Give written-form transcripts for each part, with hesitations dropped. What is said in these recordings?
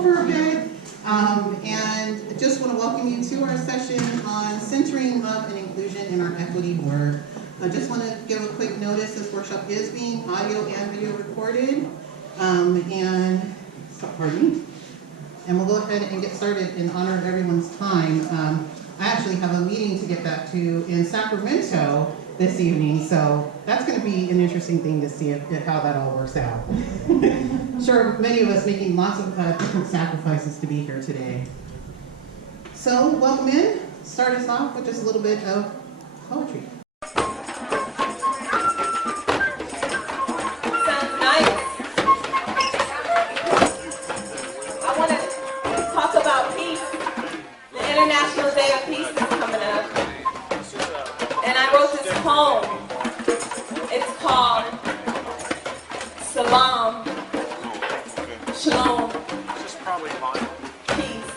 overhead. And just want to welcome you to our session on centering love and inclusion in our equity work. I just want to give a quick notice, this workshop is being audio and video recorded. And we'll go ahead and get started in honor of everyone's time. I actually have a meeting to get back to in Sacramento this evening, so that's going to be an interesting thing to see how that all works out. Sure, many of us making lots of different sacrifices to be here today. So, welcome in. Start us off with just a little bit of poetry. International Day of Peace is coming up, and I wrote this poem. It's called Salam, Shalom, Peace.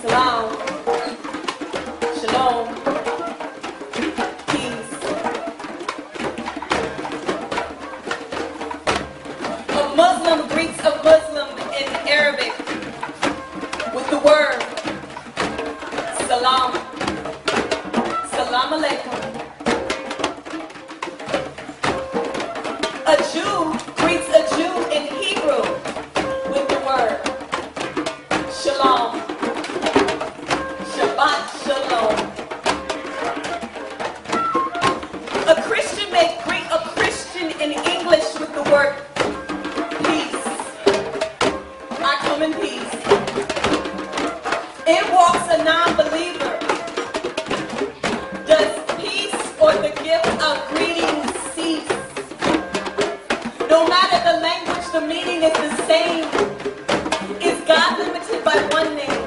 Salam, Shalom, Peace. A Muslim greets a Muslim in Arabic with the word salam, salam alaikum. A Jew greets a Jew in Hebrew with the word shalom, Shabbat shalom. A Christian may greet a Christian in English with the word peace. I come in peace. In walks a non-believer. Does peace or the gift of greeting cease? No matter the language, the meaning is the same. Is God limited by one name?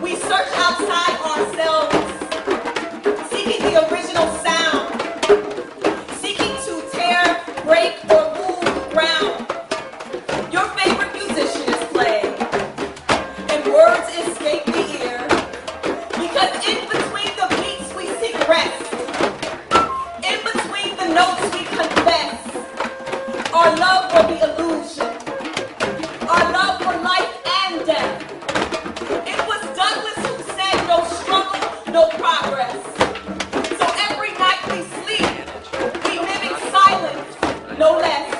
We search outside ourselves, seeking the original sound, seeking to tear, break, or move ground. Your favorite musician is playing. Words escape the ear, because in between the beats we seek rest. In between the notes we confess. Our love for the illusion. Our love for life and death. It was Douglas who said no struggling, no progress. So every night we sleep, we mimic silence, no less.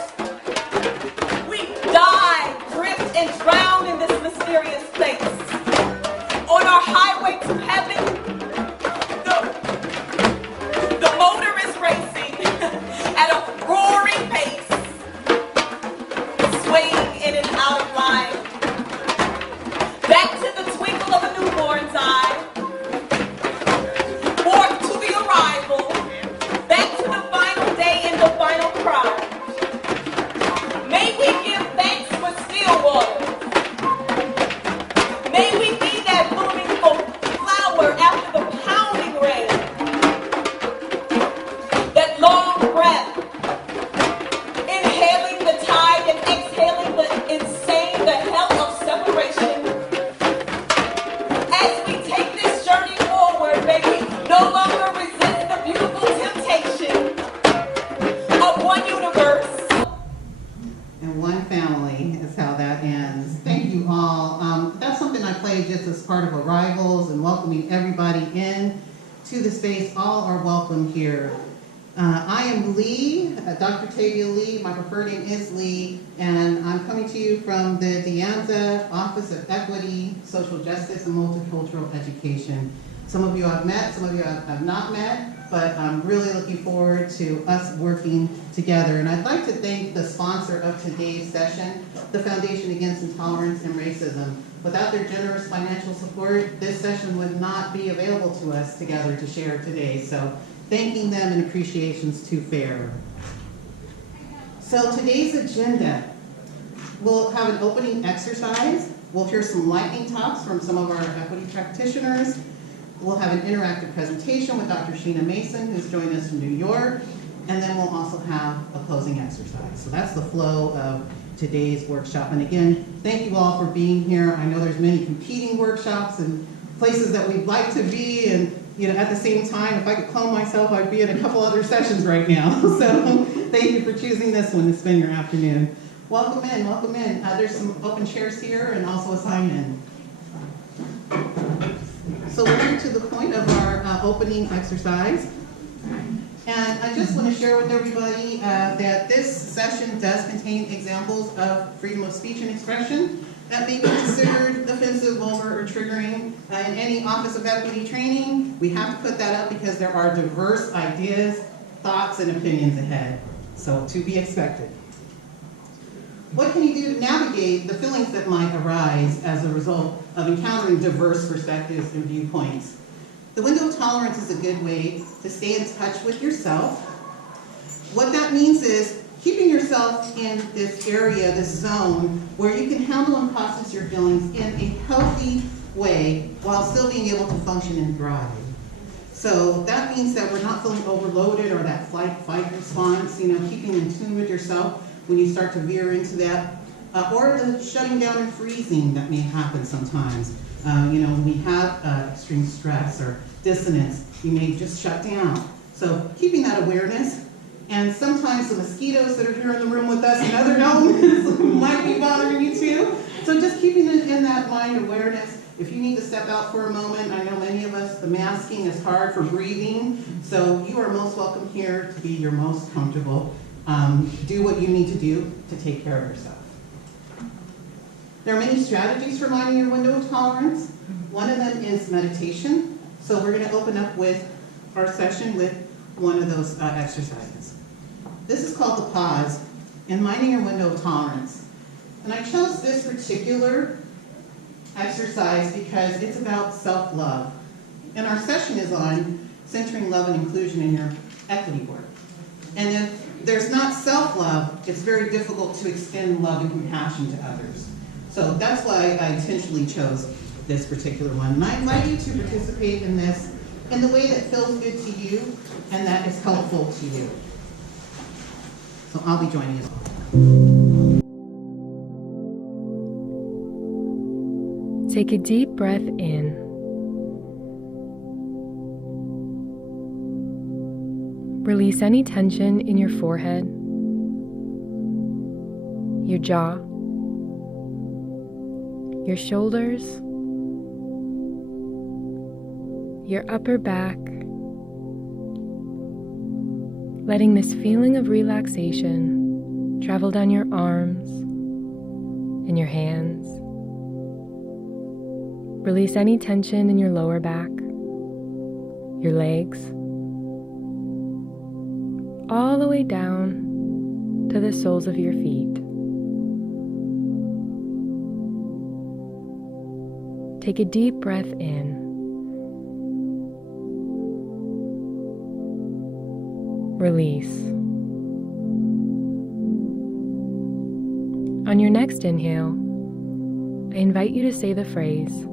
We die, drift, and drown in this mysterious place. On our highway to heaven, the motor is racing at a roaring pace, swaying in and out of life. Back to the twinkle of a newborn's eye, forth to the arrival, back to the final day and the final cry. May we give thanks for still water. May we be that blooming flower after the pounding rain. That long breath, inhaling the tide and exhaling the insane, the hell of separation. As we take this journey forward, may we no longer resist the beautiful temptation of one universe. And one family is how that ends. Thank you all. That's something I played just as part of arrivals and welcoming everybody in to the space. All are welcome here. I am Lee, Dr. Tabia Lee. My preferred name is Lee, and I'm coming to you from the Anza Office of Equity, Social Justice, and Multicultural Education. Some of you I've met, some of you I've not met, but I'm really looking forward to us working together. And I'd like to thank the sponsor of today's session, the Foundation Against Intolerance and Racism. Without their generous financial support, this session would not be available to us together to share today. So thanking them and appreciations to FAIR. So today's agenda, we'll have an opening exercise. We'll hear some lightning talks from some of our equity practitioners. We'll have an interactive presentation with Dr. Sheena Mason, who's joined us from New York, and then we'll also have a closing exercise. So that's the flow of today's workshop. And again, thank you all for being here. I know there's many competing workshops and places that we'd like to be, and at the same time, if I could clone myself, I'd be in a couple other sessions right now. So Thank you for choosing this one to spend your afternoon. Welcome in, welcome in. There's some open chairs here and also a sign in. So we're to the point of our opening exercise. And I just want to share with everybody that this session does contain examples of freedom of speech and expression that may be considered offensive, vulgar, or triggering. In any Office of Equity training, we have to put that up because there are diverse ideas, thoughts, and opinions ahead. So to be expected. What can you do to navigate the feelings that might arise as a result of encountering diverse perspectives and viewpoints? The window of tolerance is a good way to stay in touch with yourself. What that means is keeping yourself in this area, this zone, where you can handle and process your feelings in a healthy way while still being able to function and thrive. So that means that we're not feeling overloaded or that fight response, keeping in tune with yourself when you start to veer into that, or the shutting down and freezing that may happen sometimes. When we have extreme stress or dissonance, you may just shut down. So keeping that awareness, and sometimes the mosquitoes that are here in the room with us and other elements might be bothering you too. So just keeping it in that mind awareness. If you need to step out for a moment, I know many of us, the masking is hard for breathing, so you are most welcome here to be your most comfortable. Do what you need to do to take care of yourself. There are many strategies for minding your window of tolerance. One of them is meditation. So we're going to open up with our session with one of those exercises. This is called the pause and minding your window of tolerance. And I chose this particular exercise because it's about self-love. And our session is on centering love and inclusion in your equity work. And if there's not self-love, it's very difficult to extend love and compassion to others. So that's why I intentionally chose this particular one. And I invite you to participate in this in the way that feels good to you and that is helpful to you. So I'll be joining you. Take a deep breath in. Release any tension in your forehead, your jaw, your shoulders, your upper back, letting this feeling of relaxation travel down your arms and your hands. Release any tension in your lower back, your legs, all the way down to the soles of your feet. Take a deep breath in. Release. On your next inhale, I invite you to say the phrase,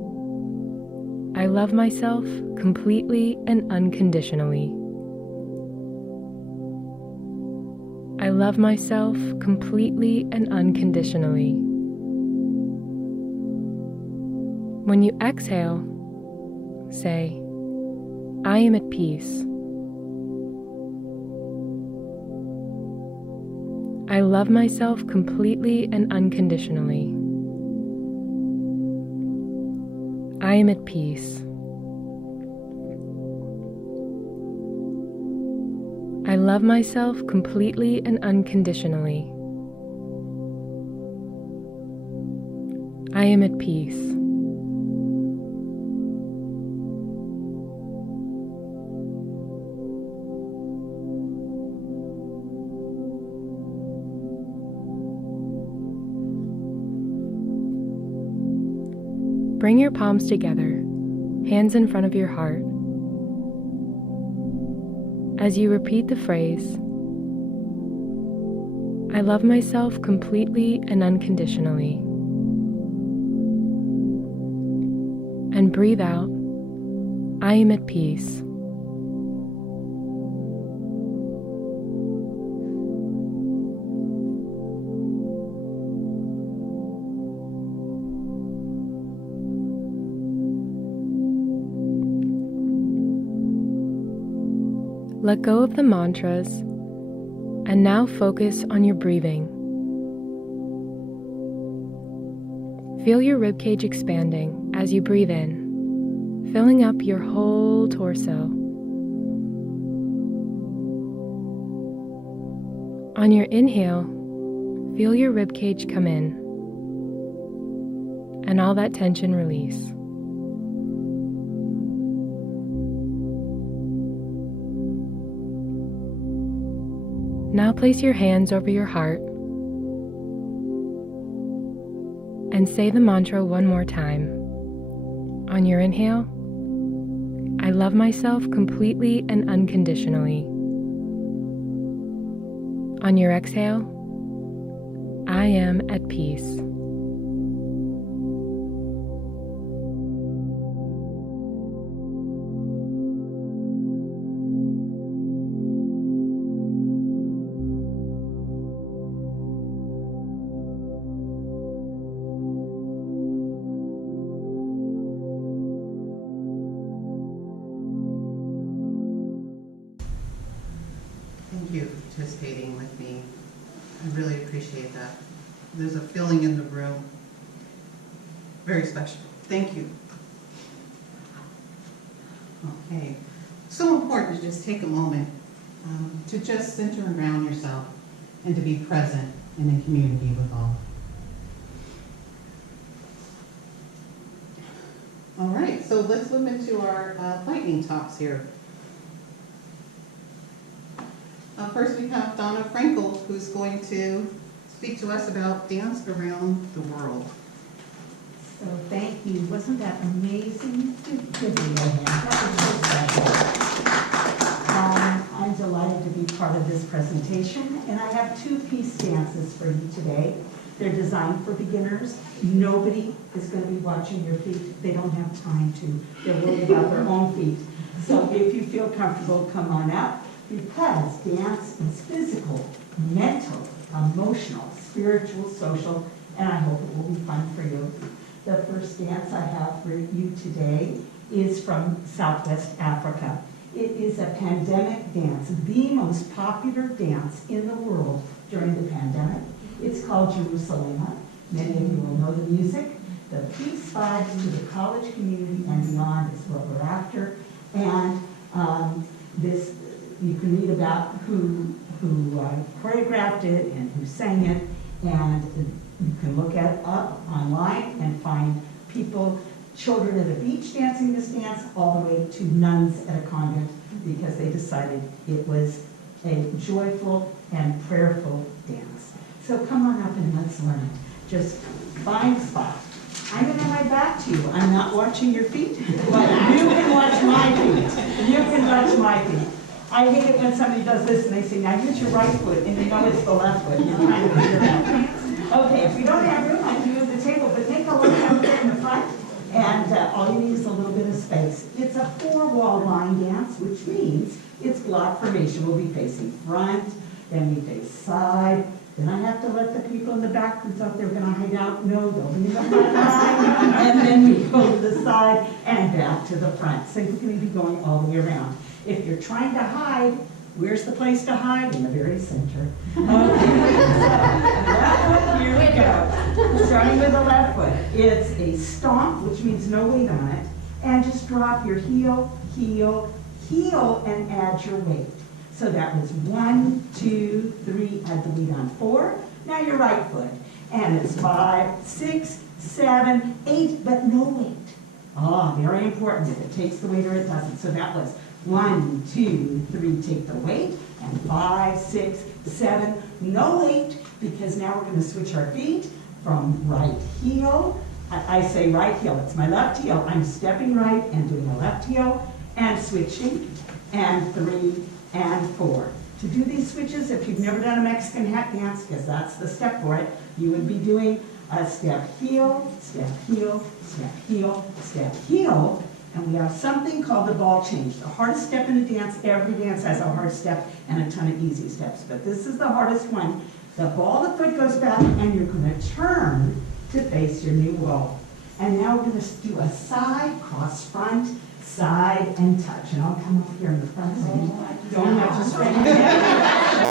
I love myself completely and unconditionally. I love myself completely and unconditionally. When you exhale, say, I am at peace. I love myself completely and unconditionally. I am at peace. I love myself completely and unconditionally. I am at peace. Bring your palms together, hands in front of your heart. As you repeat the phrase, I love myself completely and unconditionally. And breathe out, I am at peace. Let go of the mantras And now focus on your breathing. Feel your ribcage expanding as you breathe in, filling up your whole torso. On your inhale, feel your ribcage come in, and all that tension release. Now place your hands over your heart and say the mantra one more time. On your inhale, I love myself completely and unconditionally. On your exhale, I am at peace. Thank you for participating with me. I really appreciate that. There's a feeling in the room. Very special. Thank you. Okay. So important to just take a moment to just center and ground yourself and to be present and in community with all. All right, so let's move into our lightning talks here. First, we have Donna Frankel, who's going to speak to us about dance around the world. So thank you. Wasn't that amazing? Give me a hand. That was so special. I'm delighted to be part of this presentation, and I have two piece dances for you today. They're designed for beginners. Nobody is going to be watching your feet. They don't have time to. They're worried about their own feet. So if you feel comfortable, come on up. Because dance is physical, mental, emotional, spiritual, social, and I hope it will be fun for you. The first dance I have for you today is from Southwest Africa. It is a pandemic dance, the most popular dance in the world during the pandemic. It's called Jerusalem. Many of you will know the music. The peace vibes to the college community and beyond is what we're after. And this, you can read about who choreographed it and who sang it, and you can look it up online and find people, children at a beach dancing this dance, all the way to nuns at a convent, because they decided it was a joyful and prayerful dance. So come on up and let's learn it. Just find a spot. I'm going to hide back to you. I'm not watching your feet, but you can watch my feet. You can watch my feet. I hate it when somebody does this and they say, now use your right foot, and you know it's the left foot. You're trying to figure it out. Okay, if we don't have room, I can use the table, but take a look out there in the front, and all you need is a little bit of space. It's a 4-wall line dance, which means it's block formation. We'll be facing front, then we face side. Then I have to let the people in the back who thought they were going to hide out know they'll be in the front line. And then we go to the side and back to the front. So you're going to be going all the way around. If you're trying to hide, where's the place to hide? In the very center. Okay, so left foot, here we go. Starting with the left foot. It's a stomp, which means no weight on it. And just drop your heel, heel, heel, and add your weight. So that was 1, 2, 3, add the weight on 4. Now your right foot. And it's 5, 6, 7, 8, but no weight. Oh, very important if it takes the weight or it doesn't. So that was 1, 2, 3, take the weight, and 5, 6, 7, no weight, because now we're going to switch our feet from right heel. I say right heel, it's my left heel. I'm stepping right and doing a left heel, and switching, and 3, and 4. To do these switches, if you've never done a Mexican hat dance, because that's the step for it, you would be doing a step heel, step heel, step heel, step heel, and we have something called the ball change. The hardest step in a dance, every dance has a hard step and a ton of easy steps, but this is the hardest one. The ball of the foot goes back, and you're going to turn to face your new wall. And now we're going to do a side, cross front, side, and touch. And I'll come up here in the front so you don't have to spend it.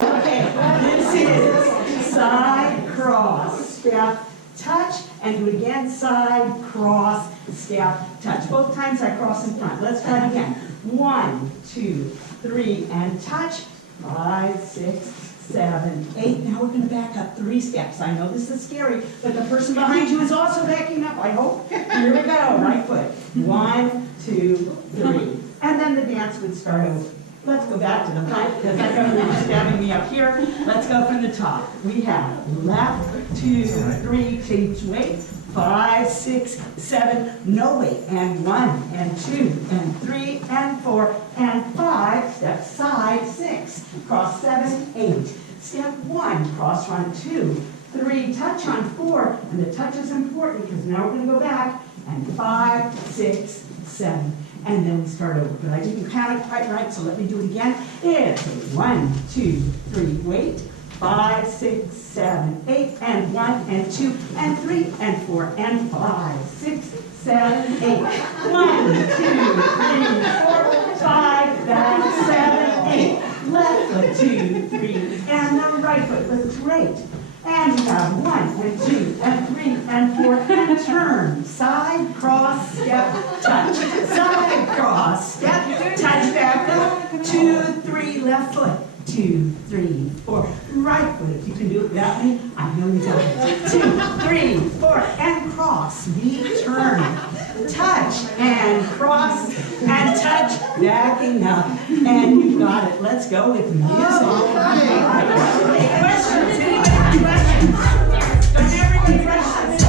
Okay, this is side, cross, step, touch, and do it again, side, cross, step, touch. Both times I cross in front. Let's try it again. 1, 2, 3, and touch. 5, 6, 7, 8. Now we're going to back up 3 steps. I know this is scary, but the person behind you is also backing up, I hope. Here we go, right foot. 1, 2, 3. And then the dance would start over. Let's go back to the front, because I know you're stabbing me up here. Let's go from the top. We have left, 2, 3, change weight. 5, 6, 7, no weight. And 1, and 2, and 3, and 4, and 5. Step side, 6. Cross 7, 8. Step 1, cross run 2, 3, touch on 4. And the touch is important because now we're going to go back. And 5, 6, 7. And then we start over. But I didn't count it quite right, so let me do it again. It's 1, 2, 3, wait. 5, 6, 7, 8, and 1, and 2, and 3, and 4, and 5, 6, 7, 8. 1, 2, 3, 4, 5, back, 7, 8. Left foot, 2, 3, and the right foot. Let's rate. And we have 1, and 2, and 3, and 4, and turn. Side, cross, step, touch. Side, cross, step, touch, back up. 2, 3, left foot. 2, 3, 4, right foot. If you can do it that way, I know you got it. 2, 3, 4, and cross. V turn. Touch and cross and touch, backing up. And you got it. Let's go with music. Questions? Anybody have questions? Don't everybody rush us.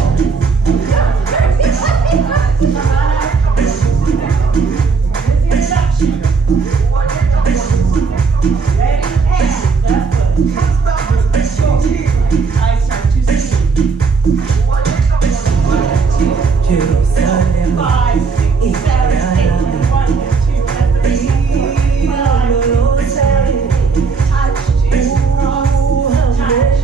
Ready? And left foot. I start to sing. 1, 2, 5, 6, 7, 8, 1, 2, 3, 5, 6, 7, 8. Touch, 2, cross, touch,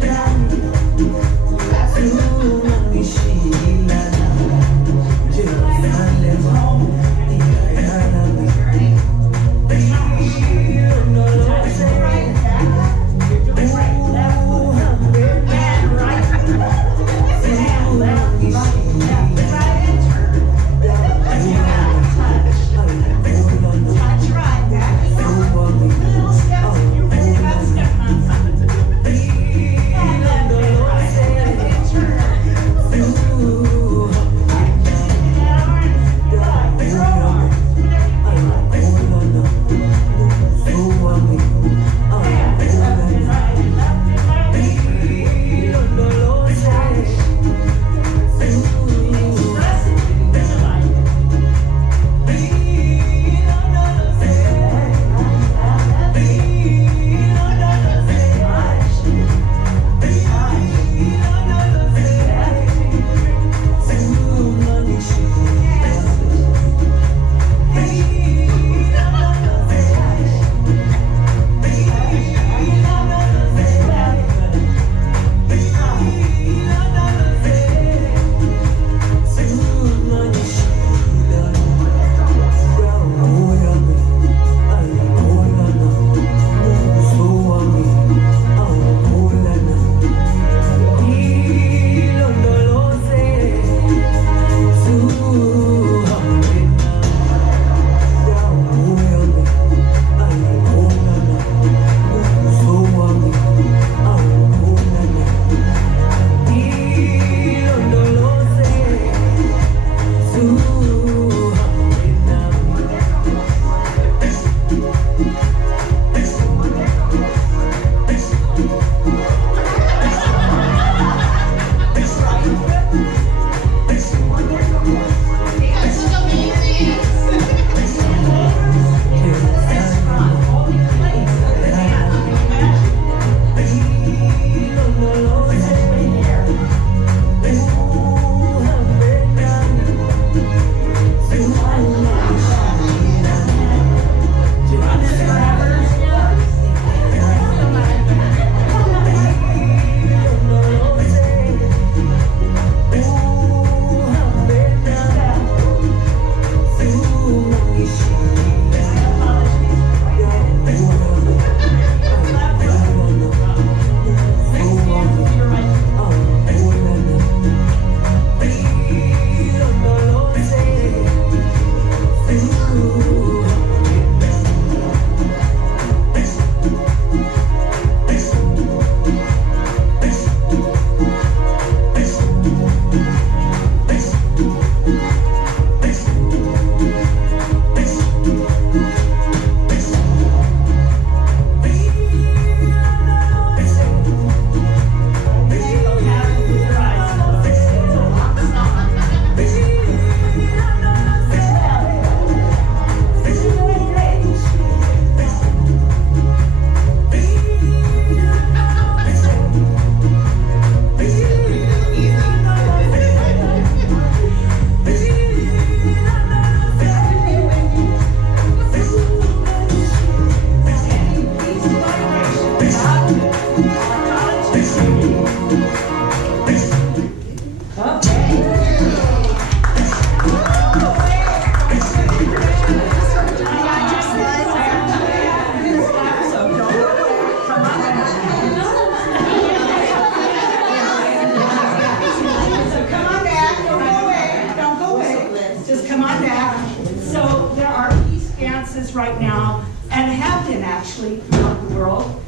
Right now, and have been actually throughout the world.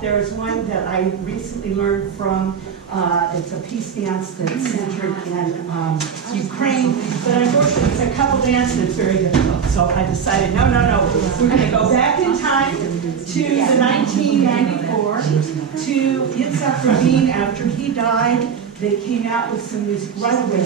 There's one that I recently learned from, it's a peace dance that's centered in Ukraine, but unfortunately it's a couple dance and it's very difficult. So I decided, no, we're going to go back in time to the 1994 to Yitzhak Rabin. After he died, they came out with some music right away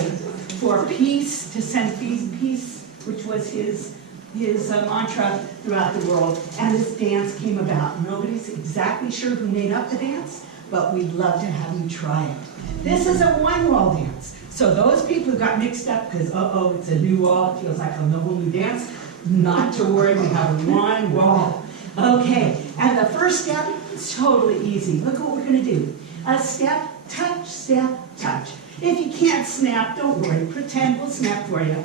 for peace, to send peace, which was his mantra throughout the world, and this dance came about. Nobody's exactly sure who made up the dance, but we'd love to have you try it. This is a one-wall dance. So those people who got mixed up because, it's a new wall, it feels like a whole new dance, not to worry, we have one wall. Okay, and the first step is totally easy. Look what we're gonna do. A step, touch. If you can't snap, don't worry, pretend we'll snap for you.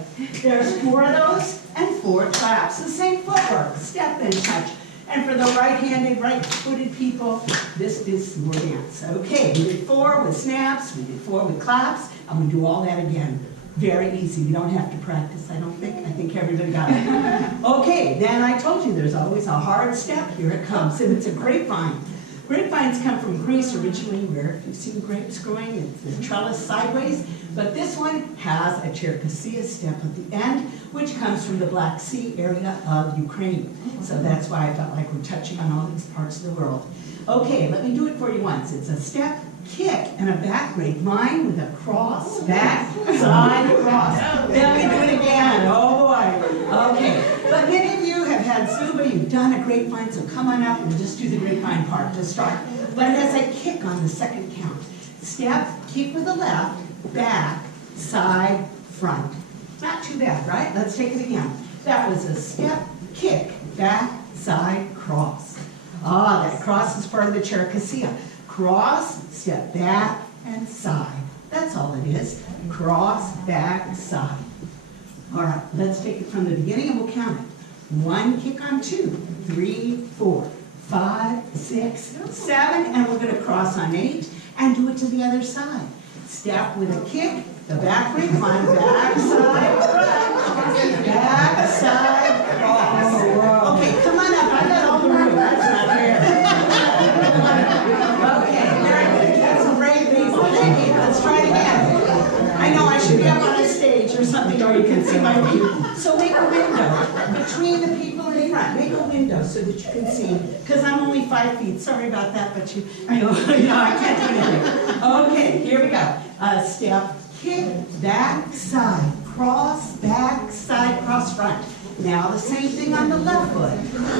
There's 4 of those and 4 claps. The same footwork, step and touch. And for the right-handed, right-footed people, this is your dance. Okay, we did 4 with snaps, we did 4 with claps, and we do all that again. Very easy, you don't have to practice, I don't think. I think everybody got it. Okay, then I told you there's always a hard step. Here it comes, and it's a grapevine. Grapevines come from Greece originally, where if you've seen grapes growing, it's the trellis sideways. But this one has a Cherkassia step at the end, which comes from the Black Sea area of Ukraine. So that's why I felt like we're touching on all these parts of the world. Okay, let me do it for you once. It's a step, kick, and a back grapevine with a cross, back, side, cross. Then we do it again. Oh boy. Okay. But many of you have had Zumba, you've done a grapevine, so come on up and just do the grapevine part to start. But it has a kick on the second count. Step, kick with the left, back, side, front. Not too bad, right? Let's take it again. That was a step, kick, back, side, cross. That cross is part of the Cherkassia. Cross, step back, and side. That's all it is. Cross, back, side. All right, let's take it from the beginning and we'll count it. 1, kick on 2, 3, 4, 5, 6, 7, and we're going to cross on 8 and do it to the other side. Step with a kick, the back grapevine, back, side, back, side, cross. Okay, come on up. I got all the room. That's not fair. Okay, very good. That's some brave people. Thank you. Let's try it again. I know I should be up on a stage or something, or you can see my feet. So make a window between the people in front. Make a window so that you can see, because I'm only 5 feet. Sorry about that, but I can't do anything. Okay, here we go. Step, kick, back, side, cross, back, side, cross, front. Now the same thing on the left foot.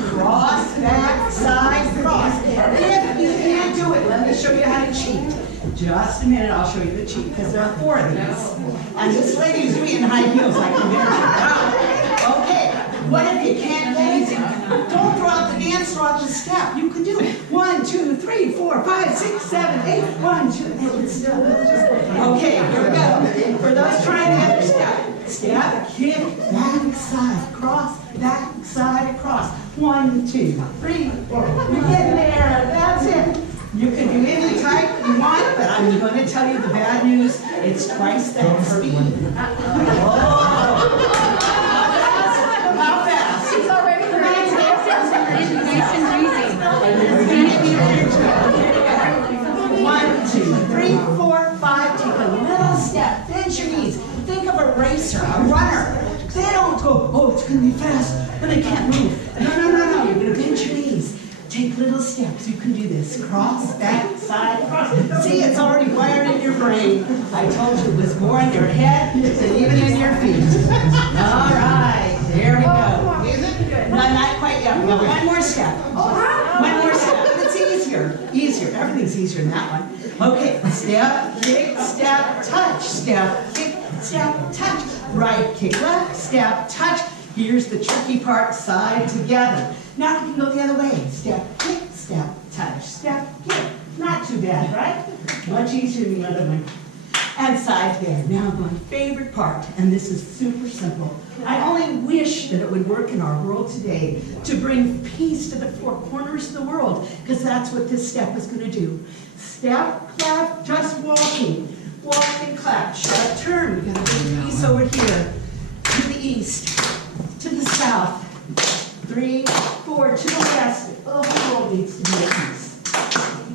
Cross, back, side, cross. If you can't do it, let me show you how to cheat. Just a minute, I'll show you the cheat, because there are 4 of these. And this lady's doing it in high heels, I can guarantee. Okay, what if you can't do anything? Don't throw out the dance, throw out the step. You can do it. 1, 2, 3, 4, 5, 6, 7, 8. 1, 2, 3. Okay, here we go. For those trying the other step. Step, kick, back, side, cross, back, side, cross. 1, 2, 3, 4. You're getting there. That's it. You can do any type you want, but I'm going to tell you the bad news. It's twice that speed. How fast? She's already nice and easy. 1, 2, 3, 4, 5. Take a little step. Bend your knees. Think of a racer, a runner. They don't go, it's going to be fast, and they can't move. No. You're going to bend your knees. Take little steps. You can do this. Cross, back, side, cross. See, it's already wired in your brain. I told you it was more in your head than even in your feet. All right, there we go. No, not quite yet. We have one more step. One more step. It's easier. Everything's easier than that one. Okay, step, kick, step, touch. Step, kick, step, touch. Right, kick, left, step, touch. Here's the tricky part, side together. Now we can go the other way. Step, kick, step, touch, step, kick. Not too bad, right? Much much easier than the other one. And side there. Now my favorite part, and this is super simple. I only wish that it would work in our world today to bring peace to the four corners of the world, because that's what this step is going to do. Step, clap, just walking. Walk and clap. Shut, turn. We're going to bring peace over here. To the east. To the south. 3, 4, to the west. Oh, the world needs to be at peace.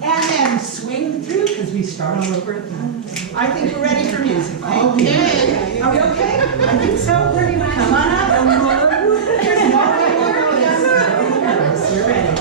And then swing through, because we start all over again. I think we're ready for music. Okay. Are we okay? I think so. Come on up. There's more notice. We're ready.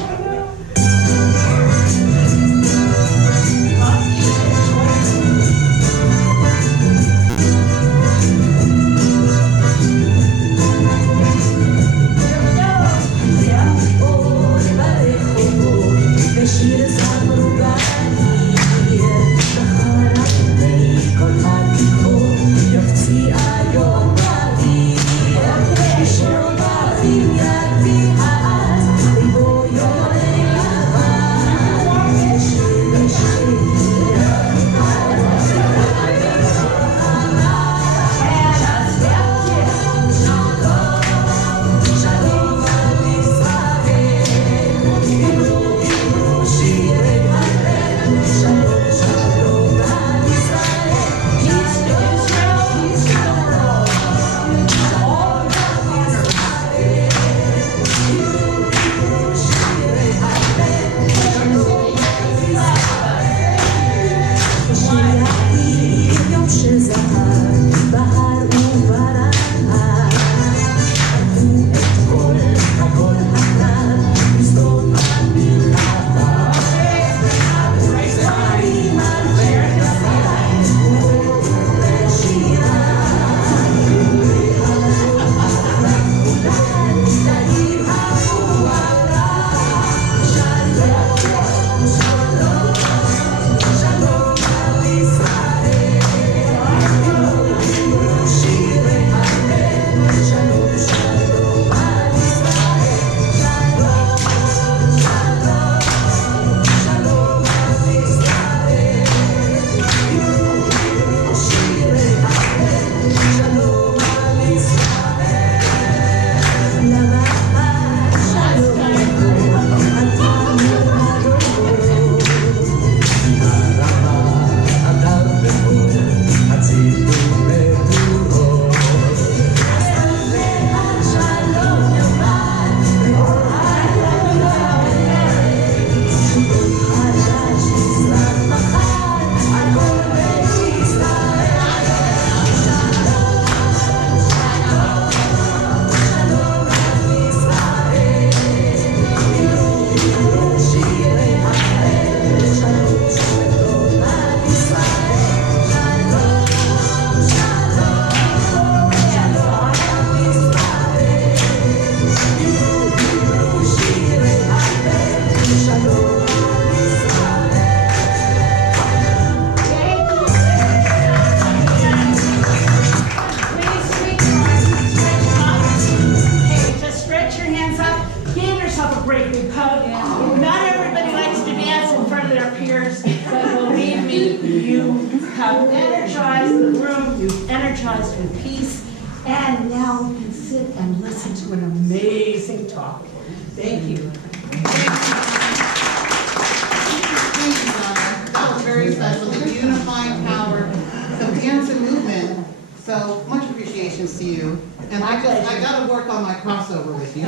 energized with peace, and now we can sit and listen to an amazing talk. Thank you. Thank you, Donna. That was very special. The unifying power of dance and movement. So much appreciations to you. And I got to work on my crossover with you.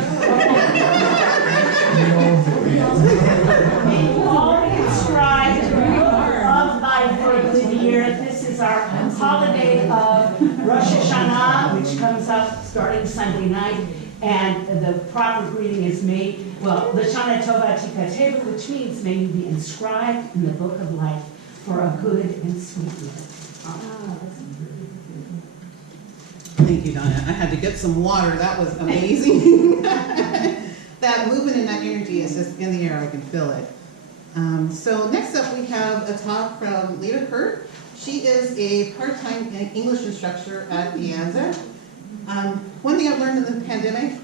All inscribed of life for the year. This is our holiday of Rosh Hashanah, which comes up starting Sunday night. And the proper greeting is made, well, Lashana Tova Tikateva, which means may you be inscribed in the book of life for a good and sweet life. Thank you, Donna. I had to get some water. That was amazing. That movement and that energy is just in the air. I can feel it. So next up, we have a talk from Lita Kurth. She is a part-time English instructor at the Anza. One thing I've learned in the pandemic,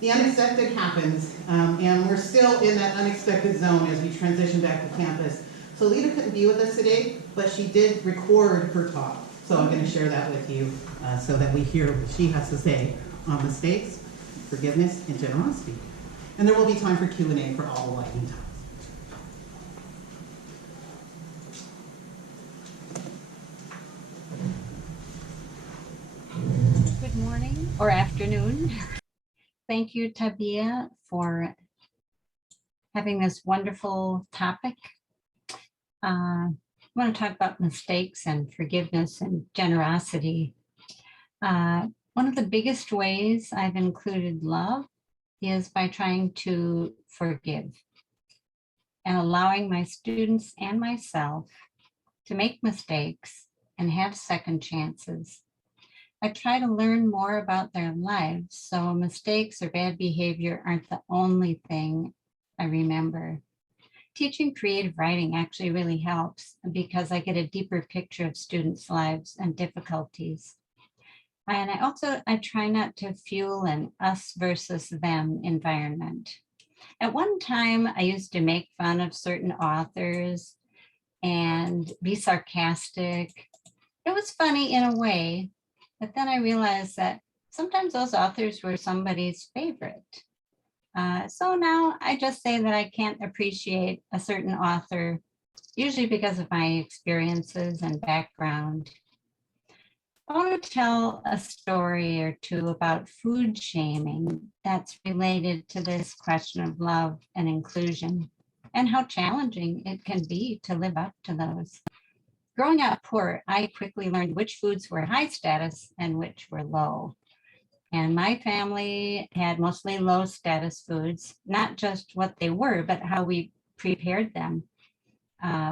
the unexpected happens, and we're still in that unexpected zone as we transition back to campus. So Lita couldn't be with us today, but she did record her talk. So I'm going to share that with you so that we hear what she has to say on mistakes, forgiveness, and generosity. And there will be time for Q&A for all the lightning talks. Good morning or afternoon. Thank you, Tabia, for having this wonderful topic. I want to talk about mistakes and forgiveness and generosity. One of the biggest ways I've included love is by trying to forgive and allowing my students and myself to make mistakes and have second chances. I try to learn more about their lives, so mistakes or bad behavior aren't the only thing I remember. Teaching creative writing actually really helps because I get a deeper picture of students' lives and difficulties. And I try not to fuel an us versus them environment. At one time, I used to make fun of certain authors and be sarcastic. It was funny in a way, but then I realized that sometimes those authors were somebody's favorite. So now I just say that I can't appreciate a certain author, usually because of my experiences and background. I want to tell a story or two about food shaming that's related to this question of love and inclusion and how challenging it can be to live up to those. Growing up poor, I quickly learned which foods were high status and which were low. And my family had mostly low status foods, not just what they were, but how we prepared them.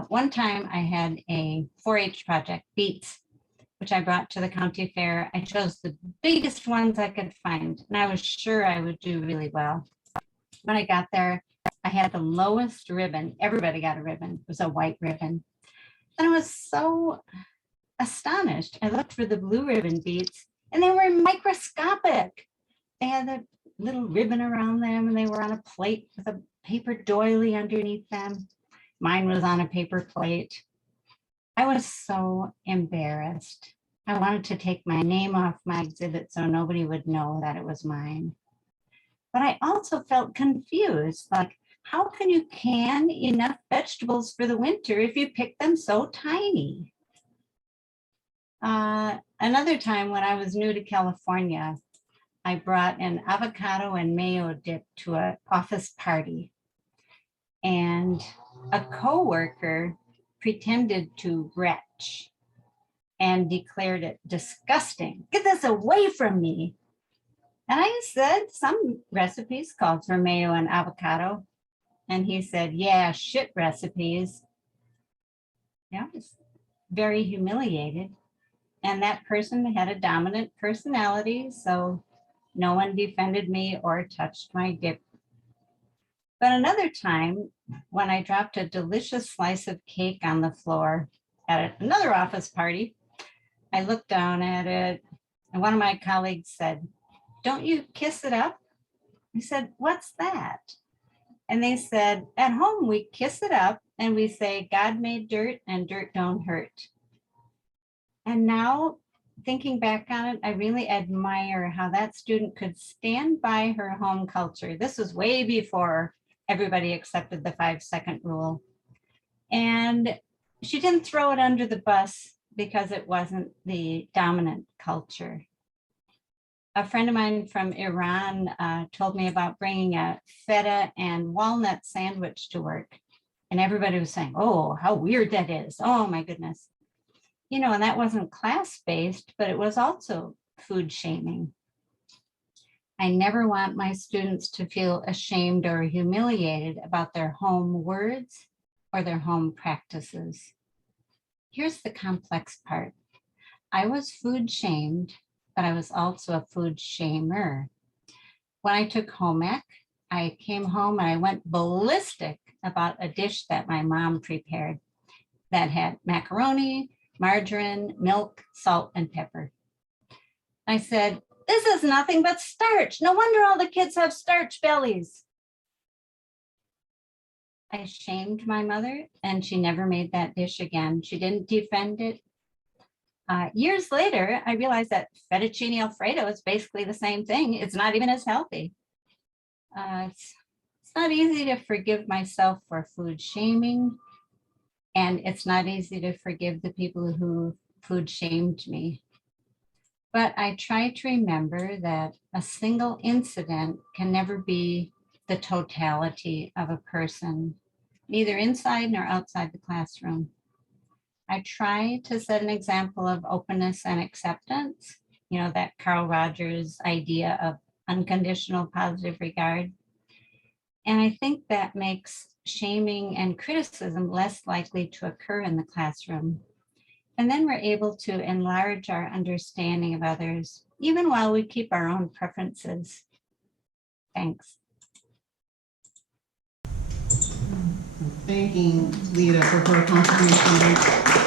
One time I had a 4-H project, beets, which I brought to the county fair. I chose the biggest ones I could find, and I was sure I would do really well. When I got there, I had the lowest ribbon. Everybody got a ribbon. It was a white ribbon. And I was so astonished. I looked for the blue ribbon beets, and they were microscopic. They had a little ribbon around them, and they were on a plate with a paper doily underneath them. Mine was on a paper plate. I was so embarrassed. I wanted to take my name off my exhibit so nobody would know that it was mine. But I also felt confused, like, how can you can enough vegetables for the winter if you pick them so tiny? Another time when I was new to California, I brought an avocado and mayo dip to an office party. And a coworker pretended to retch and declared it disgusting. Get this away from me. And I said, some recipes called for mayo and avocado. And he said, yeah, shit recipes. Yeah, I was very humiliated. And that person had a dominant personality, so no one defended me or touched my dip. But another time, when I dropped a delicious slice of cake on the floor at another office party, I looked down at it, and one of my colleagues said, don't you kiss it up? I said, what's that? And they said, at home, we kiss it up and we say, God made dirt and dirt don't hurt. And now, thinking back on it, I really admire how that student could stand by her home culture. This was way before everybody accepted the 5-second rule. And she didn't throw it under the bus because it wasn't the dominant culture. A friend of mine from Iran told me about bringing a feta and walnut sandwich to work. And everybody was saying, oh, how weird that is. Oh, my goodness. You know, and that wasn't class-based, but it was also food shaming. I never want my students to feel ashamed or humiliated about their home words or their home practices. Here's the complex part. I was food shamed, but I was also a food shamer. When I took home ec, I came home and I went ballistic about a dish that my mom prepared that had macaroni, margarine, milk, salt, and pepper. I said, this is nothing but starch. No wonder all the kids have starch bellies. I shamed my mother and she never made that dish again. She didn't defend it. Years later, I realized that fettuccine Alfredo is basically the same thing. It's not even as healthy. It's not easy to forgive myself for food shaming, and it's not easy to forgive the people who food shamed me. But I try to remember that a single incident can never be the totality of a person, neither inside nor outside the classroom. I try to set an example of openness and acceptance, that Carl Rogers idea of unconditional positive regard. And I think that makes shaming and criticism less likely to occur in the classroom. And then we're able to enlarge our understanding of others, even while we keep our own preferences. Thanks. Thanking Lita for her contribution.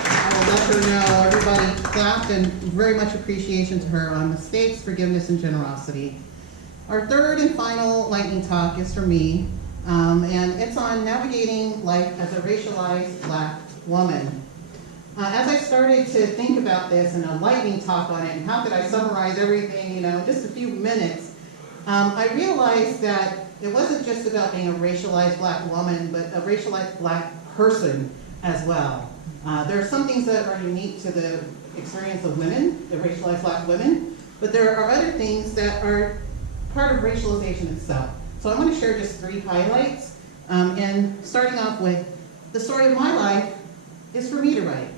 I will let her know, everybody clapped, and very much appreciation to her on mistakes, forgiveness, and generosity. Our third and final lightning talk is for me, and it's on navigating life as a racialized Black woman. As I started to think about this and a lightning talk on it, and how could I summarize everything, in just a few minutes, I realized that it wasn't just about being a racialized Black woman, but a racialized Black person as well. There are some things that are unique to the experience of women, the racialized Black women, but there are other things that are part of racialization itself. So I want to share just 3 highlights, and starting off with the story of my life is for me to write.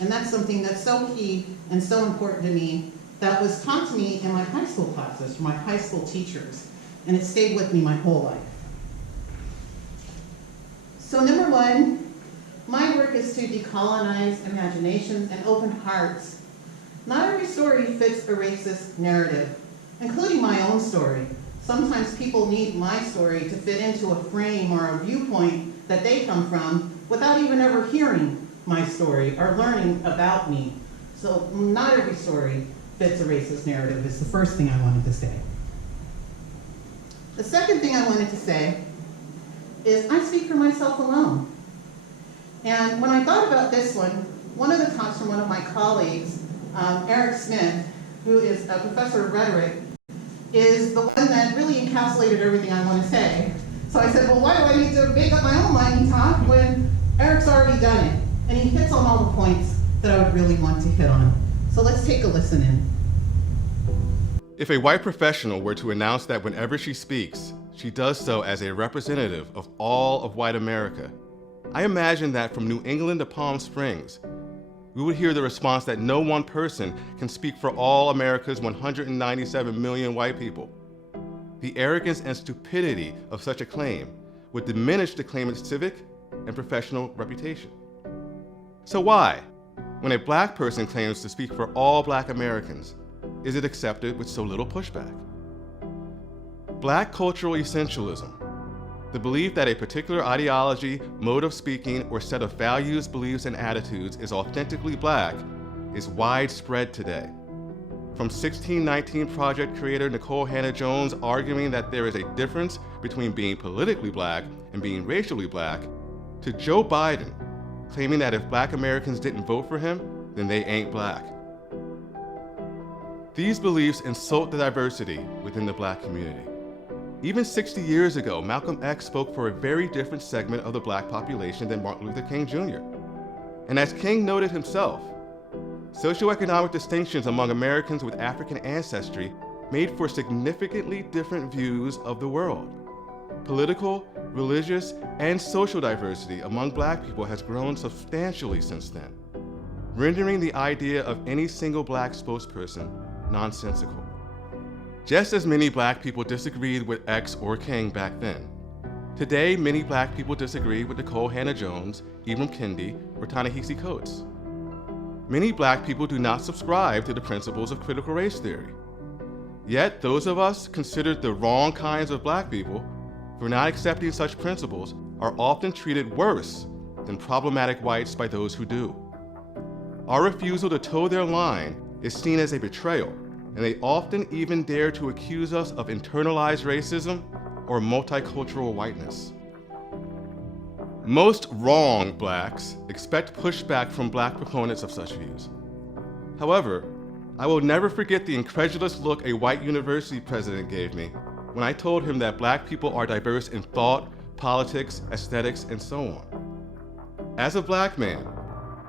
And that's something that's so key and so important to me, that was taught to me in my high school classes from my high school teachers, and it stayed with me my whole life. So number 1, my work is to decolonize imaginations and open hearts. Not every story fits a racist narrative, including my own story. Sometimes people need my story to fit into a frame or a viewpoint that they come from without even ever hearing my story or learning about me. So not every story fits a racist narrative is the first thing I wanted to say. The second thing I wanted to say is I speak for myself alone. And when I thought about this one of the talks from one of my colleagues, Eric Smith, who is a professor of rhetoric, is the one that really encapsulated everything I want to say. So I said, well, why do I need to make up my own lightning talk when Eric's already done it? And he hits on all the points that I would really want to hit on. So let's take a listen in. If a white professional were to announce that whenever she speaks, she does so as a representative of all of white America, I imagine that from New England to Palm Springs, we would hear the response that no one person can speak for all America's 197 million white people. The arrogance and stupidity of such a claim would diminish the claimant's civic and professional reputation. So why, when a Black person claims to speak for all Black Americans, is it accepted with so little pushback? Black cultural essentialism, the belief that a particular ideology, mode of speaking, or set of values, beliefs, and attitudes is authentically Black, is widespread today. From 1619 Project creator Nikole Hannah-Jones arguing that there is a difference between being politically Black and being racially Black, to Joe Biden claiming that if Black Americans didn't vote for him, then they ain't Black. These beliefs insult the diversity within the Black community. Even 60 years ago, Malcolm X spoke for a very different segment of the Black population than Martin Luther King Jr. And as King noted himself, socioeconomic distinctions among Americans with African ancestry made for significantly different views of the world. Political, religious, and social diversity among Black people has grown substantially since then, rendering the idea of any single Black spokesperson nonsensical. Just as many Black people disagreed with X or King back then, today many Black people disagree with Nikole Hannah-Jones, Ibram Kendi, or Ta-Nehisi Coates. Many Black people do not subscribe to the principles of critical race theory. Yet those of us considered the wrong kinds of Black people for not accepting such principles are often treated worse than problematic whites by those who do. Our refusal to toe their line is seen as a betrayal, and they often even dare to accuse us of internalized racism or multicultural whiteness. Most wrong blacks expect pushback from black proponents of such views. However, I will never forget the incredulous look a white university president gave me when I told him that black people are diverse in thought, politics, aesthetics, and so on. As a black man,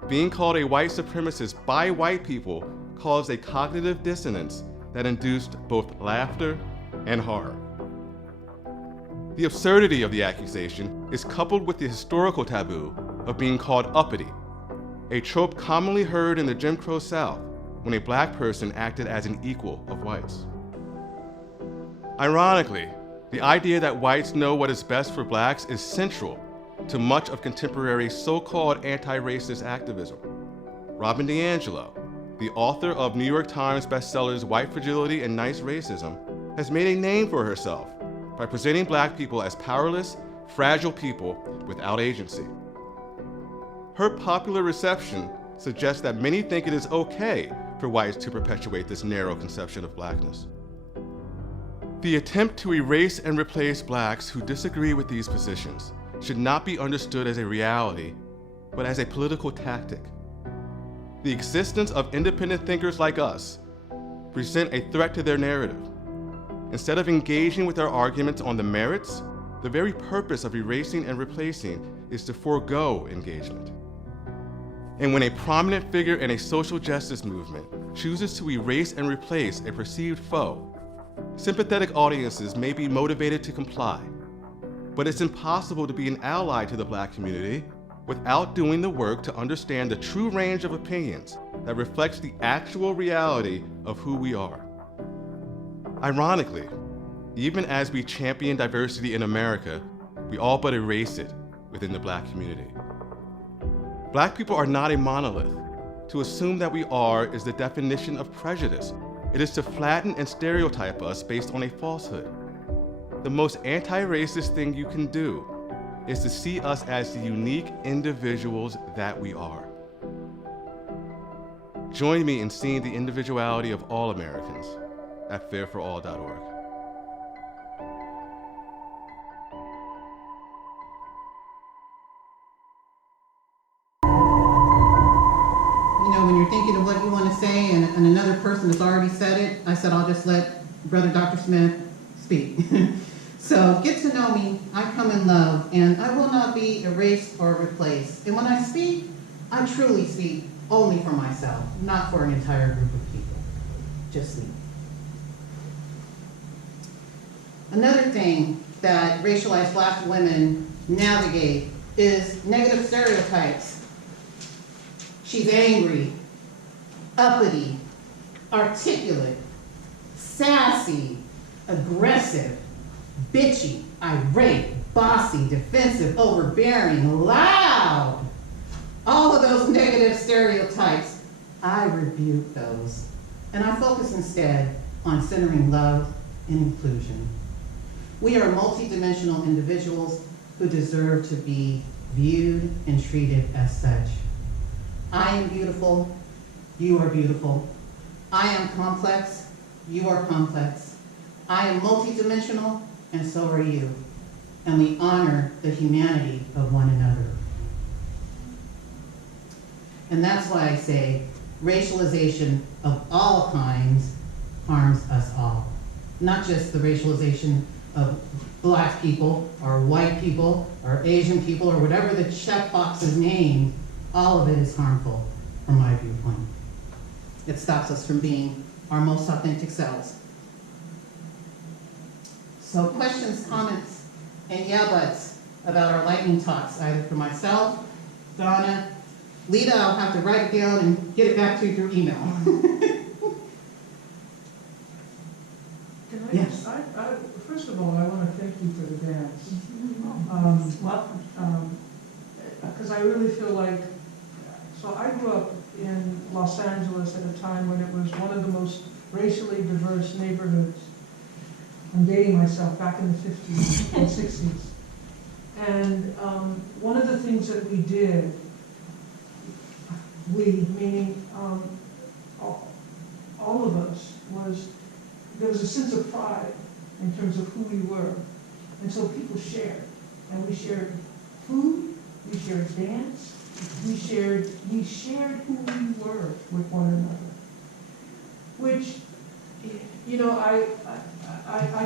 being called a white supremacist by white people caused a cognitive dissonance that induced both laughter and horror. The absurdity of the accusation is coupled with the historical taboo of being called uppity, a trope commonly heard in the Jim Crow South when a black person acted as an equal of whites. Ironically, the idea that whites know what is best for blacks is central to much of contemporary so-called anti-racist activism. Robin DiAngelo, the author of New York Times bestsellers White Fragility and Nice Racism, has made a name for herself by presenting black people as powerless, fragile people without agency. Her popular reception suggests that many think it is okay for whites to perpetuate this narrow conception of blackness. The attempt to erase and replace blacks who disagree with these positions should not be understood as a reality, but as a political tactic. The existence of independent thinkers like us present a threat to their narrative. Instead of engaging with our arguments on the merits, the very purpose of erasing and replacing is to forego engagement. And when a prominent figure in a social justice movement chooses to erase and replace a perceived foe, sympathetic audiences may be motivated to comply. But it's impossible to be an ally to the black community without doing the work to understand the true range of opinions that reflects the actual reality of who we are. Ironically, even as we champion diversity in America, we all but erase it within the black community. Black people are not a monolith. To assume that we are is the definition of prejudice. It is to flatten and stereotype us based on a falsehood. The most anti-racist thing you can do is to see us as the unique individuals that we are. Join me in seeing the individuality of all Americans at fairforall.org. You know, when you're thinking of what you want to say and another person has already said it, I said I'll just let Brother Dr. Smith speak. So get to know me, I come in love, and I will not be erased or replaced. And when I speak, I truly speak only for myself, not for an entire group of people, just me. Another thing that racialized black women navigate is negative stereotypes. She's angry, uppity, articulate, sassy, aggressive, bitchy, irate, bossy, defensive, overbearing, loud. All of those negative stereotypes, I rebuke those. And I focus instead on centering love and inclusion. We are multidimensional individuals who deserve to be viewed and treated as such. I am beautiful, you are beautiful. I am complex, you are complex. I am multidimensional, and so are you. And we honor the humanity of one another. And that's why I say racialization of all kinds harms us all. Not just the racialization of black people, or white people, or Asian people, or whatever the checkbox is named, all of it is harmful from my viewpoint. It stops us from being our most authentic selves. So questions, comments, and yeah buts about our lightning talks, either for myself, Donna, Lita, I'll have to write it down and get it back to you through email. Can I, Yes. First of all, I want to thank you for the dance. Because I really feel like, so I grew up in Los Angeles at a time when it was one of the most racially diverse neighborhoods. I'm dating myself, back in the 50s and 60s. And one of the things that we did, we, meaning all of us, was there was a sense of pride in terms of who we were. And so people shared. And we shared food, we shared dance, we shared who we were with one another. Which, you know, I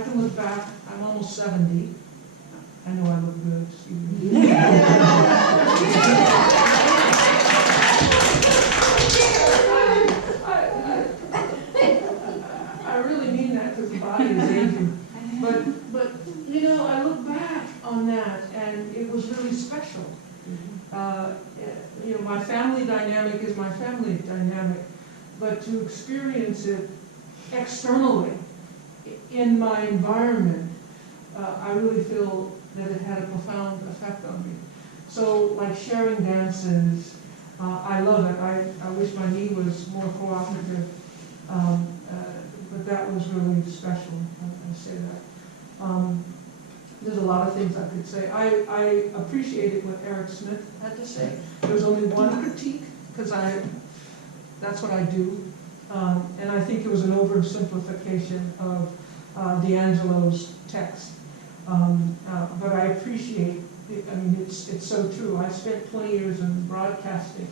can look back, I'm almost 70. I know I look good, excuse me. I really mean that because the body is aging. But you know, I look back on that and it was really special. You know, my family dynamic is my family dynamic, but to experience it externally in my environment, I really feel that it had a profound effect on me. So, like sharing dances, I love it. I wish my knee was more cooperative, but that was really special. I say that. There's a lot of things I could say. I appreciated what Eric Smith had to say. There was only one critique, because that's what I do. And I think it was an oversimplification of D'Angelo's text. But I appreciate it. I mean, it's so true. I spent 20 years in broadcasting,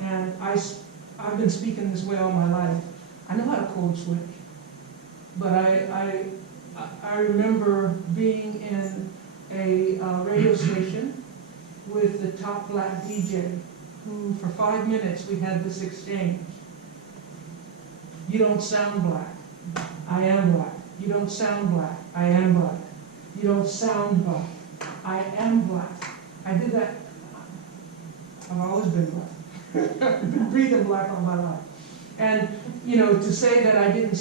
and I've been speaking this way all my life. I know how to code switch, but I remember being in a radio station with the top black DJ, who for 5 minutes we had this exchange. You don't sound black. I am black. You don't sound black. I am black. You don't sound black. I am black. I did that. I've always been black. I've been breathing black all my life. And, you know, to say that I didn't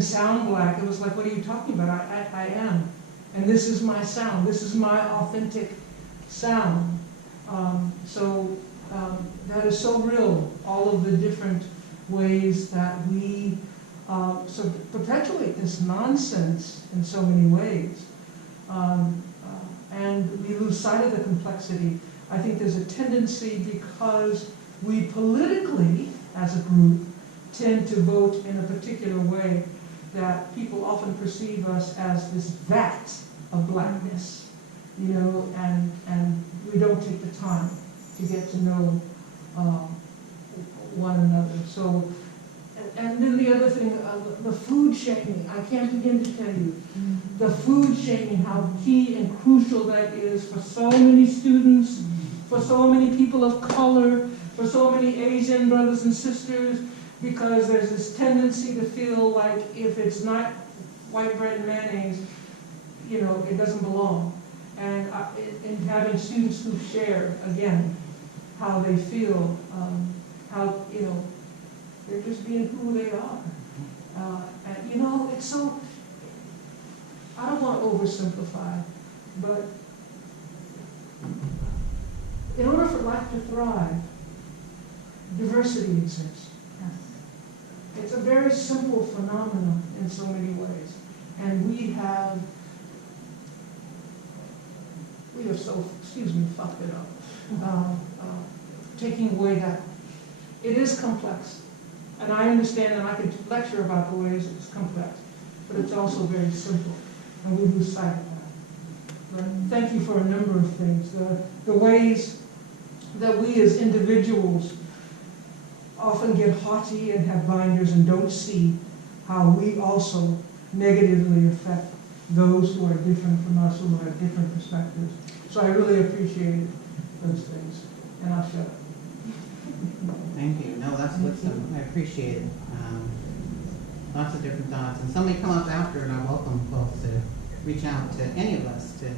sound black, it was like, what are you talking about? I am. And this is my sound. This is my authentic sound. That is so real, all of the different ways that we so perpetuate this nonsense in so many ways. And we lose sight of the complexity. I think there's a tendency, because we politically, as a group, tend to vote in a particular way, that people often perceive us as this vat of blackness, you know, and we don't take the time to get to know one another. So, and then the other thing, the food shaming, I can't begin to tell you, the food shaming, how key and crucial that is for so many students, for so many people of color, for so many Asian brothers and sisters, because there's this tendency to feel like if it's not white bread and mayonnaise, you know, it doesn't belong. And in having students who share, again, how they feel, how, you know, they're just being who they are. And, you know, it's so, I don't want to oversimplify, but in order for life to thrive, diversity exists. It's a very simple phenomenon in so many ways. And we have so, excuse me, fucked it up. Taking away that. It is complex. And I understand, and I can lecture about the ways it's complex, but it's also very simple. And we lose sight of that. But thank you for a number of things. The ways that we as individuals often get haughty and have binders and don't see how we also negatively affect those who are different from us, who have different perspectives. So I really appreciate those things. And I'll shut up. Thank you. No, that's wisdom. I appreciate it. Lots of different thoughts. And somebody come up after, and I welcome folks to reach out to any of us to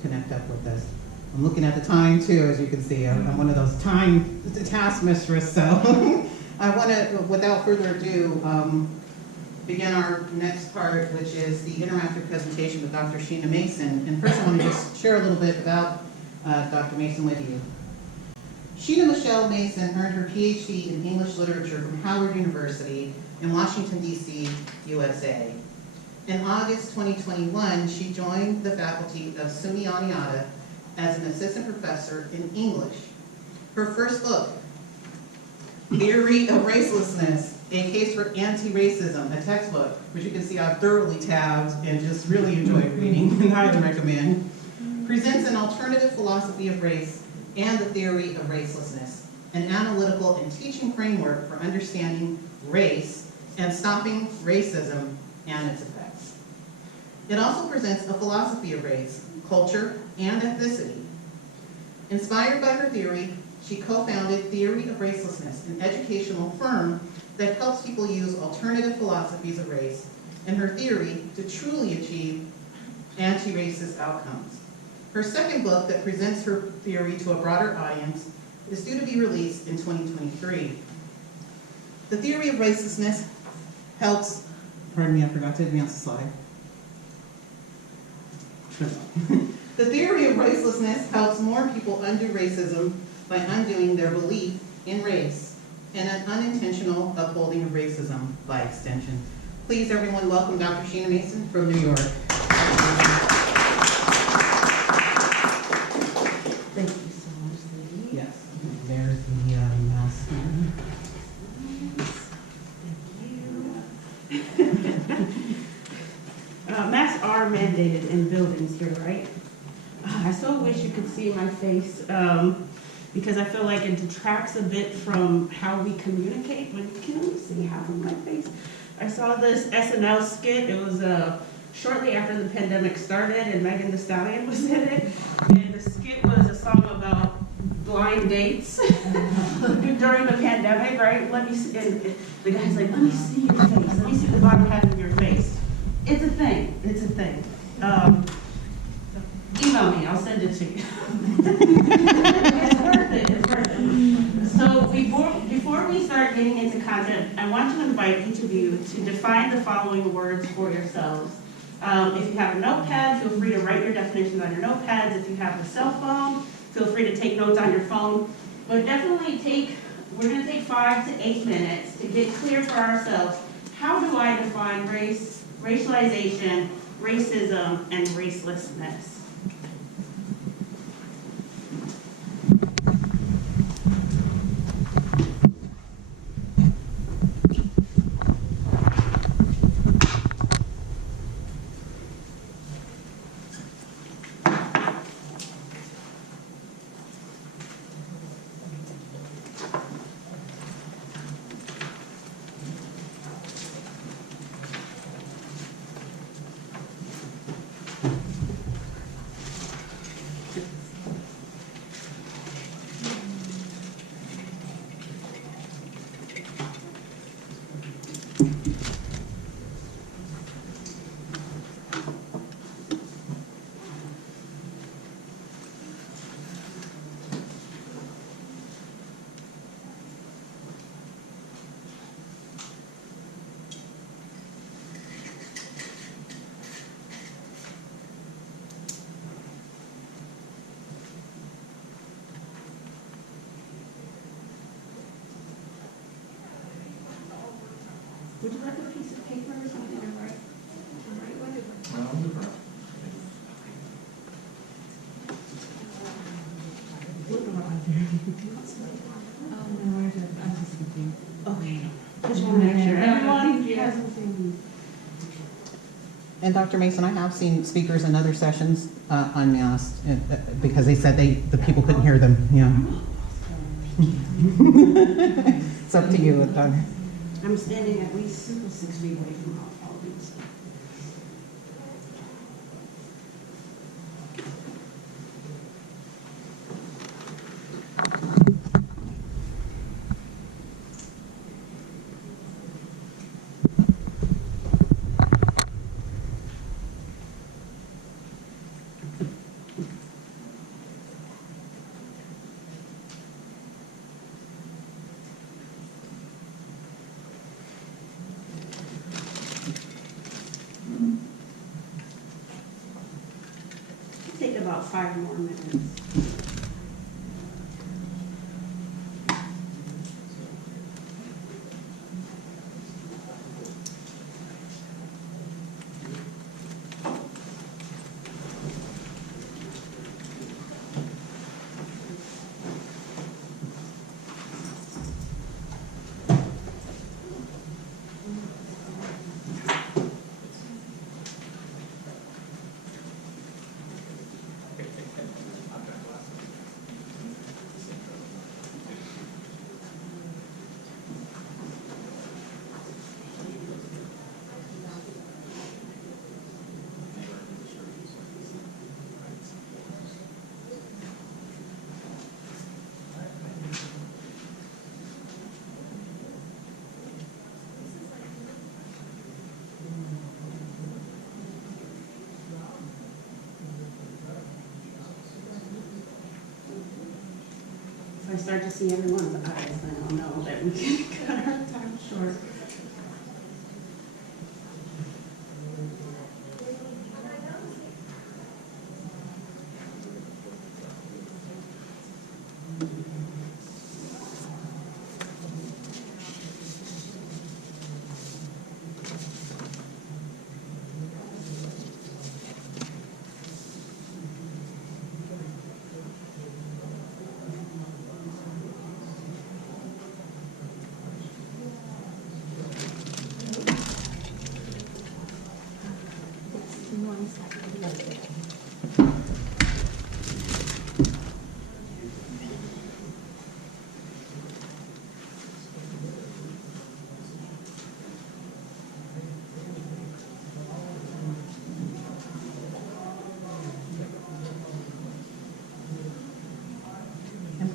connect up with us. I'm looking at the time too, as you can see. I'm one of those time task mistress, so I want to, without further ado, begin our next part, which is the interactive presentation with Dr. Sheena Mason. And first I want to just share a little bit about Dr. Mason with you. Sheena Michelle Mason earned her PhD in English Literature from Howard University in Washington, D.C., USA. In August 2021, she joined the faculty of SUNY Oneonta as an assistant professor in English. Her first book, Theory of Racelessness, A Case for Anti-Racism, a textbook, which you can see I've thoroughly tabbed and just really enjoyed reading and highly recommend, presents an alternative philosophy of race and the theory of racelessness, an analytical and teaching framework for understanding race and stopping racism and its effects. It also presents a philosophy of race, culture, and ethnicity. Inspired by her theory, she co-founded Theory of Racelessness, an educational firm that helps people use alternative philosophies of race and her theory to truly achieve anti-racist outcomes. Her second book that presents her theory to a broader audience is due to be released in 2023. The Theory of Racelessness helps, pardon me, I forgot to advance the slide. The Theory of Racelessness helps more people undo racism by undoing their belief in race and an unintentional upholding of racism by extension. Please, everyone, welcome Dr. Sheena Mason from New York. Thank you so much, Lady. Yes, there's the mouse. Thank you. Masks are mandated in buildings here, right? I so wish you could see my face because I feel like it detracts a bit from how we communicate, but you can only see half of my face. I saw this SNL skit. It was shortly after the pandemic started, and Megan Thee Stallion was in it. And the skit was a song about blind dates during the pandemic, right? Let me see. And the guy's like, let me see your face. Let me see the bottom half of your face. It's a thing. It's a thing. Email me. I'll send it to you. It's worth it. It's worth it. So before we start getting into content, I want to invite each of you to define the following words for yourselves. If you have a notepad, feel free to write your definitions on your notepads. If you have a cell phone, feel free to take notes on your phone. But definitely we're going to take 5 to 8 minutes to get clear for ourselves. How do I define race, racialization, racism, and racelessness? Would you like a piece of paper or something to write? Okay. Just want to make sure everyone has something. And Dr. Mason, I have seen speakers in other sessions unmasked because they said the people couldn't hear them. Yeah. It's up to you, Donna. I'm standing at least 6 feet away from all of these. Take about 5 more minutes. I start to see everyone's eyes, then I'll know that we can cut our time short.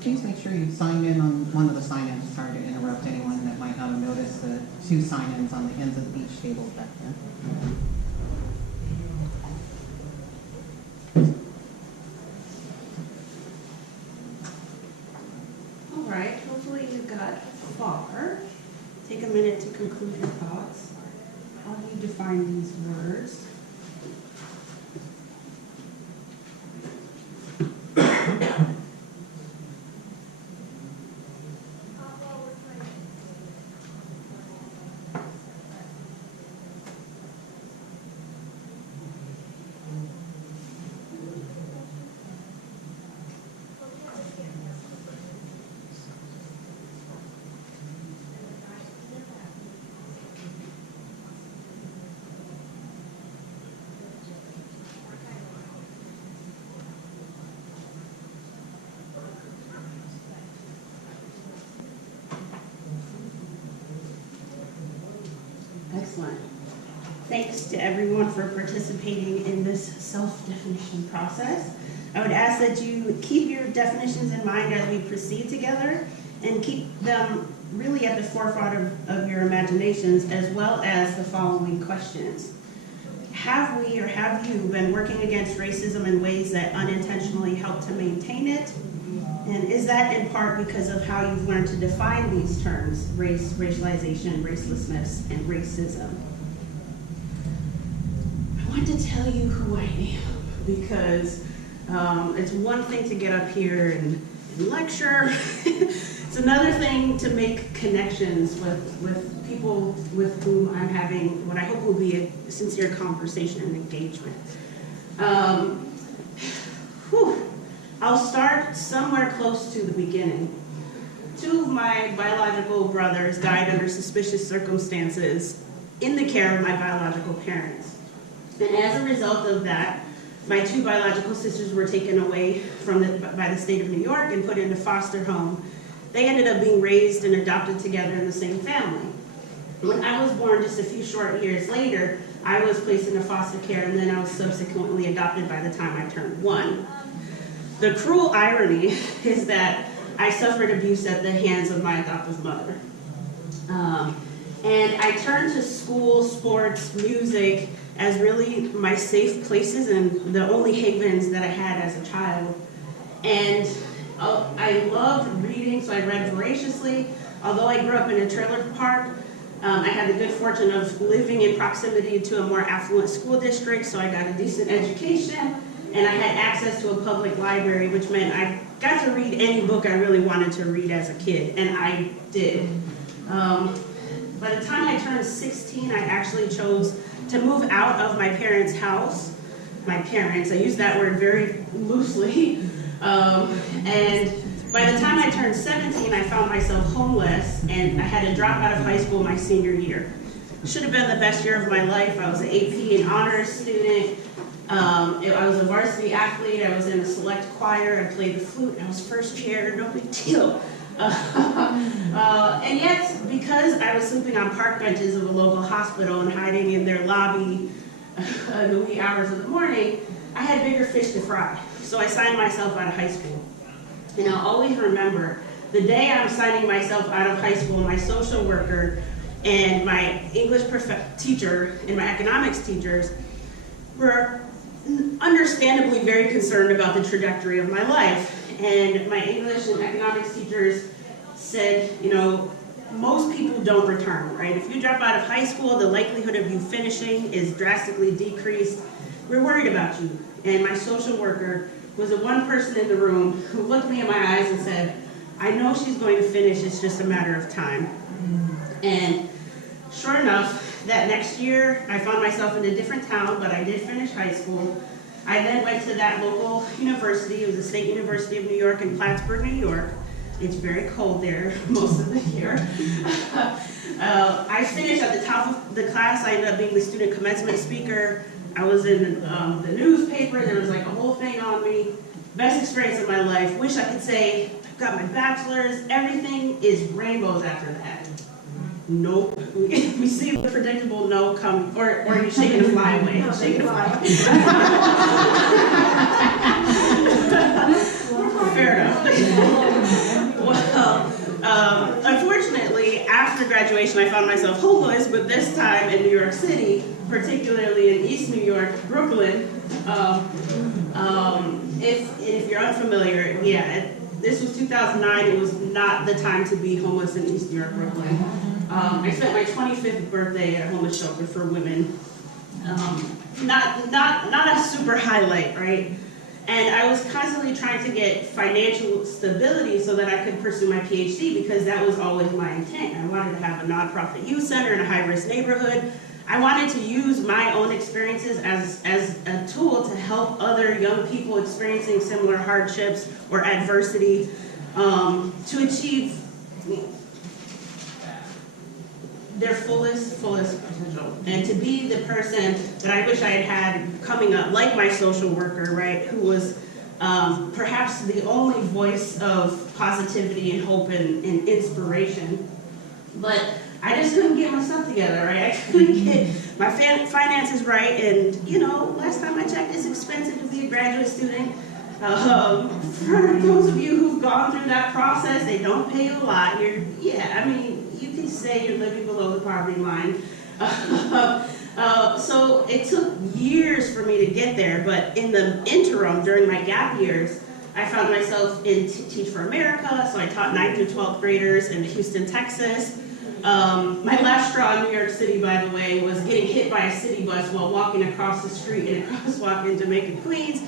Please make sure you sign in on one of the sign-ins. Sorry to interrupt anyone that might not have noticed the 2 sign-ins on the ends of each table back there. All right, hopefully you got far. Take a minute to conclude your thoughts. How do you define these words? Excellent. Thanks to everyone for participating in this self-definition process. I would ask that you keep your definitions in mind as we proceed together and keep them really at the forefront of your imaginations, as well as the following questions. Have we or have you been working against racism in ways that unintentionally help to maintain it? And is that in part because of how you've learned to define these terms, race, racialization, racelessness, and racism? I want to tell you who I am, because it's one thing to get up here and lecture. It's another thing to make connections with people with whom I'm having what I hope will be a sincere conversation and engagement. I'll start somewhere close to the beginning. 2 of my biological brothers died under suspicious circumstances in the care of my biological parents. And as a result of that, my 2 biological sisters were taken away by the state of New York and put into foster home. They ended up being raised and adopted together in the same family. When I was born just a few short years later, I was placed into foster care, and then I was subsequently adopted by the time I turned 1. The cruel irony is that I suffered abuse at the hands of my adoptive mother. And I turned to school, sports, music as really my safe places and the only havens that I had as a child. And I loved reading, so I read voraciously. Although I grew up in a trailer park, I had the good fortune of living in proximity to a more affluent school district, so I got a decent education. And I had access to a public library, which meant I got to read any book I really wanted to read as a kid, and I did. By the time I turned 16, I actually chose to move out of my parents' house. My parents, I use that word very loosely. And by the time I turned 17, I found myself homeless, and I had to drop out of high school my senior year. It should have been the best year of my life. I was an AP and honors student. I was a varsity athlete. I was in a select choir. I played the flute. I was first chair. No big deal. And yet, because I was sleeping on park benches of a local hospital and hiding in their lobby in the wee hours of the morning, I had bigger fish to fry. So I signed myself out of high school. And I'll always remember the day I'm signing myself out of high school, my social worker and my English teacher and my economics teachers were understandably very concerned about the trajectory of my life. and my English and economics teachers said, you know, most people don't return, right? If you drop out of high school, the likelihood of you finishing is drastically decreased. We're worried about you. And my social worker was the one person in the room who looked me in my eyes and said, I know she's going to finish, it's just a matter of time. And sure enough, that next year, I found myself in a different town, but I did finish high school. I then went to that local university. It was the State University of New York in Plattsburgh, New York. It's very cold there most of the year. I finished at the top of the class. I ended up being the student commencement speaker. I was in the newspaper. There was like a whole thing on me. Best experience of my life. Wish I could say, I've got my bachelor's. Everything is rainbows after that. Nope. We see the predictable no come, or you shake it and fly away. Shake it and fly away. Fair enough. Well, unfortunately, after graduation, I found myself homeless, but this time in New York City, particularly in East New York, Brooklyn. If you're unfamiliar, yeah, this was 2009. It was not the time to be homeless in East New York, Brooklyn. I spent my 25th birthday at a homeless shelter for women. Not a super highlight, right? And I was constantly trying to get financial stability so that I could pursue my PhD, because that was always my intent. I wanted to have a nonprofit youth center in a high-risk neighborhood. I wanted to use my own experiences as a tool to help other young people experiencing similar hardships or adversity to achieve their fullest potential, and to be the person that I wish I had coming up, like my social worker, right, who was perhaps the only voice of positivity and hope and inspiration. But I just couldn't get myself together, right? I couldn't get my finances right, and you know, last time I checked, it's expensive to be a graduate student. For those of you who've gone through that process, they don't pay you a lot. You can say you're living below the poverty line. So it took years for me to get there, but in the interim, during my gap years, I found myself in Teach for America, so I taught 9th through 12th graders in Houston, Texas. My last straw in New York City, by the way, was getting hit by a city bus while walking across the street in a crosswalk in Jamaica, Queens.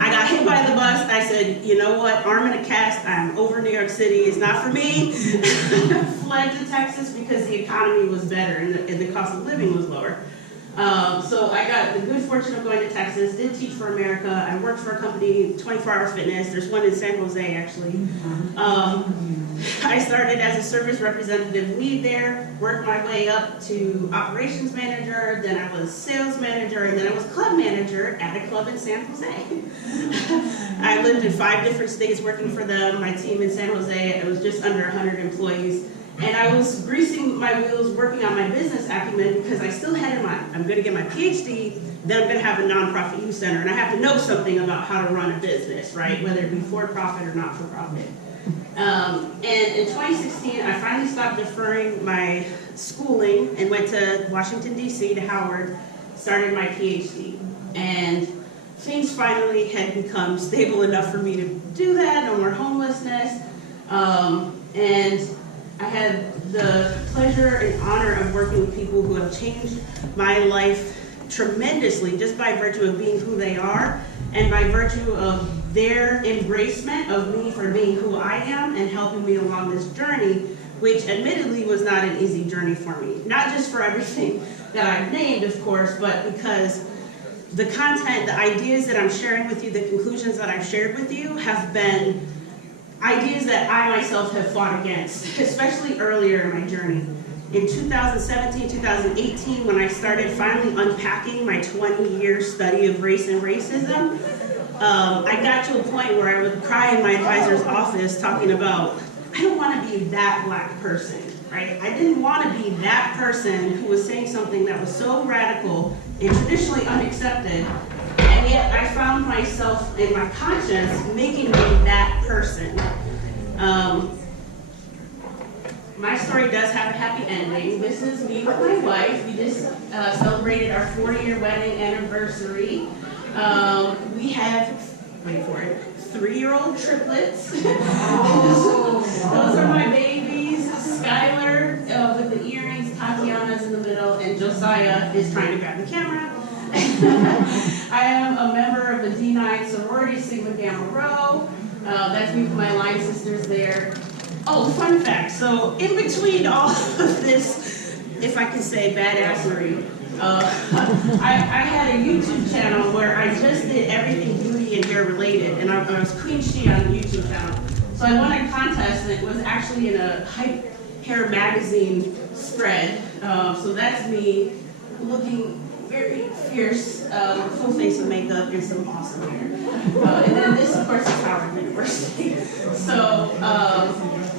I got hit by the bus. I said, you know what, arm in a cast, I'm over New York City, it's not for me. Fled to Texas because the economy was better and the cost of living was lower. So I got the good fortune of going to Texas, did Teach for America. I worked for a company, 24 Hour Fitness. There's one in San Jose, actually. I started as a service representative lead there, worked my way up to operations manager, then I was sales manager, and then I was club manager at a club in San Jose. I lived in 5 different states working for them. My team in San Jose, it was just under 100 employees. And I was greasing my wheels, working on my business acumen, because I still had in mind, I'm going to get my PhD, then I'm going to have a nonprofit youth center, and I have to know something about how to run a business, right? Whether it be for-profit or not-for-profit. And in 2016, I finally stopped deferring my schooling and went to Washington, D.C., to Howard, started my PhD. And things finally had become stable enough for me to do that, no more homelessness. And I had the pleasure and honor of working with people who have changed my life tremendously just by virtue of being who they are and by virtue of their embracement of me for being who I am and helping me along this journey, which admittedly was not an easy journey for me. Not just for everything that I've named, of course, but because the content, the ideas that I'm sharing with you, the conclusions that I've shared with you have been ideas that I myself have fought against, especially earlier in my journey. In 2017, 2018, when I started finally unpacking my 20-year study of race and racism, I got to a point where I would cry in my advisor's office talking about, I don't want to be that black person, right? I didn't want to be that person who was saying something that was so radical and traditionally unaccepted, and yet I found myself in my conscience making me that person. My story does have a happy ending. This is me with my wife. We just celebrated our 4-year wedding anniversary. We have, wait for it, 3-year-old triplets. Those are my babies. Skylar with the earrings, Tatiana's in the middle, and Josiah is trying to grab the camera. I am a member of the D9 sorority Sigma Gamma Rho. That's me with my line sisters there. Oh, fun fact. So in between all of this, if I can say badassery, I had a YouTube channel where I just did everything beauty and hair related, and I was Queen Sheena on the YouTube channel. So I won a contest, and it was actually in a Hype Hair magazine spread. So that's me looking very fierce, with full face of makeup and some awesome hair. And then this, of course, is Howard University. So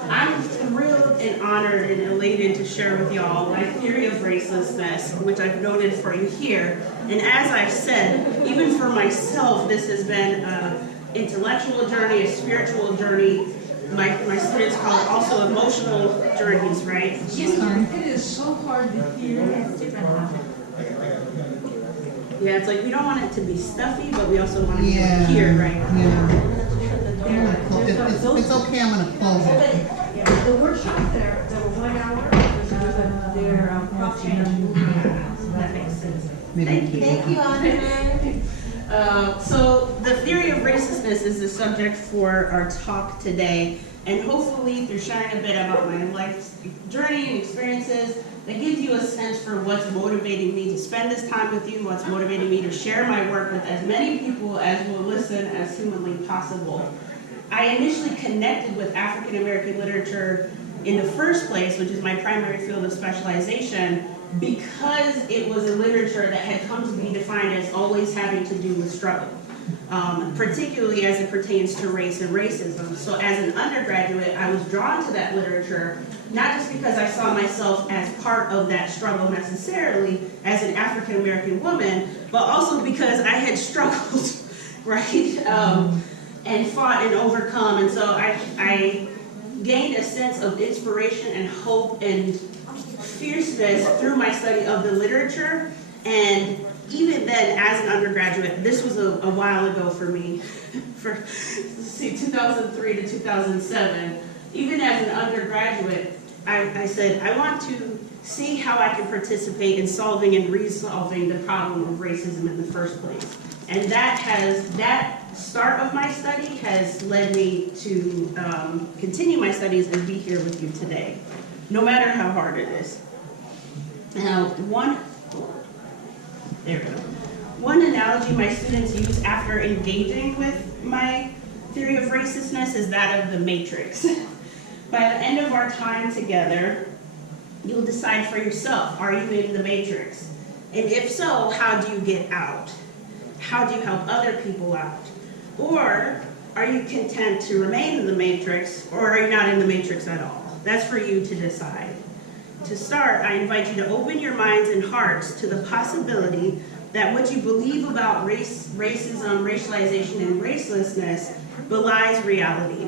I'm thrilled and honored and elated to share with y'all my theory of racelessness, which I've noted for you here. And as I've said, even for myself, this has been an intellectual journey, a spiritual journey. My students call it also emotional journeys, right? Yes, it is so hard to hear. Yeah, it's like we don't want it to be stuffy, but we also want it to hear, right? Yeah. It's okay, I'm gonna close it. The workshop there were 1 hour, their prop change. That makes sense. Thank you, Anna. So the theory of racelessness is the subject for our talk today, and hopefully through sharing a bit about my life journey and experiences, that gives you a sense for what's motivating me to spend this time with you, what's motivating me to share my work with as many people as will listen as humanly possible. I initially connected with African American literature in the first place, which is my primary field of specialization, because it was a literature that had come to be defined as always having to do with struggle, particularly as it pertains to race and racism. So as an undergraduate, I was drawn to that literature, not just because I saw myself as part of that struggle necessarily as an African American woman, but also because I had struggled, right? And fought and overcome. And so I gained a sense of inspiration and hope and fierceness through my study of the literature. And even then, as an undergraduate, this was a while ago for me, for 2003 to 2007. Even as an undergraduate, I said, I want to see how I can participate in solving and resolving the problem of racism in the first place. And that start of my study has led me to continue my studies and be here with you today, no matter how hard it is. Now, one analogy my students use after engaging with my theory of racelessness is that of the Matrix. By the end of our time together, you'll decide for yourself, are you in the Matrix? And if so, how do you get out? How do you help other people out? Or are you content to remain in the Matrix, or are you not in the Matrix at all? That's for you to decide. To start, I invite you to open your minds and hearts to the possibility that what you believe about racism, racialization, and racelessness belies reality.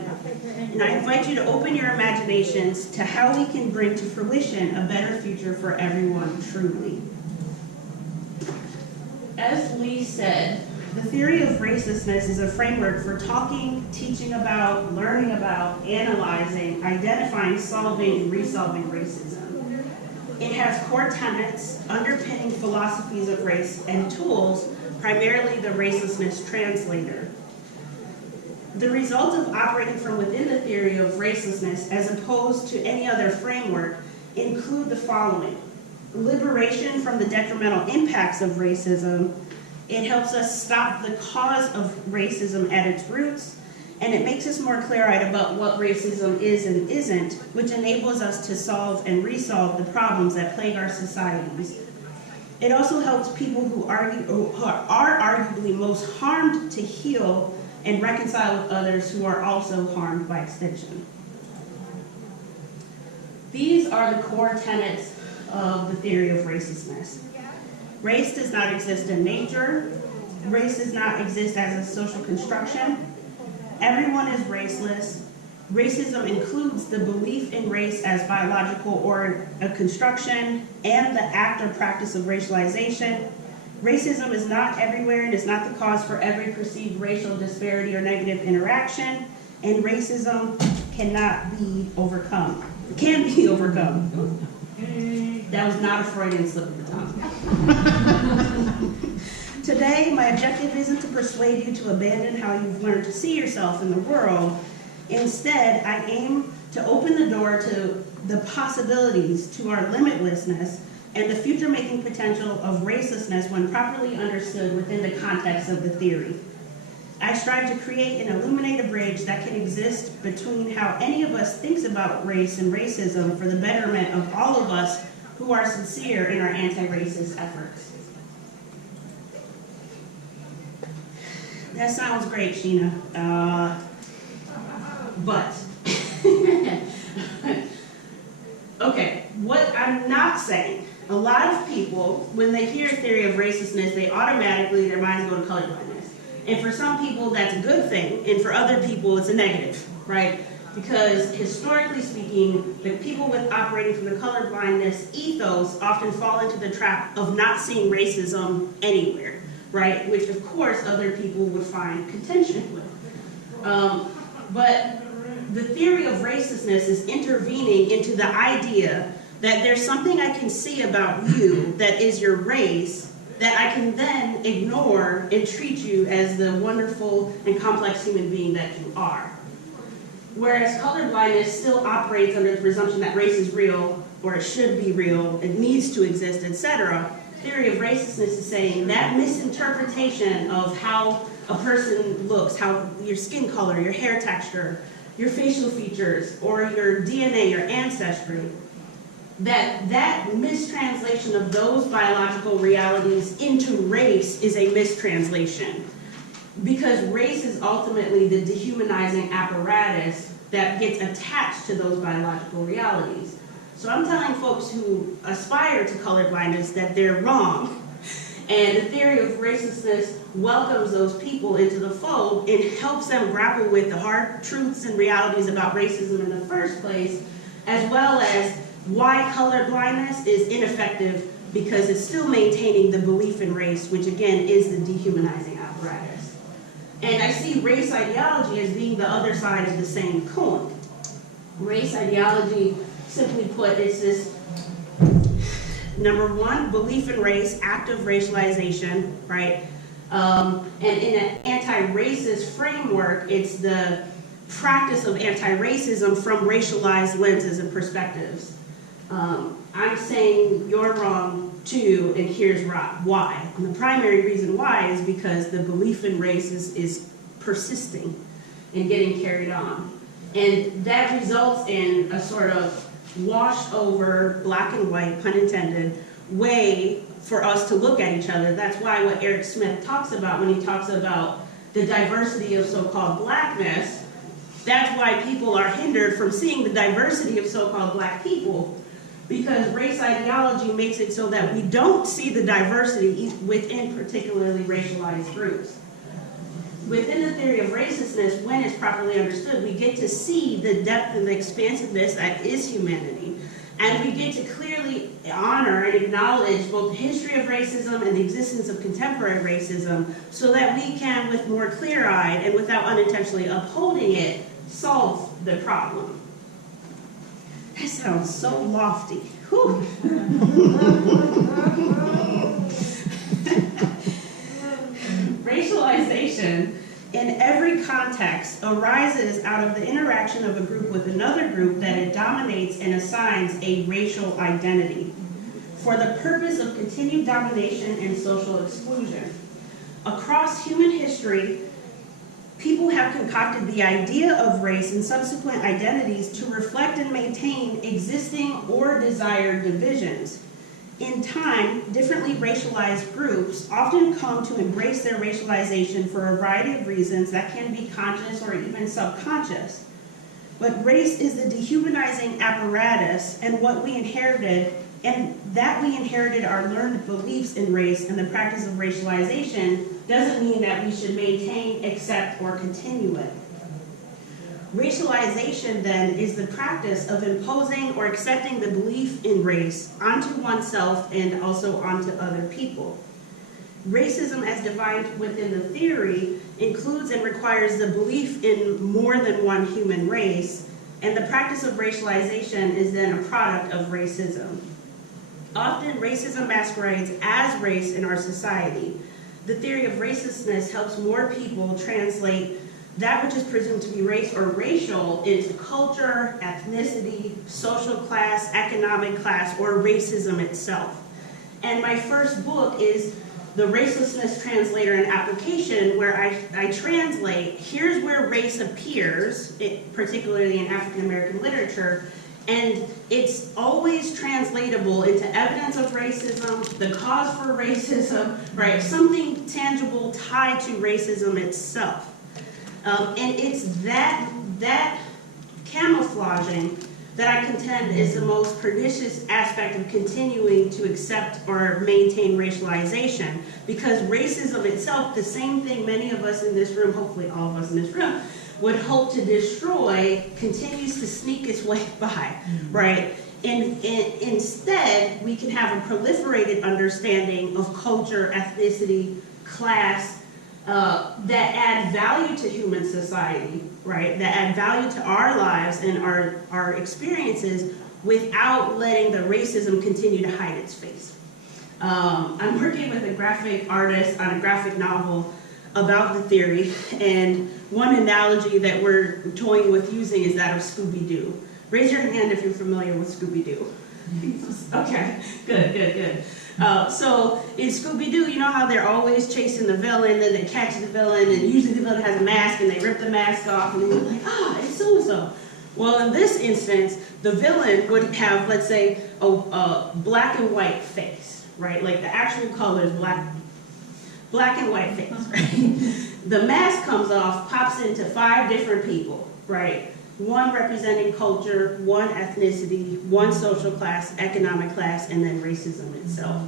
And I invite you to open your imaginations to how we can bring to fruition a better future for everyone truly. As Lee said, the theory of racelessness is a framework for talking, teaching about, learning about, analyzing, identifying, solving, and resolving racism. It has core tenets, underpinning philosophies of race, and tools, primarily the racelessness translator. The result of operating from within the theory of racelessness, as opposed to any other framework, include the following: liberation from the detrimental impacts of racism. It helps us stop the cause of racism at its roots, and it makes us more clear-eyed about what racism is and isn't, which enables us to solve and resolve the problems that plague our societies. It also helps people who are arguably most harmed to heal and reconcile with others who are also harmed by extension. These are the core tenets of the theory of racelessness. Race does not exist in nature. Race does not exist as a social construction. Everyone is raceless. Racism includes the belief in race as biological or a construction and the act or practice of racialization. Racism is not everywhere and is not the cause for every perceived racial disparity or negative interaction, and racism cannot be overcome. It can be overcome. That was not a Freudian slip of the tongue. Today, my objective isn't to persuade you to abandon how you've learned to see yourself in the world. Instead, I aim to open the door to the possibilities, to our limitlessness, and the future-making potential of racelessness when properly understood within the context of the theory. I strive to create and illuminate a bridge that can exist between how any of us thinks about race and racism for the betterment of all of us who are sincere in our anti-racist efforts. That sounds great, Sheena. But, okay, what I'm not saying, a lot of people, when they hear a theory of racistness, they automatically, their minds go to colorblindness. And for some people, that's a good thing, and for other people, it's a negative, right? Because historically speaking, the people with operating from the colorblindness ethos often fall into the trap of not seeing racism anywhere, right? Which of course other people would find contention with. But the theory of racistness is intervening into the idea that there's something I can see about you that is your race that I can then ignore and treat you as the wonderful and complex human being that you are. Whereas colorblindness still operates under the presumption that race is real, or it should be real, it needs to exist, etc. Theory of racistness is saying that misinterpretation of how a person looks, how your skin color, your hair texture, your facial features, or your DNA, your ancestry, that mistranslation of those biological realities into race is a mistranslation. Because race is ultimately the dehumanizing apparatus that gets attached to those biological realities. So I'm telling folks who aspire to colorblindness that they're wrong. And the theory of racistness welcomes those people into the fold and helps them grapple with the hard truths and realities about racism in the first place, as well as why colorblindness is ineffective because it's still maintaining the belief in race, which again is the dehumanizing apparatus. And I see race ideology as being the other side of the same coin. Race ideology, simply put, is this, number one, belief in race, active racialization, right? And in an anti-racist framework, it's the practice of anti-racism from racialized lenses and perspectives. I'm saying you're wrong too, and here's why. And the primary reason why is because the belief in race is persisting and getting carried on. And that results in a sort of washed over, black and white, pun intended, way for us to look at each other. That's why what Eric Smith talks about when he talks about the diversity of so-called blackness, that's why people are hindered from seeing the diversity of so-called black people. Because race ideology makes it so that we don't see the diversity within particularly racialized groups. Within the theory of racistness, when it's properly understood, we get to see the depth and the expansiveness that is humanity. And we get to clearly honor and acknowledge both the history of racism and the existence of contemporary racism so that we can, with more clear-eyed and without unintentionally upholding it, solve the problem. That sounds so lofty. Whew. Racialization in every context arises out of the interaction of a group with another group that it dominates and assigns a racial identity for the purpose of continued domination and social exclusion. Across human history, people have concocted the idea of race and subsequent identities to reflect and maintain existing or desired divisions. In time, differently racialized groups often come to embrace their racialization for a variety of reasons that can be conscious or even subconscious. But race is the dehumanizing apparatus and what we inherited, and that we inherited our learned beliefs in race and the practice of racialization doesn't mean that we should maintain, accept, or continue it. Racialization, then, is the practice of imposing or accepting the belief in race onto oneself and also onto other people. Racism as defined within the theory includes and requires the belief in more than one human race, and the practice of racialization is then a product of racism. Often racism masquerades as race in our society. The theory of racistness helps more people translate that which is presumed to be race or racial into culture, ethnicity, social class, economic class, or racism itself. And my first book is The Racelessness Translator and Application, where I translate, here's where race appears, particularly in African American literature, and it's always translatable into evidence of racism, the cause for racism, right? Something tangible tied to racism itself. And it's that camouflaging that I contend is the most pernicious aspect of continuing to accept or maintain racialization, because racism itself, the same thing many of us in this room, hopefully all of us in this room, would hope to destroy, continues to sneak its way by, right? And instead, we can have a proliferated understanding of culture, ethnicity, class, that add value to human society, right? That add value to our lives and our experiences without letting the racism continue to hide its face. I'm working with a graphic artist on a graphic novel about the theory, and one analogy that we're toying with using is that of Scooby-Doo. Raise your hand if you're familiar with Scooby-Doo. Okay, good. So in Scooby-Doo, you know how they're always chasing the villain, then they catch the villain, and usually the villain has a mask, and they rip the mask off, and then you're like, it's so-and-so. Well, in this instance, the villain would have, let's say, a black and white face, right? Like the actual color is black and white face, right? The mask comes off, pops into 5 different people, right? One representing culture, one ethnicity, one social class, economic class, and then racism itself.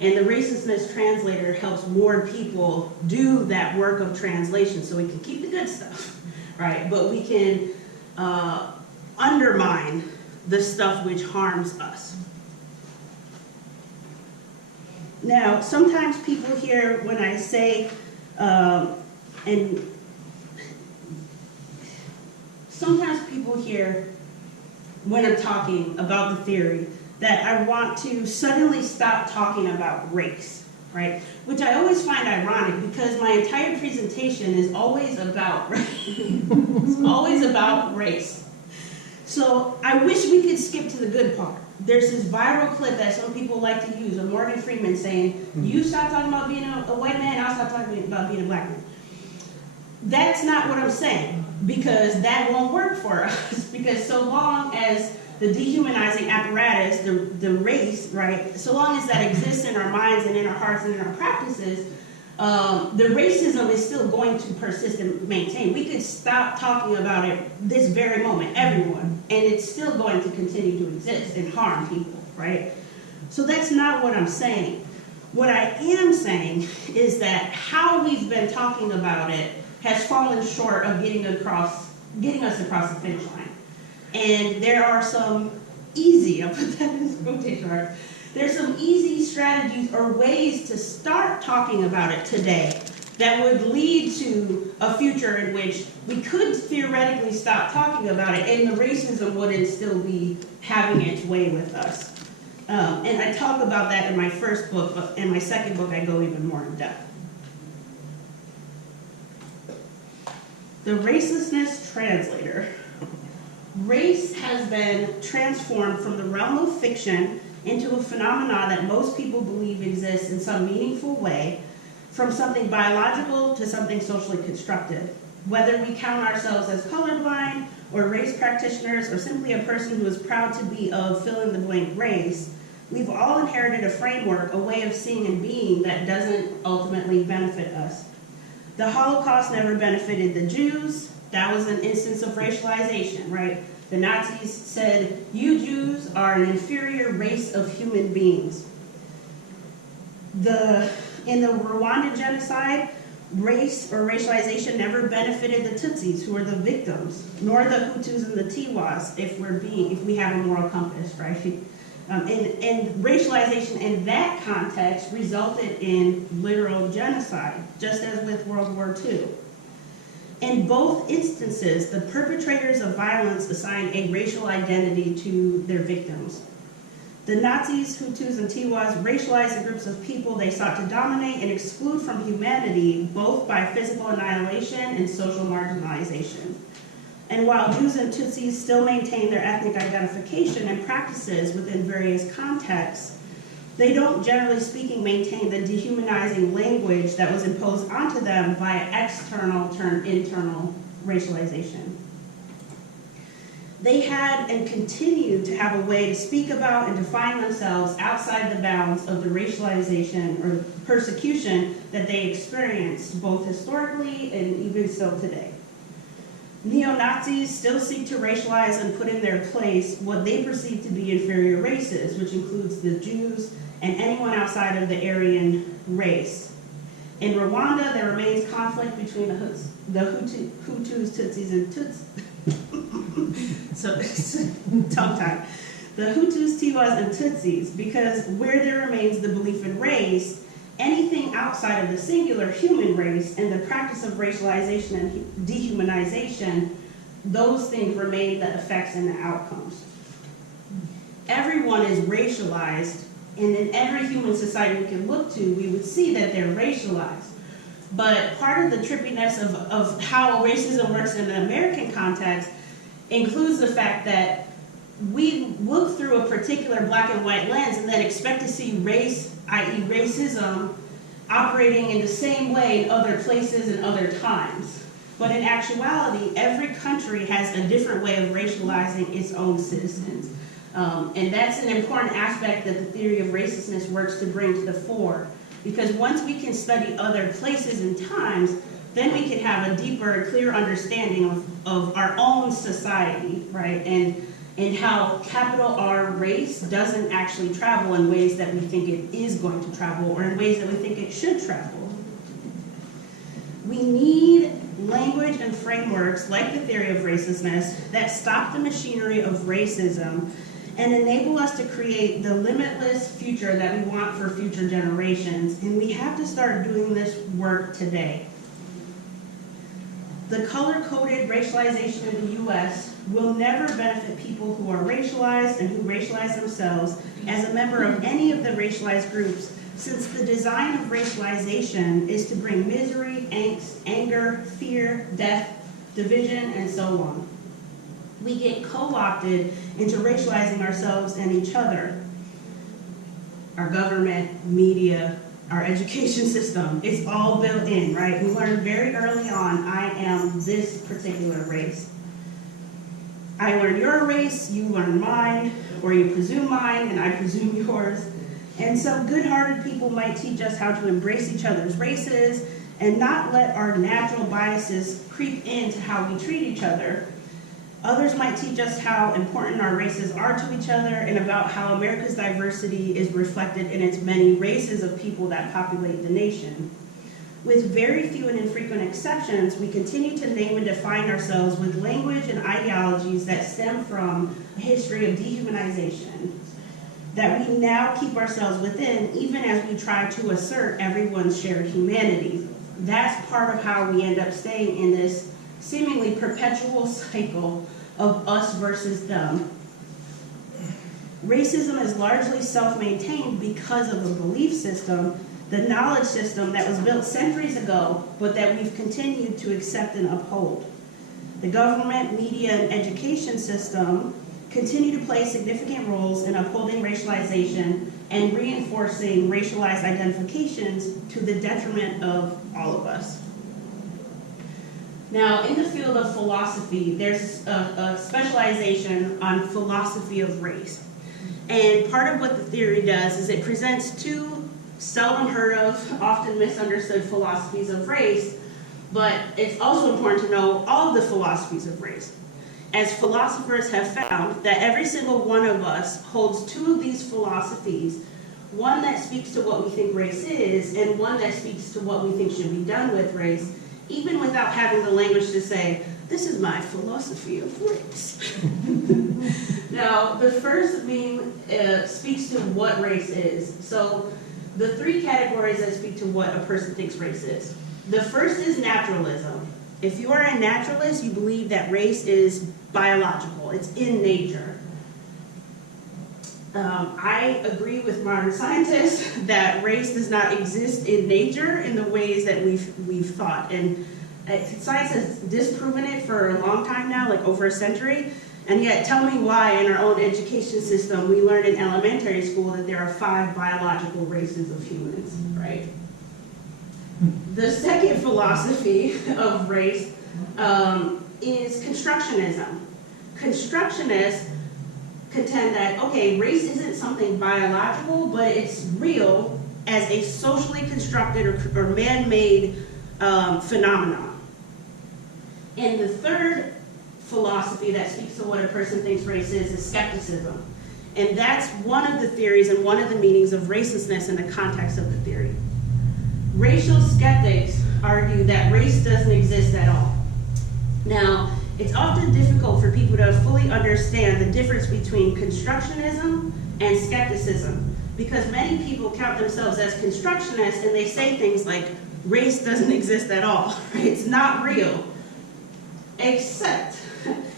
And the Racelessness Translator helps more people do that work of translation so we can keep the good stuff, right? But we can undermine the stuff which harms us. Now, sometimes people hear when I say, sometimes people hear when I'm talking about the theory that I want to suddenly stop talking about race, right? Which I always find ironic because my entire presentation is always about race. It's always about race. So I wish we could skip to the good part. There's this viral clip that some people like to use of Morgan Freeman saying, you stop talking about being a white man, I'll stop talking about being a black man. That's not what I'm saying, because that won't work for us, because so long as the dehumanizing apparatus, the race, right, so long as that exists in our minds and in our hearts and in our practices, the racism is still going to persist and maintain. We could stop talking about it this very moment, everyone, and it's still going to continue to exist and harm people, right? So that's not what I'm saying. What I am saying is that how we've been talking about it has fallen short of getting us across the finish line. And there are some easy, I'll put that in quotation marks, there's some easy strategies or ways to start talking about it today that would lead to a future in which we could theoretically stop talking about it and the racism wouldn't still be having its way with us. And I talk about that in my first book, but in my second book I go even more in depth. The Racelessness Translator. Race has been transformed from the realm of fiction into a phenomenon that most people believe exists in some meaningful way, from something biological to something socially constructed. Whether we count ourselves as colorblind or race practitioners or simply a person who is proud to be of fill-in-the-blank race, we've all inherited a framework, a way of seeing and being that doesn't ultimately benefit us. The Holocaust never benefited the Jews. That was an instance of racialization, right? The Nazis said, you Jews are an inferior race of human beings. In the Rwandan genocide, race or racialization never benefited the Tutsis, who are the victims, nor the Hutus and the Tiwas, if we have a moral compass, right? And racialization in that context resulted in literal genocide, just as with World War II. In both instances, the perpetrators of violence assigned a racial identity to their victims. The Nazis, Hutus, and Tiwas racialized the groups of people they sought to dominate and exclude from humanity, both by physical annihilation and social marginalization. And while Jews and Tutsis still maintain their ethnic identification and practices within various contexts, they don't, generally speaking, maintain the dehumanizing language that was imposed onto them by external turned internal racialization. They had and continue to have a way to speak about and define themselves outside the bounds of the racialization or persecution that they experienced both historically and even still today. Neo-Nazis still seek to racialize and put in their place what they perceive to be inferior races, which includes the Jews and anyone outside of the Aryan race. In Rwanda, there remains conflict between the Hutus, Tutsis, and Tutsis. So, tongue-tied. The Hutus, Tiwas, and Tutsis, because where there remains the belief in race, anything outside of the singular human race and the practice of racialization and dehumanization, those things remain the effects and the outcomes. Everyone is racialized, and in every human society we can look to, we would see that they're racialized. But part of the trippiness of how racism works in the American context includes the fact that we look through a particular black and white lens and then expect to see race, i.e. racism, operating in the same way in other places and other times. But in actuality, every country has a different way of racializing its own citizens. And that's an important aspect that the theory of racistness works to bring to the fore. Because once we can study other places and times, then we can have a deeper, clear understanding of our own society, right? And how capital R race doesn't actually travel in ways that we think it is going to travel or in ways that we think it should travel. We need language and frameworks like the theory of racistness that stop the machinery of racism and enable us to create the limitless future that we want for future generations. And we have to start doing this work today. The color-coded racialization in the US will never benefit people who are racialized and who racialize themselves as a member of any of the racialized groups, since the design of racialization is to bring misery, angst, anger, fear, death, division, and so on. We get co-opted into racializing ourselves and each other. Our government, media, our education system, it's all built in, right? We learn very early on, I am this particular race. I learn your race, you learn mine, or you presume mine, and I presume yours. And some good-hearted people might teach us how to embrace each other's races and not let our natural biases creep into how we treat each other. Others might teach us how important our races are to each other and about how America's diversity is reflected in its many races of people that populate the nation. With very few and infrequent exceptions, we continue to name and define ourselves with language and ideologies that stem from a history of dehumanization that we now keep ourselves within, even as we try to assert everyone's shared humanity. That's part of how we end up staying in this seemingly perpetual cycle of us versus them. Racism is largely self-maintained because of a belief system, the knowledge system that was built centuries ago, but that we've continued to accept and uphold. The government, media, and education system continue to play significant roles in upholding racialization and reinforcing racialized identifications to the detriment of all of us. Now, in the field of philosophy, there's a specialization on philosophy of race. And part of what the theory does is it presents two seldom heard of, often misunderstood philosophies of race, but it's also important to know all of the philosophies of race. As philosophers have found that every single one of us holds two of these philosophies, one that speaks to what we think race is, and one that speaks to what we think should be done with race, even without having the language to say, this is my philosophy of race. Now, the first meme speaks to what race is. So the three categories that speak to what a person thinks race is. The first is naturalism. If you are a naturalist, you believe that race is biological, it's in nature. I agree with modern scientists that race does not exist in nature in the ways that we've thought. And science has disproven it for a long time now, like over a century. And yet tell me why in our own education system we learned in elementary school that there are 5 biological races of humans, right? The second philosophy of race is constructionism. Constructionists contend that, okay, race isn't something biological, but it's real as a socially constructed or man-made phenomenon. And the third philosophy that speaks to what a person thinks race is skepticism. And that's one of the theories and one of the meanings of racistness in the context of the theory. Racial skeptics argue that race doesn't exist at all. Now, it's often difficult for people to fully understand the difference between constructionism and skepticism, because many people count themselves as constructionists and they say things like, race doesn't exist at all, right? It's not real. Except,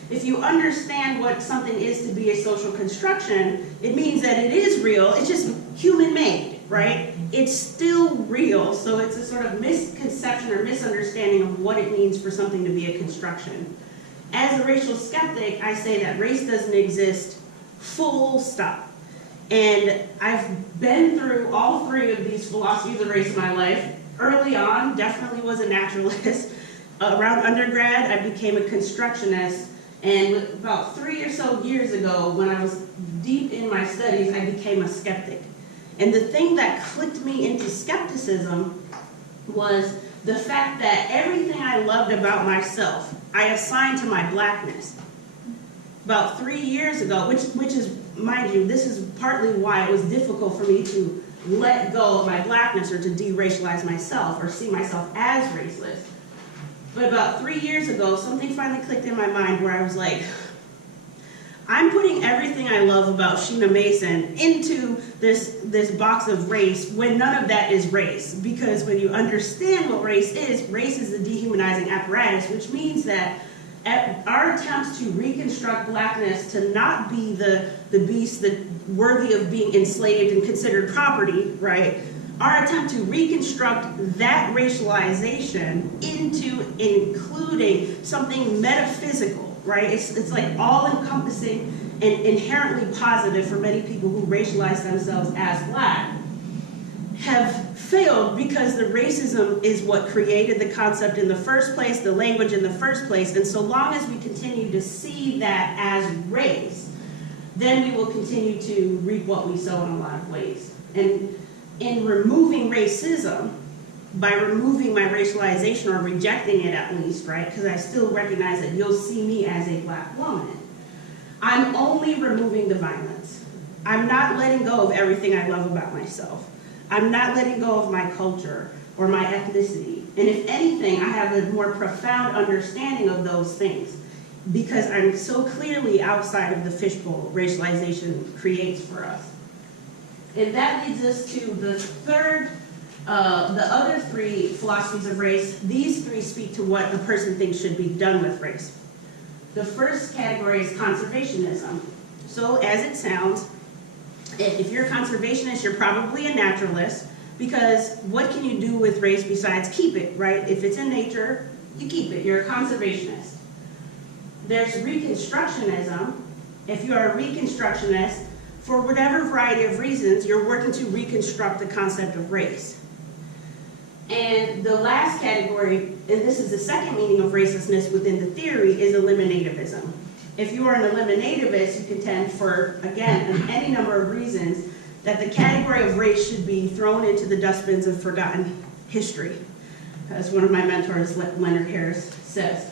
if you understand what something is to be a social construction, it means that it is real, it's just human-made, right? It's still real, so it's a sort of misconception or misunderstanding of what it means for something to be a construction. As a racial skeptic, I say that race doesn't exist, full stop. And I've been through all 3 of these philosophies of race in my life. Early on, definitely was a naturalist. Around undergrad, I became a constructionist. And about 3 or so years ago, when I was deep in my studies, I became a skeptic. And the thing that clicked me into skepticism was the fact that everything I loved about myself, I assigned to my blackness. About 3 years ago, which is, mind you, this is partly why it was difficult for me to let go of my blackness or to de-racialize myself or see myself as raceless. But about 3 years ago, something finally clicked in my mind where I was like, I'm putting everything I love about Sheena Mason into this box of race when none of that is race. Because when you understand what race is the dehumanizing apparatus, which means that our attempts to reconstruct blackness to not be the beast that worthy of being enslaved and considered property, right? Our attempt to reconstruct that racialization into including something metaphysical, right? It's like all-encompassing and inherently positive for many people who racialize themselves as black, have failed because the racism is what created the concept in the first place, the language in the first place, and so long as we continue to see that as race, then we will continue to reap what we sow in a lot of ways. And in removing racism, by removing my racialization or rejecting it at least, right, because I still recognize that you'll see me as a black woman, I'm only removing the violence. I'm not letting go of everything I love about myself. I'm not letting go of my culture or my ethnicity. And if anything, I have a more profound understanding of those things because I'm so clearly outside of the fishbowl racialization creates for us. And that leads us to the third, the other 3 philosophies of race. These 3 speak to what a person thinks should be done with race. The first category is conservationism. So as it sounds, if you're a conservationist, you're probably a naturalist, because what can you do with race besides keep it, right? If it's in nature, you keep it. You're a conservationist. There's reconstructionism. If you are a reconstructionist, for whatever variety of reasons, you're working to reconstruct the concept of race. And the last category, and this is the second meaning of racistness within the theory, is eliminativism. If you are an eliminativist, you contend for, again, any number of reasons, that the category of race should be thrown into the dustbins of forgotten history, as one of my mentors, Leonard Harris, says.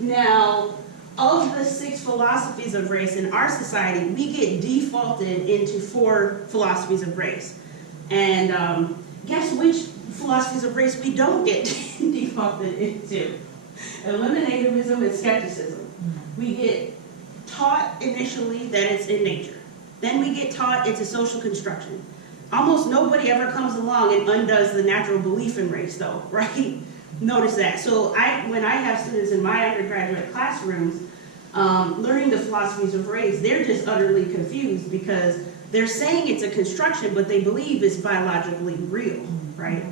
Now, of the 6 philosophies of race in our society, we get defaulted into 4 philosophies of race. And guess which philosophies of race we don't get defaulted into? Eliminativism and skepticism. We get taught initially that it's in nature. Then we get taught it's a social construction. Almost nobody ever comes along and undoes the natural belief in race though, right? Notice that. So when I have students in my undergraduate classrooms learning the philosophies of race, they're just utterly confused because they're saying it's a construction, but they believe it's biologically real, right?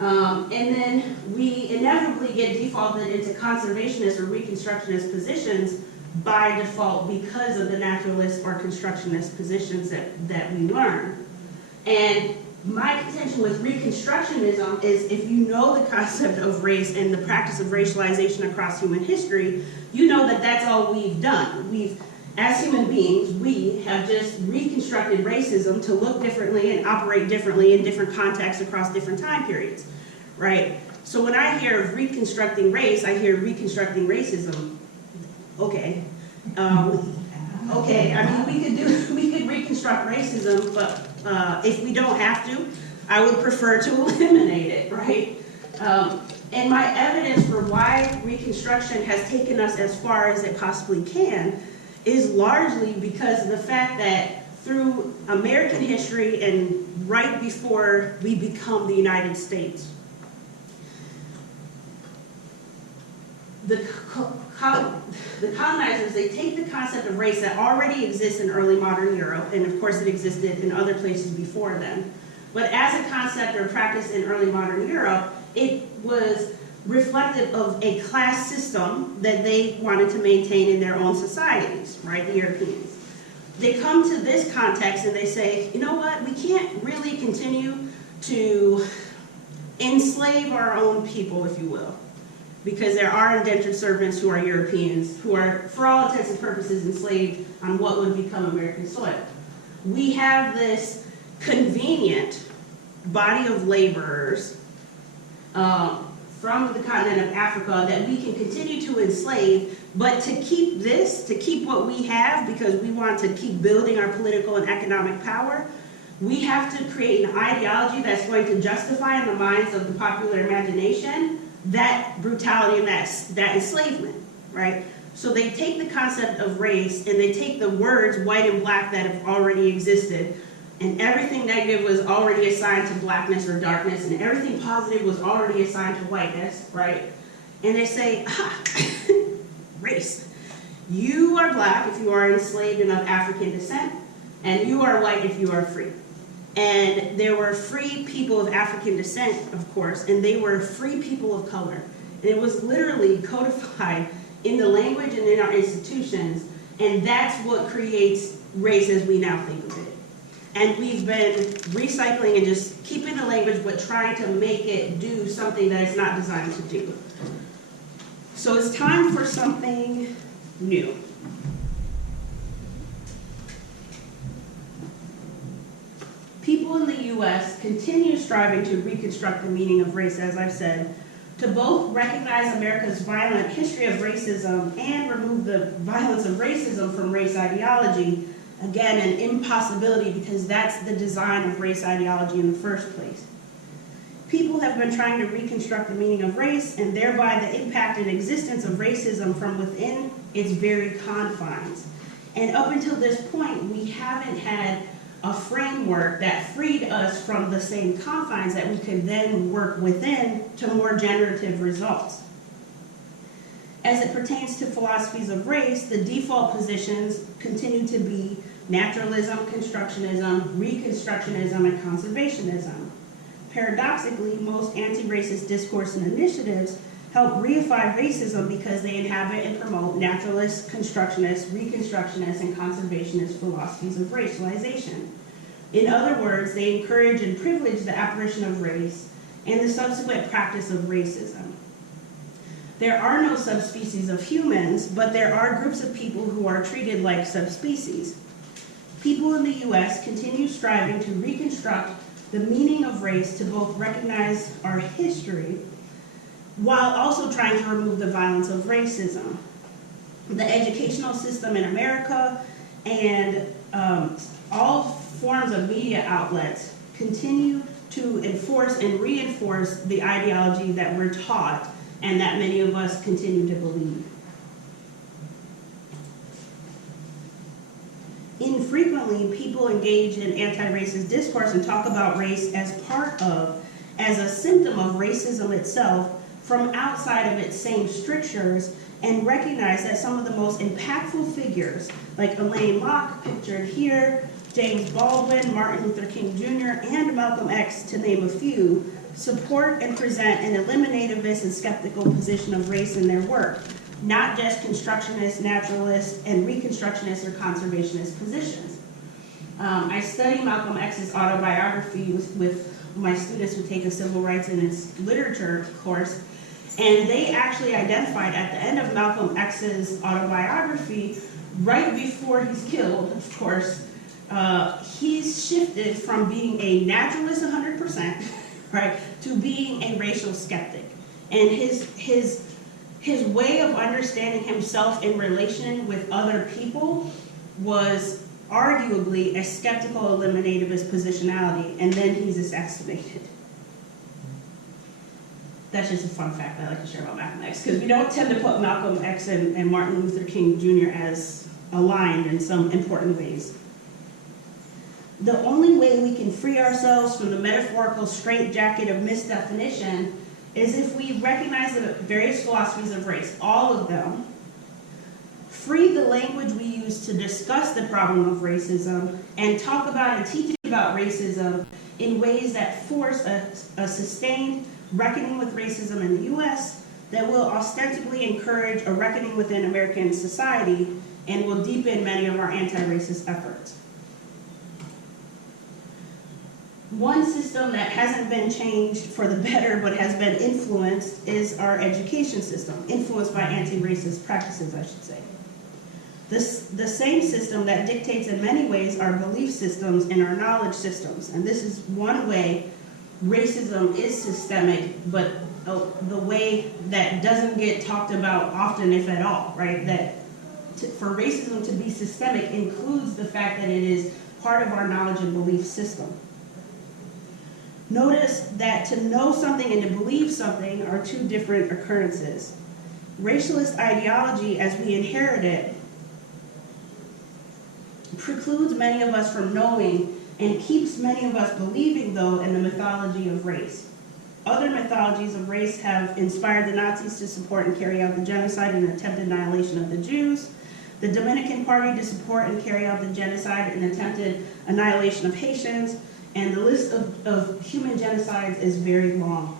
And then we inevitably get defaulted into conservationist or reconstructionist positions by default because of the naturalist or constructionist positions that we learn. And my contention with reconstructionism is if you know the concept of race and the practice of racialization across human history, you know that that's all we've done. As human beings, we have just reconstructed racism to look differently and operate differently in different contexts across different time periods, right? So when I hear of reconstructing race, I hear reconstructing racism. Okay. Okay, I mean, we could reconstruct racism, but if we don't have to, I would prefer to eliminate it, right? And my evidence for why Reconstruction has taken us as far as it possibly can is largely because of the fact that through American history and right before we become the United States, the colonizers, they take the concept of race that already exists in early modern Europe, and of course it existed in other places before then, but as a concept or practice in early modern Europe, it was reflective of a class system that they wanted to maintain in their own societies, right, the Europeans. They come to this context and they say, you know what, we can't really continue to enslave our own people, if you will, because there are indentured servants who are Europeans, who are, for all intents and purposes, enslaved on what would become American soil. We have this convenient body of laborers from the continent of Africa that we can continue to enslave, but to keep this, to keep what we have, because we want to keep building our political and economic power, we have to create an ideology that's going to justify in the minds of the popular imagination that brutality and that enslavement, right? So they take the concept of race and they take the words white and black that have already existed, and everything negative was already assigned to blackness or darkness, and everything positive was already assigned to whiteness, right? And they say, race. You are black if you are enslaved and of African descent, and you are white if you are free. And there were free people of African descent, of course, and they were free people of color. And it was literally codified in the language and in our institutions, and that's what creates race as we now think of it. And we've been recycling and just keeping the language, but trying to make it do something that it's not designed to do. So it's time for something new. People in the U.S. continue striving to reconstruct the meaning of race, as I've said, to both recognize America's violent history of racism and remove the violence of racism from race ideology. Again, an impossibility because that's the design of race ideology in the first place. People have been trying to reconstruct the meaning of race and thereby the impact and existence of racism from within its very confines. And up until this point, we haven't had a framework that freed us from the same confines that we could then work within to more generative results. As it pertains to philosophies of race, the default positions continue to be naturalism, constructionism, reconstructionism, and conservationism. Paradoxically, most anti-racist discourse and initiatives help reify racism because they inhabit and promote naturalist, constructionist, reconstructionist, and conservationist philosophies of racialization. In other words, they encourage and privilege the apparition of race and the subsequent practice of racism. There are no subspecies of humans, but there are groups of people who are treated like subspecies. People in the U.S. continue striving to reconstruct the meaning of race to both recognize our history while also trying to remove the violence of racism. The educational system in America and all forms of media outlets continue to enforce and reinforce the ideology that we're taught and that many of us continue to believe. Infrequently, people engage in anti-racist discourse and talk about race as as a symptom of racism itself from outside of its same strictures, and recognize that some of the most impactful figures, like Elaine Locke, pictured here, James Baldwin, Martin Luther King Jr., and Malcolm X, to name a few, support and present an eliminativist and skeptical position of race in their work, not just constructionist, naturalist, and reconstructionist or conservationist positions. I study Malcolm X's autobiography with my students who take a civil rights and its literature course, and they actually identified at the end of Malcolm X's autobiography, right before he's killed, of course, he's shifted from being a naturalist 100%, right, to being a racial skeptic. And his way of understanding himself in relation with other people was arguably a skeptical eliminativist positionality, and then he's assassinated. That's just a fun fact I like to share about Malcolm X, because we don't tend to put Malcolm X and Martin Luther King Jr. as aligned in some important ways. The only way we can free ourselves from the metaphorical straitjacket of misdefinition is if we recognize the various philosophies of race, all of them, free the language we use to discuss the problem of racism, and talk about and teach about racism in ways that force a sustained reckoning with racism in the U.S. that will ostensibly encourage a reckoning within American society and will deepen many of our anti-racist efforts. One system that hasn't been changed for the better but has been influenced is our education system, influenced by anti-racist practices, I should say. The same system that dictates in many ways our belief systems and our knowledge systems. And this is one way racism is systemic, but the way that doesn't get talked about often, if at all, right? That for racism to be systemic includes the fact that it is part of our knowledge and belief system. Notice that to know something and to believe something are two different occurrences. Racialist ideology, as we inherit it, precludes many of us from knowing and keeps many of us believing, though, in the mythology of race. Other mythologies of race have inspired the Nazis to support and carry out the genocide and attempted annihilation of the Jews, the Dominican Party to support and carry out the genocide and attempted annihilation of Haitians, and the list of human genocides is very long.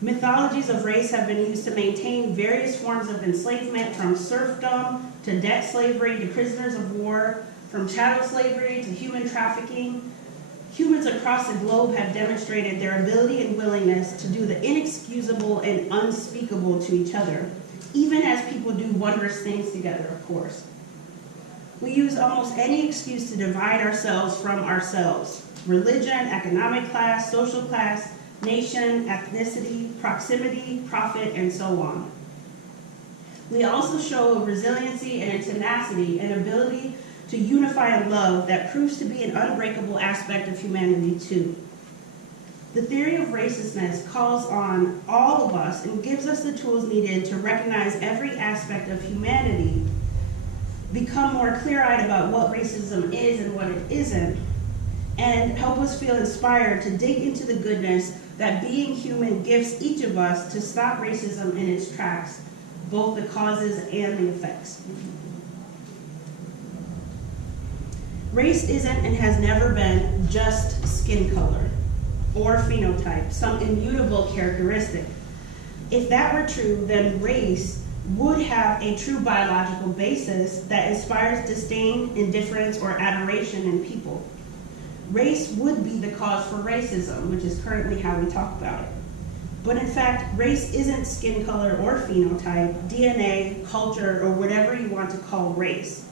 Mythologies of race have been used to maintain various forms of enslavement, from serfdom to debt slavery to prisoners of war, from chattel slavery to human trafficking. Humans across the globe have demonstrated their ability and willingness to do the inexcusable and unspeakable to each other, even as people do wondrous things together, of course. We use almost any excuse to divide ourselves from ourselves: religion, economic class, social class, nation, ethnicity, proximity, profit, and so on. We also show a resiliency and a tenacity and ability to unify and love that proves to be an unbreakable aspect of humanity too. The theory of racistness calls on all of us and gives us the tools needed to recognize every aspect of humanity, become more clear-eyed about what racism is and what it isn't, and help us feel inspired to dig into the goodness that being human gives each of us to stop racism in its tracks, both the causes and the effects. Race isn't and has never been just skin color or phenotype, some immutable characteristic. If that were true, then race would have a true biological basis that inspires disdain, indifference, or adoration in people. Race would be the cause for racism, which is currently how we talk about it. But in fact, race isn't skin color or phenotype, DNA, culture, or whatever you want to call race.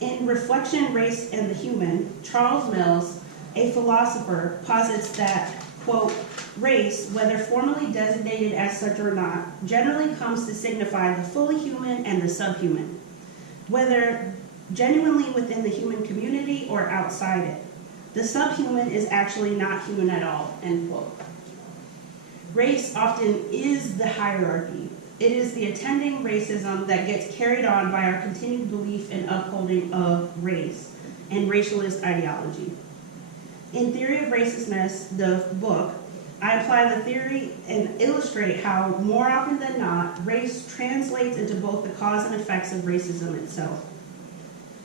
In Reflection, Race, and the Human, Charles Mills, a philosopher, posits that, quote, race, whether formally designated as such or not, generally comes to signify the fully human and the subhuman, whether genuinely within the human community or outside it. The subhuman is actually not human at all, end quote. Race often is the hierarchy. It is the attending racism that gets carried on by our continued belief and upholding of race and racialist ideology. In Theory of Racistness, the book, I apply the theory and illustrate how, more often than not, race translates into both the cause and effects of racism itself.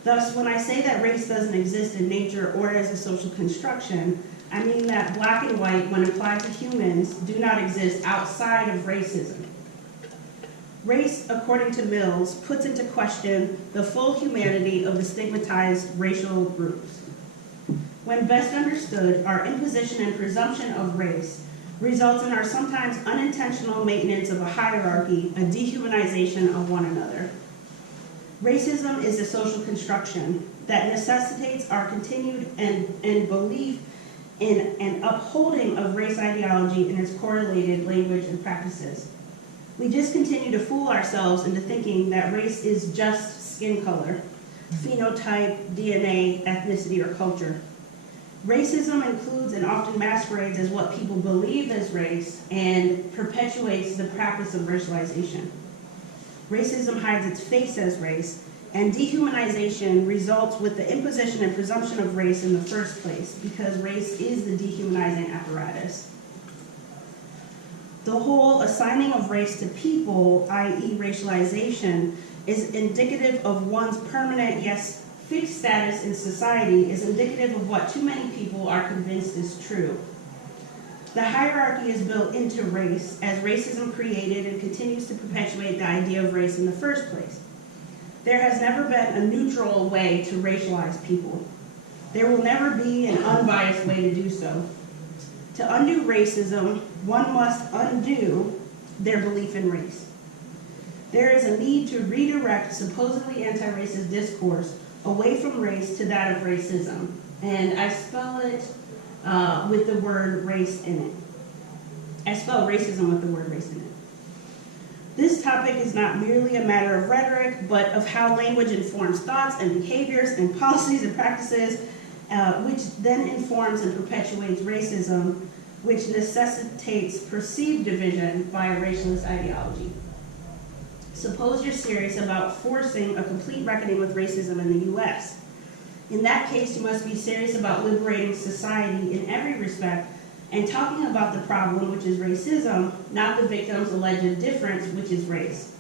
Thus, when I say that race doesn't exist in nature or as a social construction, I mean that black and white, when applied to humans, do not exist outside of racism. Race, according to Mills, puts into question the full humanity of the stigmatized racial groups. When best understood, our imposition and presumption of race results in our sometimes unintentional maintenance of a hierarchy, a dehumanization of one another. Racism is a social construction that necessitates our continued and belief in an upholding of race ideology and its correlated language and practices. We just continue to fool ourselves into thinking that race is just skin color, phenotype, DNA, ethnicity, or culture. Racism includes and often masquerades as what people believe is race and perpetuates the practice of racialization. Racism hides its face as race, and dehumanization results with the imposition and presumption of race in the first place, because race is the dehumanizing apparatus. The whole assigning of race to people, i.e. racialization, is indicative of one's permanent, yes, fixed status in society, is indicative of what too many people are convinced is true. The hierarchy is built into race, as racism created and continues to perpetuate the idea of race in the first place. There has never been a neutral way to racialize people. There will never be an unbiased way to do so. To undo racism, one must undo their belief in race. There is a need to redirect supposedly anti-racist discourse away from race to that of racism. And I spell it with the word race in it. I spell racism with the word race in it. This topic is not merely a matter of rhetoric, but of how language informs thoughts and behaviors and policies and practices, which then informs and perpetuates racism, which necessitates perceived division by a racialist ideology. Suppose you're serious about forcing a complete reckoning with racism in the US. In that case, you must be serious about liberating society in every respect and talking about the problem, which is racism, not the victim's alleged difference, which is race.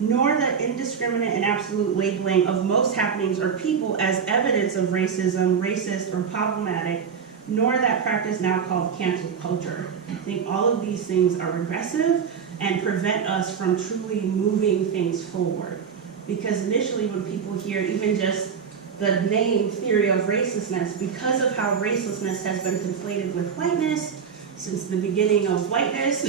Nor the indiscriminate and absolute labeling of most happenings or people as evidence of racism, racist, or problematic, nor that practice now called cancel culture. I think all of these things are regressive and prevent us from truly moving things forward. Because initially when people hear even just the name theory of racelessness, because of how racelessness has been conflated with whiteness since the beginning of whiteness,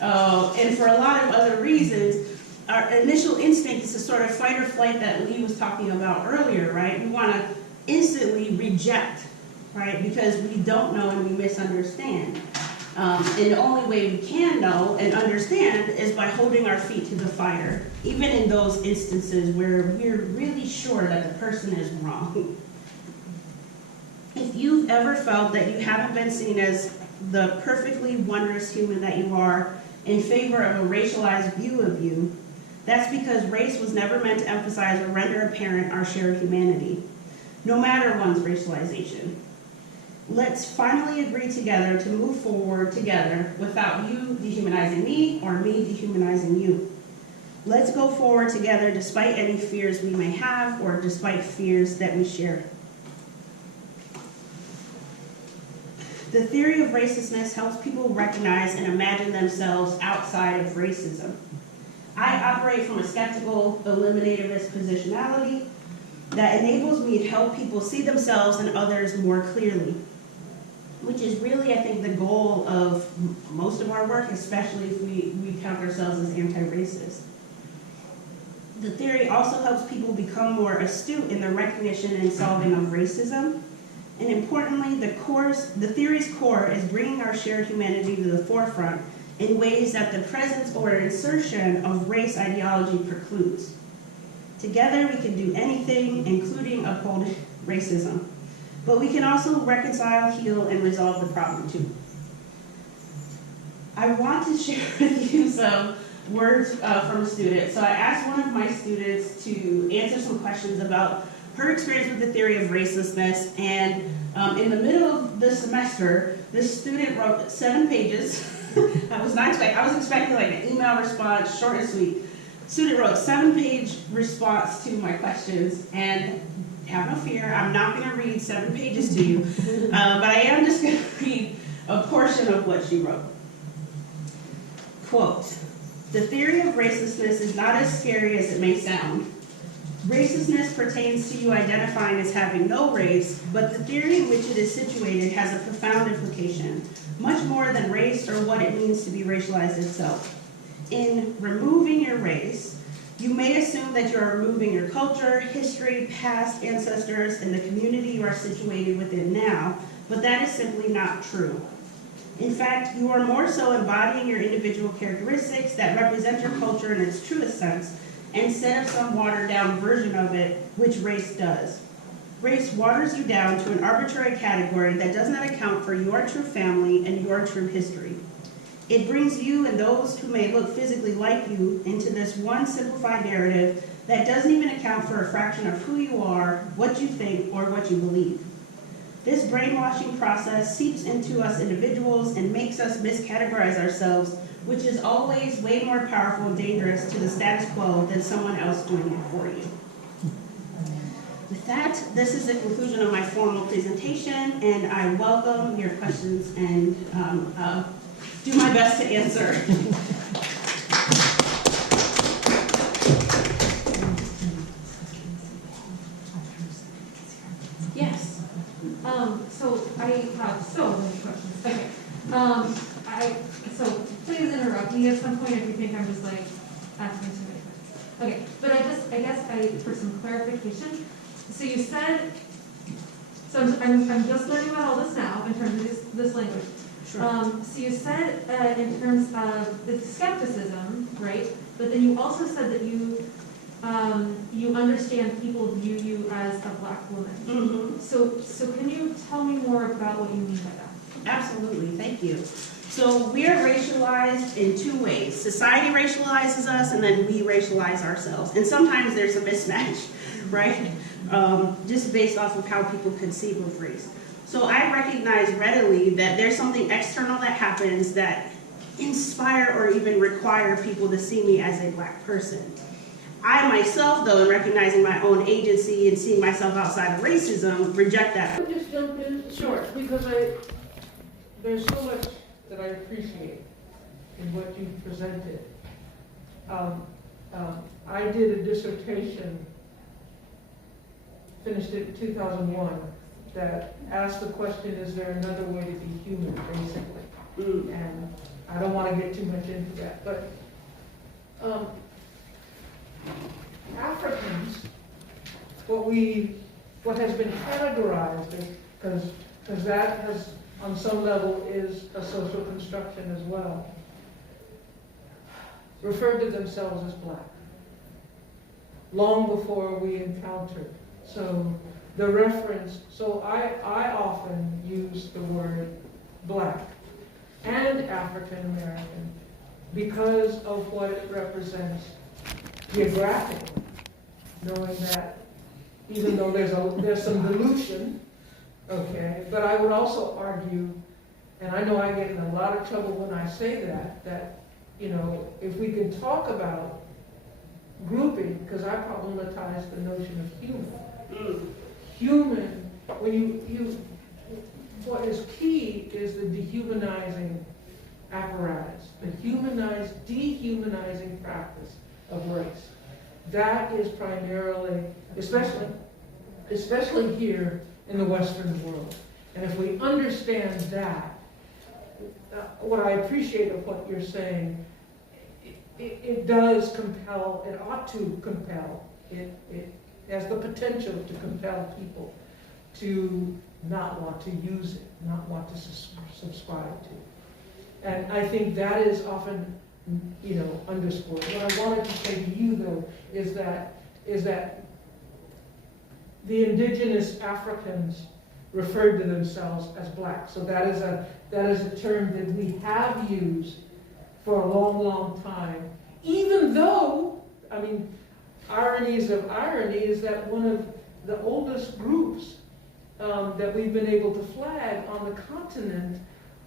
and for a lot of other reasons, our initial instinct is to sort of fight or flight that Lee was talking about earlier, right? We want to instantly reject, right? Because we don't know and we misunderstand. And the only way we can know and understand is by holding our feet to the fire, even in those instances where we're really sure that the person is wrong. If you've ever felt that you haven't been seen as the perfectly wondrous human that you are in favor of a racialized view of you, that's because race was never meant to emphasize or render apparent our shared humanity, no matter one's racialization. Let's finally agree together to move forward together without you dehumanizing me or me dehumanizing you. Let's go forward together despite any fears we may have or despite fears that we share. The theory of racistness helps people recognize and imagine themselves outside of racism. I operate from a skeptical, eliminativist positionality that enables me to help people see themselves and others more clearly, which is really, I think, the goal of most of our work, especially if we count ourselves as anti-racist. The theory also helps people become more astute in the recognition and solving of racism. And importantly, the theory's core is bringing our shared humanity to the forefront in ways that the presence or insertion of race ideology precludes. Together, we can do anything, including uphold racism. But we can also reconcile, heal, and resolve the problem too. I want to share with you some words from a student. So I asked one of my students to answer some questions about her experience with the theory of racelessness, and in the middle of the semester, this student wrote 7 pages. I was expecting like an email response, short and sweet. Student wrote a 7-page response to my questions, and have no fear, I'm not going to read 7 pages to you, but I am just going to read a portion of what she wrote. Quote, "The theory of racelessness is not as scary as it may sound. Racelessness pertains to you identifying as having no race, but the theory in which it is situated has a profound implication, much more than race or what it means to be racialized itself. In removing your race, you may assume that you are removing your culture, history, past, ancestors, and the community you are situated within now, but that is simply not true. In fact, you are more so embodying your individual characteristics that represent your culture in its truest sense, instead of some watered-down version of it, which race does. Race waters you down to an arbitrary category that does not account for your true family and your true history. It brings you and those who may look physically like you into this one simplified narrative that doesn't even account for a fraction of who you are, what you think, or what you believe. This brainwashing process seeps into us individuals and makes us miscategorize ourselves, which is always way more powerful and dangerous to the status quo than someone else doing it for you." With that, this is the conclusion of my formal presentation, and I welcome your questions and do my best to answer. Yes. So I have so many questions. Okay. So please interrupt me at some point if you think I'm just like asking too many questions. Okay, but I guess for some clarification. So you said, so I'm just learning about all this now in terms of this language. Sure. So you said in terms of the skepticism, right? But then you also said that you understand people view you as a Black woman. Mm-hmm. So can you tell me more about what you mean by that? Absolutely, thank you. So we are racialized in 2 ways. Society racializes us, and then we racialize ourselves. And sometimes there's a mismatch, right? Just based off of how people conceive of race. So I recognize readily that there's something external that happens that inspire or even require people to see me as a Black person. I myself, though, in recognizing my own agency and seeing myself outside of racism, reject that. Could I just jump in? Sure. Because there's so much that I appreciate in what you presented. I did a dissertation, finished it in 2001, that asked the question, is there another way to be human, basically? And I don't want to get too much into that, but Africans, what has been categorized, because that has, on some level, is a social construction as well, referred to themselves as Black, long before we encountered. So the reference, so I often use the word Black and African American because of what it represents geographically, knowing that even though there's some dilution, okay, but I would also argue, and I know I get in a lot of trouble when I say that, you know, if we can talk about grouping, because I problematize the notion of human. Human, when what is key is the dehumanizing apparatus, the dehumanizing practice of race. That is primarily, especially here in the Western world. And if we understand that, what I appreciate of what you're saying, it does compel, it ought to compel, it has the potential to compel people to not want to use it, not want to subscribe to. And I think that is often, you know, underscored. What I wanted to say to you, though, is that the indigenous Africans referred to themselves as Black. So that is a term that we have used for a long, long time, even though, I mean, ironies of irony is that one of the oldest groups that we've been able to flag on the continent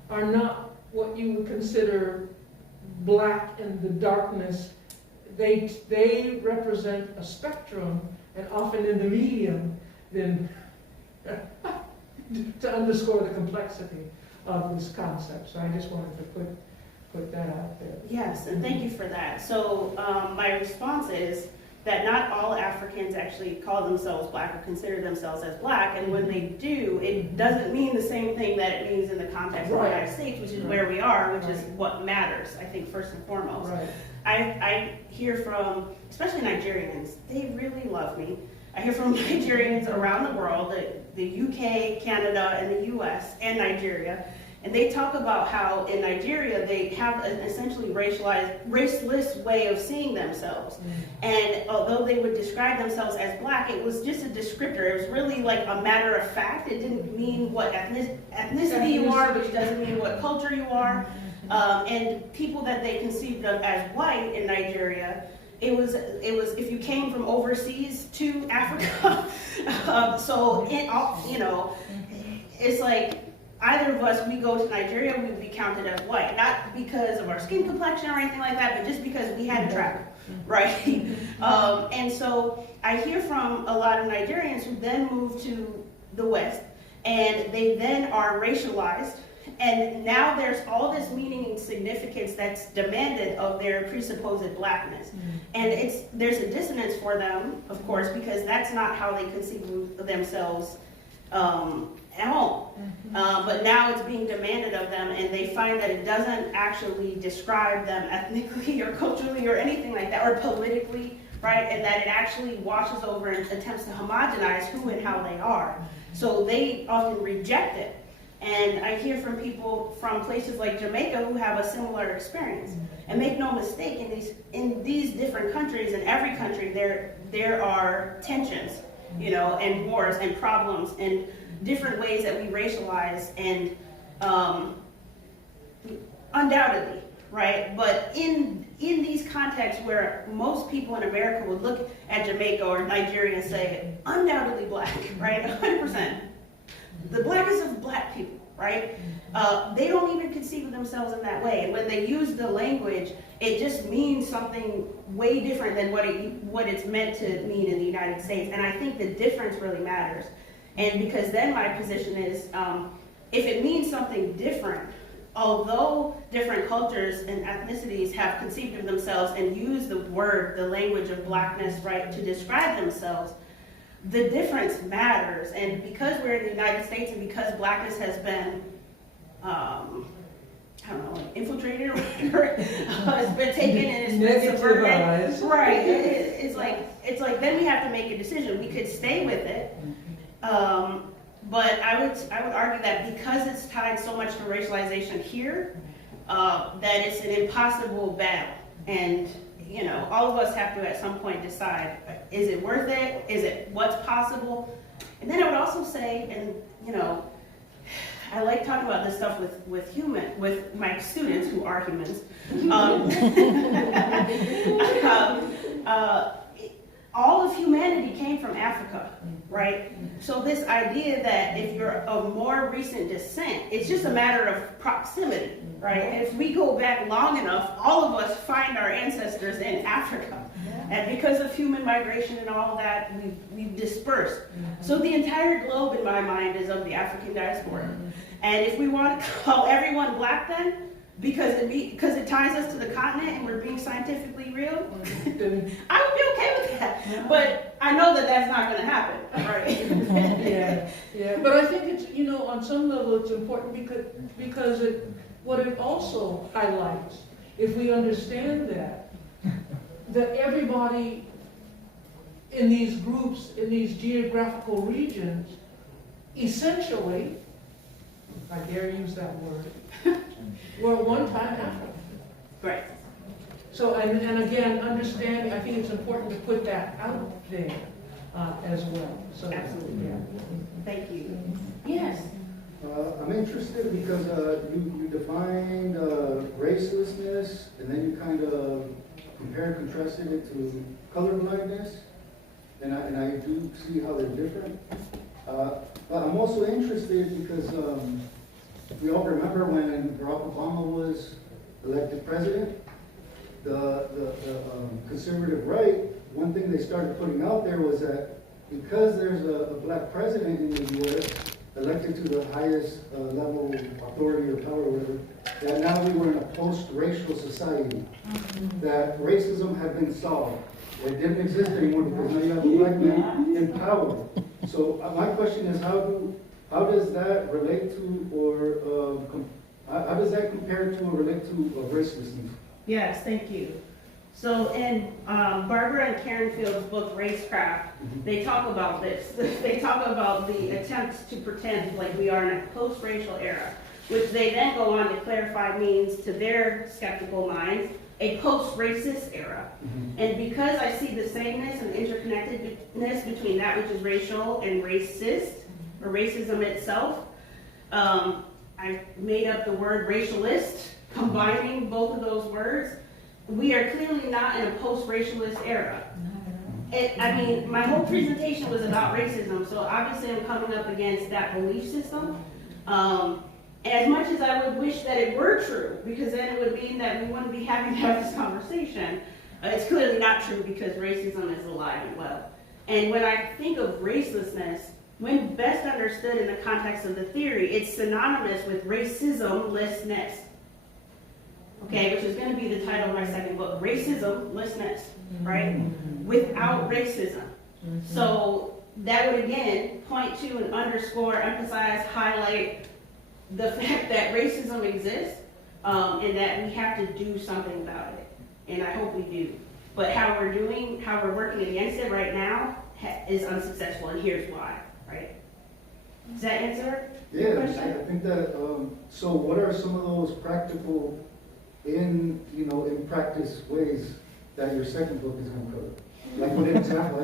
are not what you would consider black in the darkness. They represent a spectrum, and often in the medium, then to underscore the complexity of this concept. So I just wanted to put that out there. Yes, and thank you for that. So my response is that not all Africans actually call themselves black or consider themselves as black, and when they do, it doesn't mean the same thing that it means in the context of the United States, which is where we are, which is what matters, I think, first and foremost. Right. I hear from, especially Nigerians, they really love me. I hear from Nigerians around the world, the UK, Canada, and the US, and Nigeria, and they talk about how in Nigeria they have an essentially raceless way of seeing themselves. And although they would describe themselves as black, it was just a descriptor. It was really like a matter of fact. It didn't mean what ethnicity you are, which doesn't mean what culture you are. And people that they conceived of as white in Nigeria, it was if you came from overseas to Africa. It's like either of us, we go to Nigeria, we would be counted as white, not because of our skin complexion or anything like that, but just because we had to travel, right? And so I hear from a lot of Nigerians who then move to the West, and they then are racialized. And now there's all this meaning and significance that's demanded of their presupposed blackness. And there's a dissonance for them, of course, because that's not how they conceive of themselves at home. But now it's being demanded of them, and they find that it doesn't actually describe them ethnically or culturally or anything like that, or politically, right? And that it actually washes over and attempts to homogenize who and how they are. So they often reject it. And I hear from people from places like Jamaica who have a similar experience. And make no mistake, in these different countries, in every country, there are tensions, and wars and problems and different ways that we racialize, and undoubtedly, right? But in these contexts where most people in America would look at Jamaica or Nigeria and say, undoubtedly black, right? 100%. The blackest of black people, right? They don't even conceive of themselves in that way. And when they use the language, it just means something way different than what it's meant to mean in the United States. And I think the difference really matters. And because then my position is, if it means something different, although different cultures and ethnicities have conceived of themselves and used the language of blackness, right, to describe themselves, the difference matters. And because we're in the United States and because blackness has been, infiltrated or whatever, it's been taken and it's been subverted. Right. It's like then we have to make a decision. We could stay with it, but I would argue that because it's tied so much to racialization here, that it's an impossible battle. And all of us have to at some point decide: is it worth it? Is it what's possible? And then I would also say, and I like talking about this stuff with my students who are humans. All of humanity came from Africa, right? So this idea that if you're of more recent descent, it's just a matter of proximity, right? And if we go back long enough, all of us find our ancestors in Africa. And because of human migration and all of that, we've dispersed. So the entire globe, in my mind, is of the African diaspora. And if we want to call everyone black then, because it ties us to the continent and we're being scientifically real, I would be okay with that. But I know that that's not going to happen, right? Yeah. But I think it's, on some level it's important because what it also highlights, if we understand that everybody in these groups, in these geographical regions, essentially, I dare use that word, were at one time African. Right. So, and again, understanding, I think it's important to put that out there as well. So, absolutely. Yeah. Thank you. Yes. I'm interested because you defined race racelessness, and then you kind of compare and contrasted it to colorblindness, and I do see how they're different. But I'm also interested because we all remember when Barack Obama was elected president, the conservative right, one thing they started putting out there was that because there's a black president in the U.S., elected to the highest level of authority or power, or whatever, that now we were in a post-racial society, that racism had been solved. It didn't exist anymore because now you have a black man in power. So my question is, how does that relate to, or how does that compare to or relate to racelessness? Yes, thank you. So in Barbara and Karen Field's book, Racecraft, they talk about this. They talk about the attempts to pretend like we are in a post-racial era, which they then go on to clarify means, to their skeptical minds, a post-racist era. And because I see the sameness and interconnectedness between that which is racial and racist, or racism itself, I made up the word racialist, combining both of those words. We are clearly not in a post-racialist era. I mean, my whole presentation was about racism, so obviously I'm coming up against that belief system. As much as I would wish that it were true, because then it would mean that we wouldn't be having to have this conversation, it's clearly not true because racism is alive and well. And when I think of racelessness, when best understood in the context of the theory, it's synonymous with racism-lessness. Okay, which is going to be the title of my second book, Racism-lessness, right? Without racism. So that would again point to and underscore, emphasize, highlight the fact that racism exists, and that we have to do something about it. And I hope we do. But how we're working against it right now is unsuccessful, and here's why, right? Does that answer your question? I think that, so what are some of those practical, in practice ways that your second book is going to cover? Like with an example,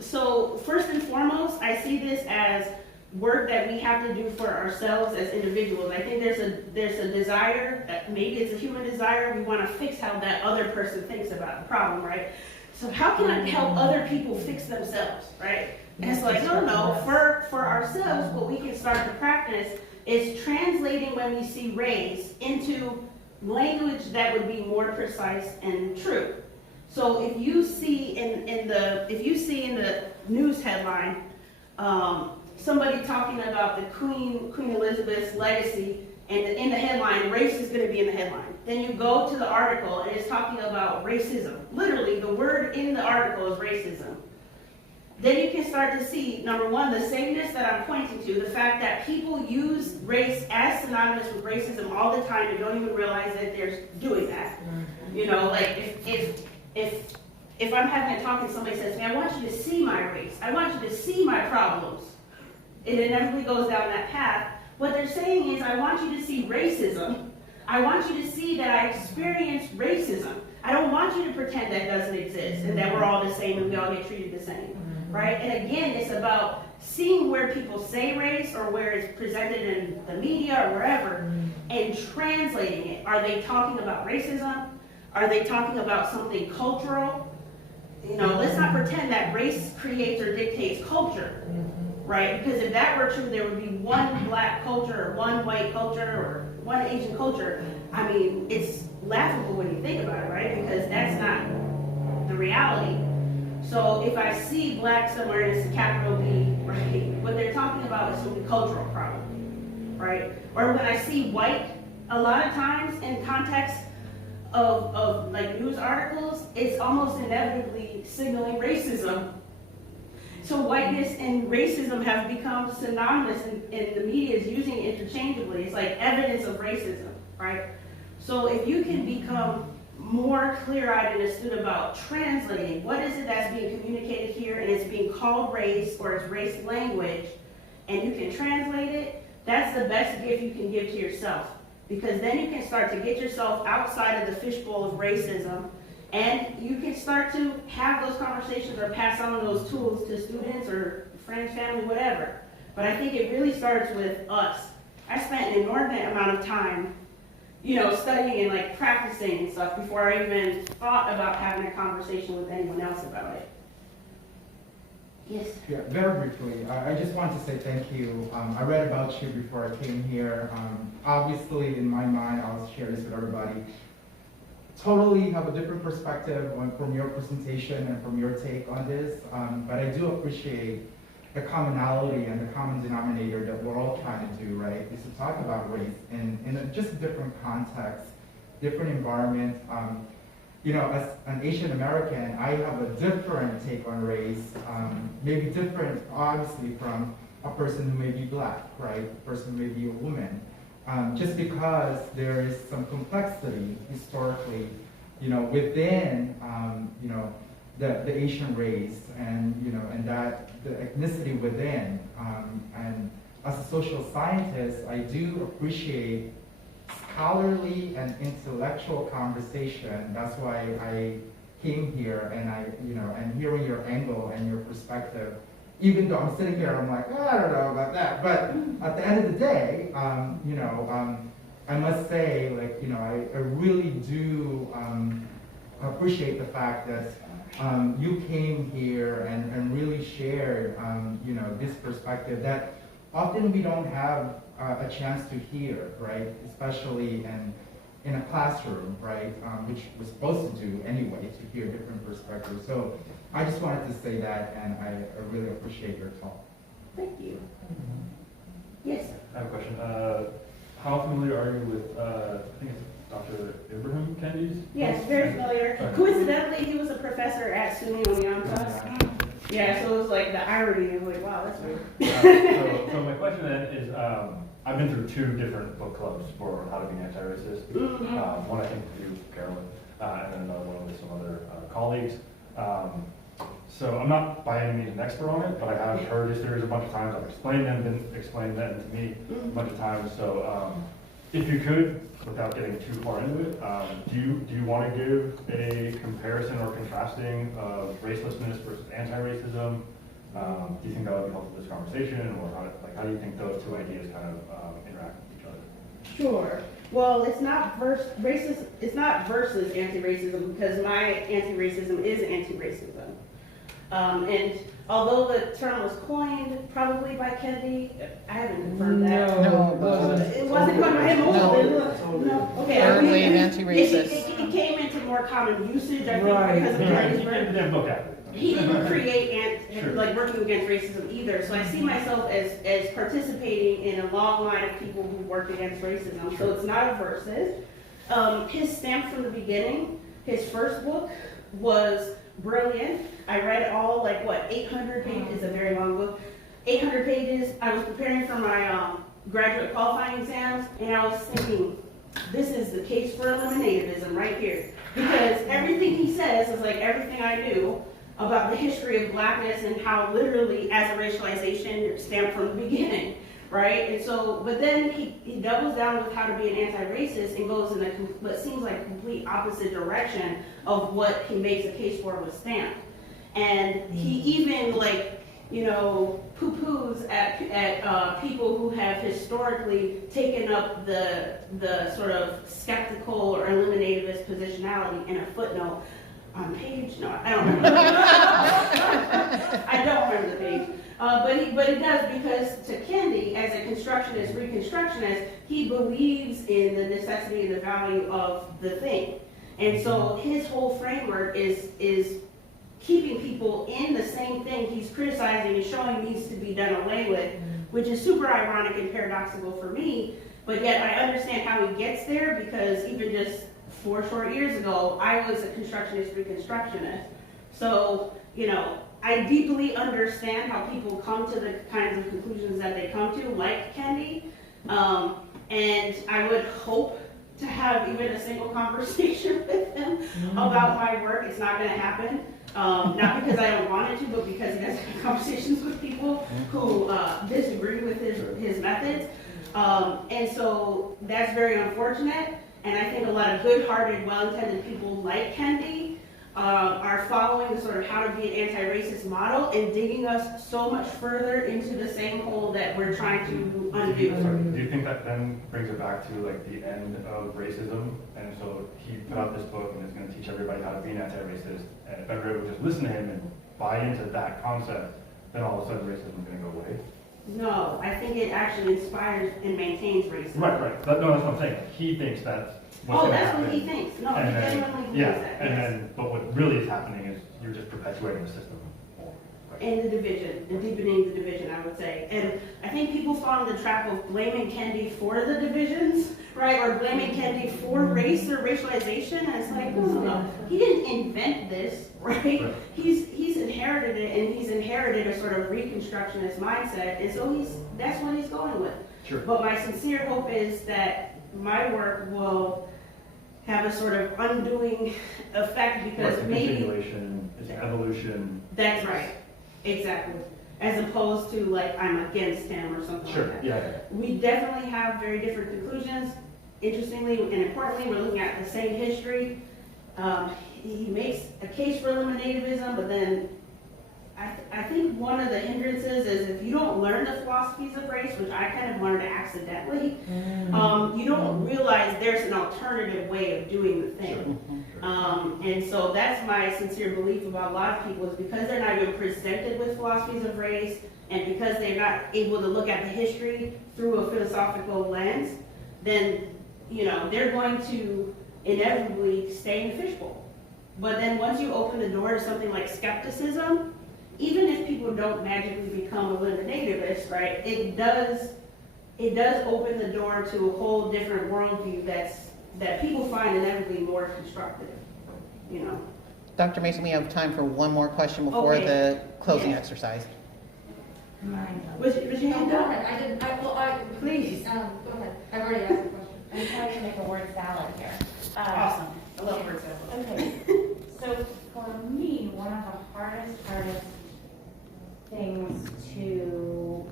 So first and foremost, I see this as work that we have to do for ourselves as individuals. I think there's a desire, maybe it's a human desire, we want to fix how that other person thinks about the problem, right? So how can I help other people fix themselves, right? And it's like, no, for ourselves, what we can start to practice is translating when we see race into language that would be more precise and true. So if you see in the news headline, somebody talking about the Queen Elizabeth's legacy, and in the headline, race is going to be in the headline. Then you go to the article and it's talking about racism. Literally, the word in the article is racism. Then you can start to see, number one, the sameness that I'm pointing to, the fact that people use race as synonymous with racism all the time and don't even realize that they're doing that. You know, like if I'm having a talk and somebody says to me, I want you to see my race, I want you to see my problems, it inevitably goes down that path. What they're saying is, I want you to see racism. I want you to see that I experience racism. I don't want you to pretend that doesn't exist and that we're all the same and we all get treated the same, right? And again, it's about seeing where people say race or where it's presented in the media or wherever and translating it. Are they talking about racism? Are they talking about something cultural? You know, let's not pretend that race creates or dictates culture, right? Because if that were true, there would be one black culture or one white culture or one Asian culture. I mean, it's laughable when you think about it, right? Because that's not the reality. So if I see black somewhere and it's a capital B, right, what they're talking about is some cultural problem, right? Or when I see white, a lot of times in context of like news articles, it's almost inevitably signaling racism. So whiteness and racism have become synonymous, and the media is using it interchangeably. It's like evidence of racism, right? So if you can become more clear-eyed and astute about translating what is it that's being communicated here and it's being called race or it's race language, and you can translate it, that's the best gift you can give to yourself. Because then you can start to get yourself outside of the fishbowl of racism, and you can start to have those conversations or pass on those tools to students or friends, family, whatever, but I think it really starts with us. I spent an inordinate amount of time, you know, studying and like practicing and stuff before I even thought about having a conversation with anyone else about it. Yes. Yeah, very briefly, I just want to say thank you. I read about you before I came here. Obviously, in my mind, I'll share this with everybody. Totally have a different perspective from your presentation and from your take on this, but I do appreciate the commonality and the common denominator that we're all trying to do, right, is to talk about race in just a different context, different environment. You know, as an Asian American, I have a different take on race, maybe different, obviously, from a person who may be black, right, a person who may be a woman. Just because there is some complexity historically, you know, within, you know, the Asian race and, you know, and that the ethnicity within. And as a social scientist, I do appreciate scholarly and intellectual conversation. That's why I came here, and you know, and hearing your angle and your perspective, even though I'm sitting here, I'm like, I don't know about that. But at the end of the day, you know, I must say, like, you know, I really do appreciate the fact that you came here and really shared, you know, this perspective that often we don't have a chance to hear, right? Especially in a classroom, right? Which we're supposed to do anyway, to hear different perspectives. So I just wanted to say that, and I really appreciate your talk. Thank you. Yes. I have a question. How familiar are you with, I think it's Dr. Ibrahim Kendi's? Yes, very familiar. Okay. Coincidentally, he was a professor at SUNY on the Anza. Yeah, so it was like the irony of like, wow, that's weird. So my question then is, I've been through 2 different book clubs for how to be anti-racist. One I think with you, Carolyn, and then another one with some other colleagues. So I'm not by any means an expert on it, but I have heard his theories a bunch of times. I've explained them, been explained them to me a bunch of times. So if you could, without getting too far into it, do you want to give a comparison or contrasting of racelessness versus anti-racism? Do you think that would be helpful to this conversation, or how do you think those 2 ideas kind of interact with each other? Sure. Well, it's not racist. It's not versus anti-racism, because my anti-racism is anti-racism. And although the term was coined probably by Kennedy, I haven't confirmed that. No, it wasn't. It wasn't coined by him. No. Okay. Third wave anti-racist. It came into more common usage, I think, because of Gettysburg. He didn't create like working against racism either. So I see myself as participating in a long line of people who work against racism. So it's not a versus. His stamp from the beginning, his first book was brilliant. I read all 800 pages. It's a very long book. 800 pages. I was preparing for my graduate qualifying exams, and I was thinking, this is the case for eliminativism right here. Because everything he says is like everything I knew about the history of blackness and how literally as a racialization stamped from the beginning, right? And so, but then he doubles down with how to be an anti-racist and goes in what seems like a complete opposite direction of what he makes a case for with Stamp. And he even poo-poos at people who have historically taken up the sort of skeptical or eliminativist positionality in a footnote on page. No, I don't remember. I don't remember the page. But it does, because to Kendi, as a constructionist, reconstructionist, he believes in the necessity and the value of the thing. And so his whole framework is keeping people in the same thing he's criticizing and showing needs to be done away with, which is super ironic and paradoxical for me, but yet I understand how he gets there, because even just 4 short years ago, I was a constructionist, reconstructionist. So, I deeply understand how people come to the kinds of conclusions that they come to, like Kendi, and I would hope to have even a single conversation with him about my work. It's not going to happen. Not because I don't want it to, but because he doesn't have conversations with people who disagree with his methods. And so that's very unfortunate. And I think a lot of good-hearted, well-intended people like Kendi are following the sort of how to be an anti-racist model and digging us so much further into the same hole that we're trying to undo. Do you think that then brings it back to like the end of racism? And so he put out this book and is going to teach everybody how to be an anti-racist. And if everybody would just listen to him and buy into that concept, then all of a sudden racism is going to go away. No, I think it actually inspires and maintains racism. Right. No, that's what I'm saying. He thinks that's what's going to happen. What he thinks. No, he And then- genuinely believes yeah, that. and yes. then, but what really is happening is you're just perpetuating the system more. Right? And the division, and deepening the division, I would say. And I think people fall in the trap of blaming Kendi for the divisions, right? Or blaming Kendi for race or racialization. And it's like, no. He didn't invent this, right? Right. He's inherited it, and he's inherited a sort of reconstructionist mindset. And so that's what he's going with. Sure. But my sincere hope is that my work will have a sort of undoing effect because It's a maybe continuation, it's an evolution. that's right. Exactly. As opposed to like I'm against him or something Sure, like that. yeah. We definitely have very different conclusions. Interestingly and importantly, we're looking at the same history. He makes a case for eliminativism, but then I think one of the hindrances is if you don't learn the philosophies of race, which I kind of learned accidentally, you don't realize there's an alternative way of doing the thing. And so that's my sincere belief about a lot of people is because they're not even presented with philosophies of race and because they're not able to look at the history through a philosophical lens, then, they're going to inevitably stay in the fishbowl. But then once you open the door to something like skepticism, even if people don't magically become eliminativists, right, it does open the door to a whole different worldview that people find inevitably more constructive, Dr. Mason, we have time for one more question before Okay. the closing Yeah. exercise. Was your hand Go up? ahead. Please. Go ahead. I've already asked the question. I'm trying to make a word salad here. Awesome. I love word salad. Okay, so for me, one of the hardest things to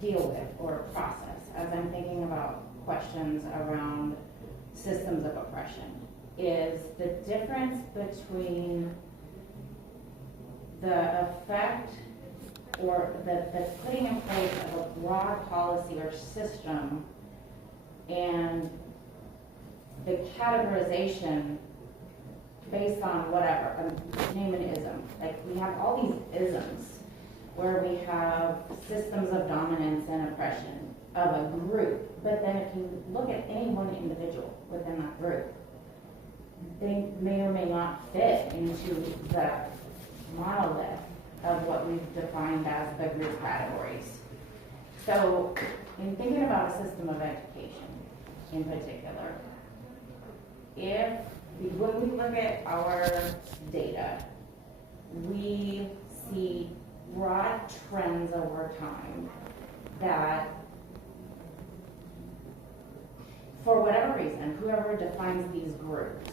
deal with or process as I'm thinking about questions around systems of oppression is the difference between the effect or the putting in place of a broad policy or system and the categorization based on whatever, name an ism. Like we have all these isms where we have systems of dominance and oppression of a group, but then if you look at any one individual within that group, they may or may not fit into the monolith of what we've defined as the group categories. So in thinking about a system of education in particular, when we look at our data, we see broad trends over time that for whatever reason, whoever defines these groups,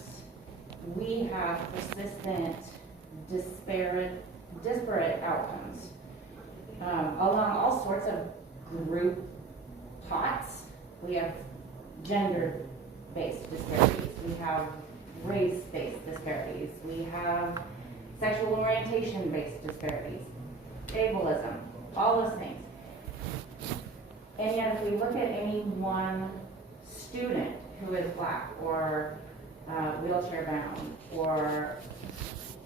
we have persistent, disparate outcomes along all sorts of group pots. We have gender-based disparities. We have race-based disparities. We have sexual orientation-based disparities, ableism, all those things. And yet if we look at any one student who is Black or wheelchair bound or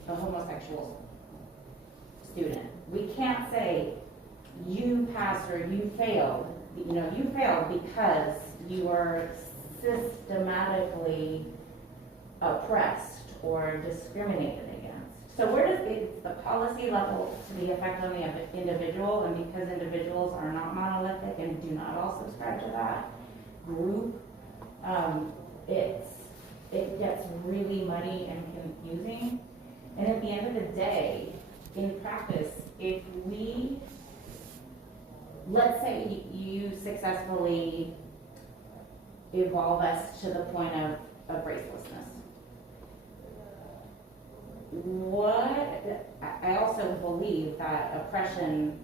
a homosexual student, we can't say you passed or you failed. You failed because you were systematically oppressed or discriminated against. So where does the policy level to the effect on the individual, and because individuals are not monolithic and do not all subscribe to that group, it gets really muddy and confusing. And at the end of the day, in practice, if let's say you successfully evolve us to the point of gracelessness. I also believe that oppression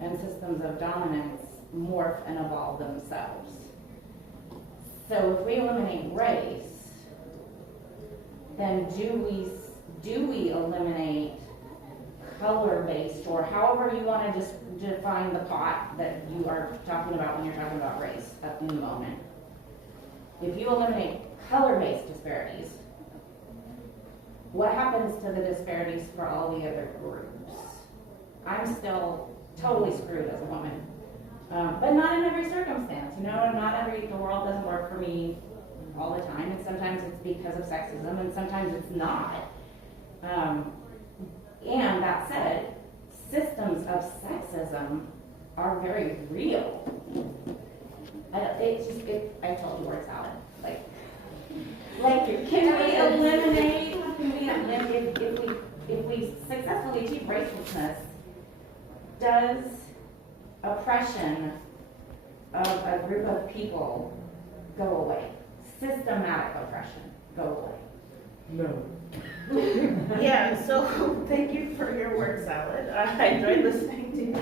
and systems of dominance morph and evolve themselves. So if we eliminate race, then do we eliminate color-based, or however you want to just define the pot that you are talking about when you're talking about race at the moment. If you eliminate color-based disparities, what happens to the disparities for all the other groups? I'm still totally screwed as a woman, but not in every circumstance. You know, the world doesn't work for me all the time, and sometimes it's because of sexism, and sometimes it's not. And that said, systems of sexism are very real. I told you word salad. Can we eliminate, if we successfully achieve racialness, does oppression of a group of people go away? Systematic oppression go away? No. Yeah, so thank you for your word salad. I enjoyed listening to you.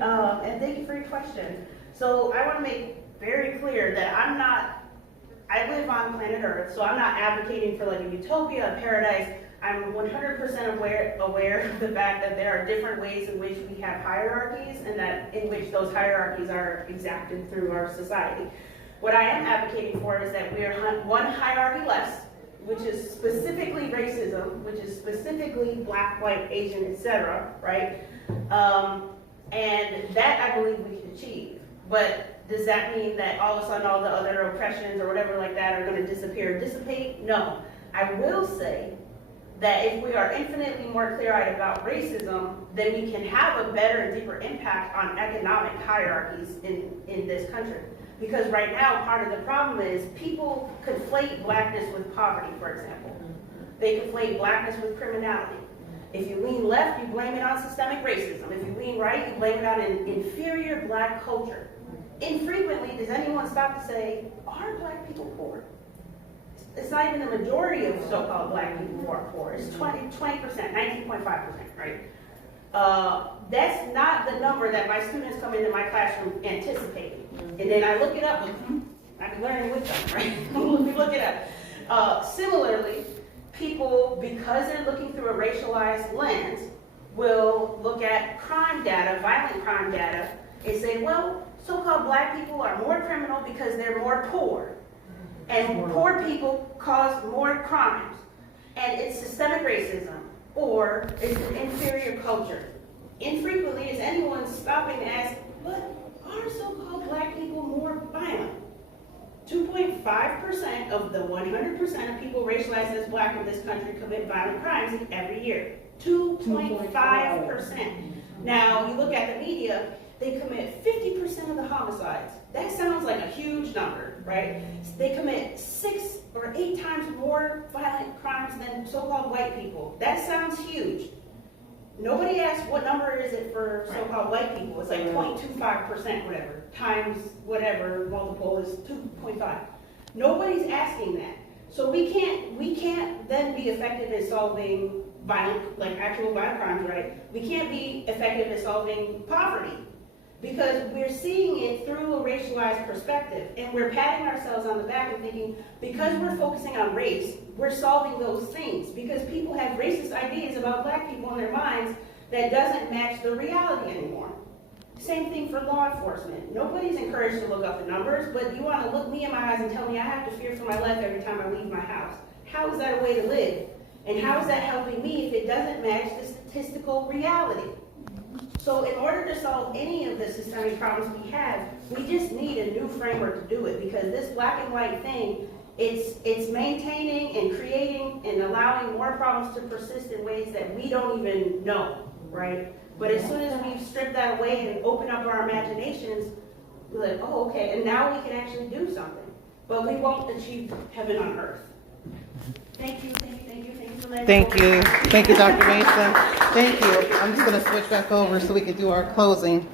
And thank you for your question. So I want to make very clear that I live on planet Earth, so I'm not advocating for like a utopia, a paradise. I'm 100% aware of the fact that there are different ways in which we have hierarchies, and that in which those hierarchies are exacted through our society. What I am advocating for is that we are one hierarchy less, which is specifically racism, which is specifically black, white, Asian, etc., right? And that I believe we can achieve. But does that mean that all of a sudden all the other oppressions or whatever like that are going to disappear or dissipate? No. I will say that if we are infinitely more clear-eyed about racism, then we can have a better and deeper impact on economic hierarchies in this country. Because right now, part of the problem is people conflate blackness with poverty, for example. They conflate blackness with criminality. If you lean left, you blame it on systemic racism. If you lean right, you blame it on an inferior black culture. Infrequently does anyone stop to say, are black people poor? It's not even the majority of so-called black people who are poor. It's 20%, 19.5%, right? That's not the number that my students come into my classroom anticipating. And then I look it up, I'm learning with them, right? We look it up. Similarly, people, because they're looking through a racialized lens, will look at crime data, violent crime data, and say, well, so-called black people are more criminal because they're more poor. And poor people cause more crimes. And it's systemic racism, or it's an inferior culture. Infrequently is anyone stopping to ask, but are so-called black people more violent? 2.5% of the 100% of people racialized as black in this country commit violent crimes every year. 2.5%. Now, you look at the media, they commit 50% of the homicides. That sounds like a huge number, right? They commit 6 or 8 times more violent crimes than so-called white people. That sounds huge. Nobody asks what number is it for so-called white people. It's like 0.25%, whatever, times whatever, multiple is 2.5. Nobody's asking that. So we can't then be effective in solving violent, like actual violent crimes, right? We can't be effective in solving poverty, because we're seeing it through a racialized perspective, and we're patting ourselves on the back and thinking, because we're focusing on race, we're solving those things, because people have racist ideas about black people in their minds that doesn't match the reality anymore. Same thing for law enforcement. Nobody's encouraged to look up the numbers, but you want to look me in my eyes and tell me I have to fear for my life every time I leave my house. How is that a way to live? And how is that helping me if it doesn't match the statistical reality? So in order to solve any of the systemic problems we have, we just need a new framework to do it, because this black and white thing, it's maintaining and creating and allowing more problems to persist in ways that we don't even know, right? But as soon as we strip that away and open up our imaginations, we're like, oh, okay, and now we can actually do something. But we won't achieve heaven on earth. Thank you, thank you, thank you, thank you for letting me go. Thank you, Dr. Mason. Thank you. I'm just going to switch back over so we can do our closing.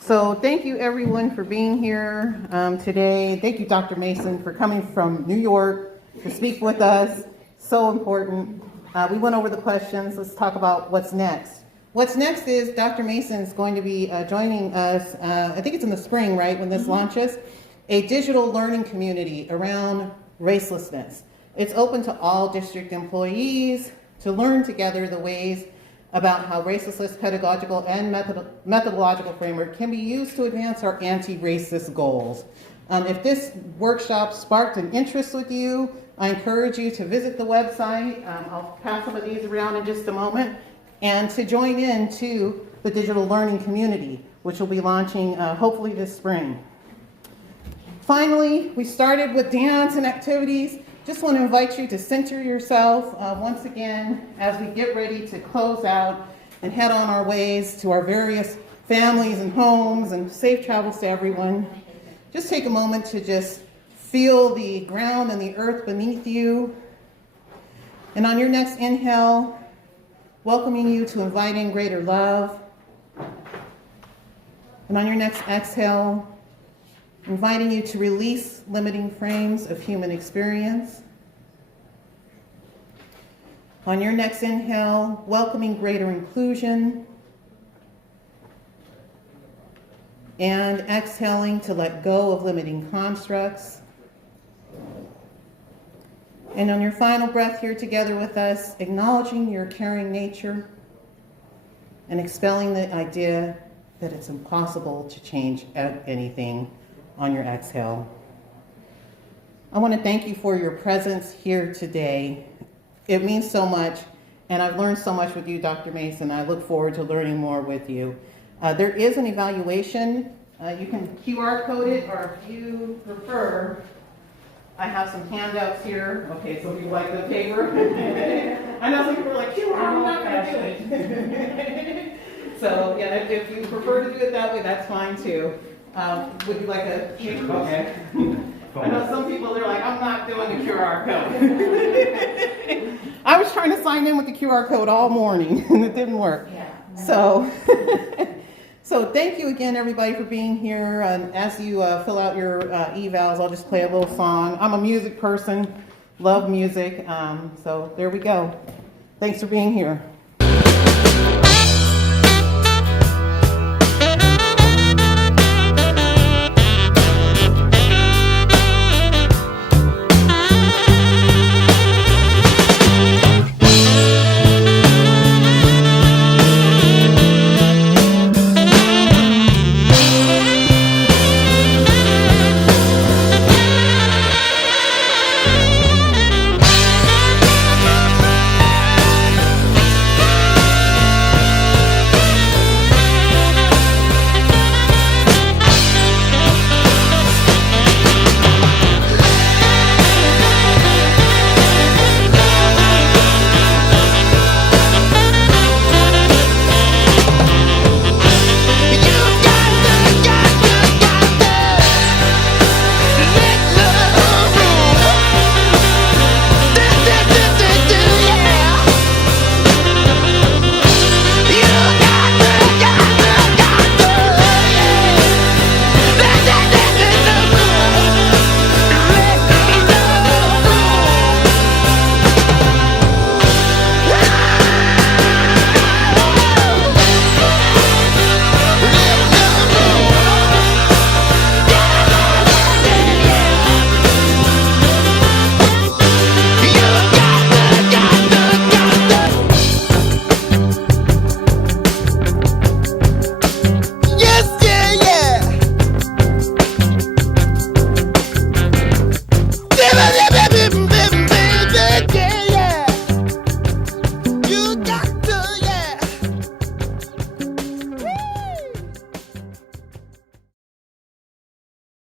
So thank you everyone for being here today. Thank you, Dr. Mason, for coming from New York to speak with us. So important. We went over the questions. Let's talk about what's next. What's next is Dr. Mason is going to be joining us, I think it's in the spring, right, when this launches, a digital learning community around racelessness. It's open to all district employees to learn together the ways about how racist pedagogical and methodological framework can be used to advance our anti-racist goals. If this workshop sparked an interest with you, I encourage you to visit the website. I'll pass some of these around in just a moment, and to join in to the digital learning community, which will be launching hopefully this spring. Finally, we started with dance and activities. Just want to invite you to center yourself once again as we get ready to close out and head on our ways to our various families and homes, and safe travels to everyone. Just take a moment to just feel the ground and the earth beneath you. And on your next inhale, welcoming you to invite in greater love. And on your next exhale, inviting you to release limiting frames of human experience. On your next inhale, welcoming greater inclusion. And exhaling to let go of limiting constructs. And on your final breath here together with us, acknowledging your caring nature and expelling the idea that it's impossible to change anything on your exhale. I want to thank you for your presence here today. It means so much, and I've learned so much with you, Dr. Mason. I look forward to learning more with you. There is an evaluation. You can QR code it, or if you prefer, I have some handouts here. Okay, so if you like the paper. I know some people are like, QR, I'm not going to do it. So yeah, if you prefer to do it that way, that's fine too. Would you like a paper? Okay. I know some people, they're like, I'm not doing a QR code. I was trying to sign in with the QR code all morning, and it didn't work. Yeah. So thank you again, everybody, for being here. And as you fill out your evals, I'll just play a little song. I'm a music person, love music. So there we go. Thanks for being here.